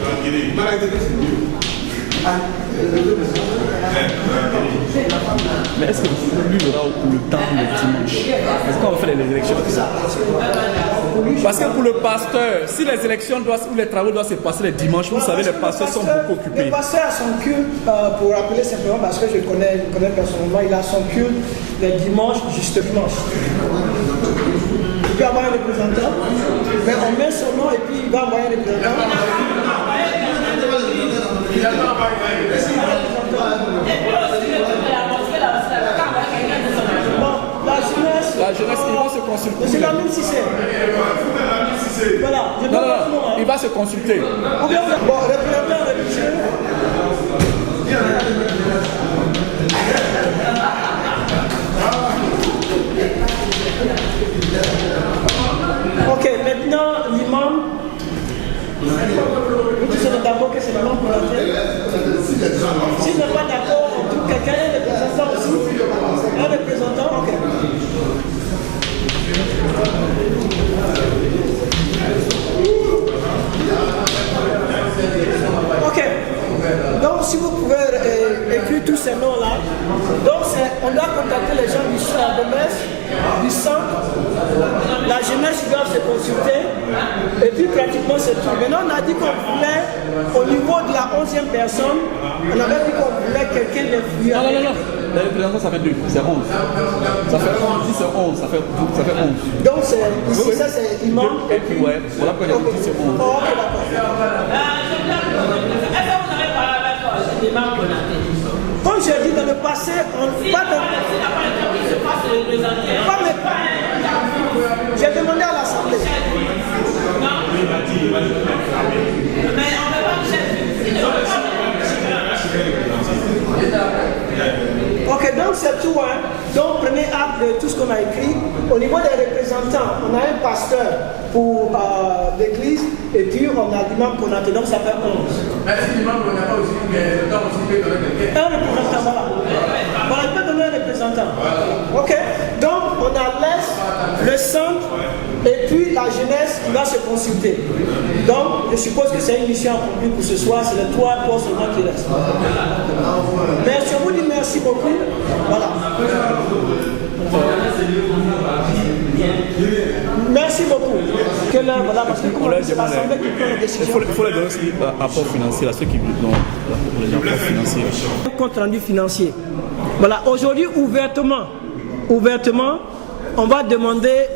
Madame Guéry. Mais est-ce que lui aura le temps le dimanche? Est-ce qu'on va faire les élections? Parce que pour le pasteur, si les élections ou les travaux doivent se passer les dimanches, vous savez, les pasteurs sont beaucoup occupés. Le pasteur a son culte, pour rappeler simplement, parce que je le connais personnellement, il a son culte les dimanches, juste dimanche. Il peut avoir un représentant, mais on met son nom et puis il va envoyer un représentant. La jeunesse, ils vont se consulter. C'est la même si c'est. Voilà. Non, il va se consulter. Bon, représentant religieux. Ok, maintenant, l'imam. Vous êtes d'accord que c'est l'imam pour la tête? S'il n'est pas d'accord, on trouve quelqu'un, un représentant aussi. Un représentant, ok. Ok. Donc, si vous pouvez écrire tous ces noms-là, donc on doit contacter les gens du centre, la jeunesse qui doivent se consulter, et puis pratiquement c'est tout. Maintenant, on a dit qu'on voulait, au niveau de la 11e personne, on avait dit qu'on voulait quelqu'un d'influent. Non. Les représentants, ça fait 2, c'est 11. Ça fait 11, si c'est 11, ça fait 11. Donc, ici, ça c'est imam. Et puis, ouais, voilà pourquoi j'ai dit c'est 11. Oh, ok, d'accord. Comme j'ai dit dans le passé, j'ai demandé à l'Assemblée. Ok, donc c'est tout. Hein. Donc prenez acte de tout ce qu'on a écrit. Au niveau des représentants, on a un pasteur pour l'église et puis on a l'imam Konaté, donc ça fait 11. Merci l'imam Konaté aussi, mais le temps aussi peut donner quelqu'un. Un représentant, voilà. Voilà, il peut donner un représentant. Ok, donc on a l'Est, le centre et puis la jeunesse qui va se consulter. Donc je suppose que c'est une mission accomplie pour ce soir, c'est les 3 postes seulement qui restent. Merci, on vous dit merci beaucoup. Voilà. Merci beaucoup. Voilà, parce que on leur demande, il faut leur donner aussi apport financier à ceux qui ont les apports financiers. Un compte rendu financier. Voilà, aujourd'hui, ouvertement, on va demander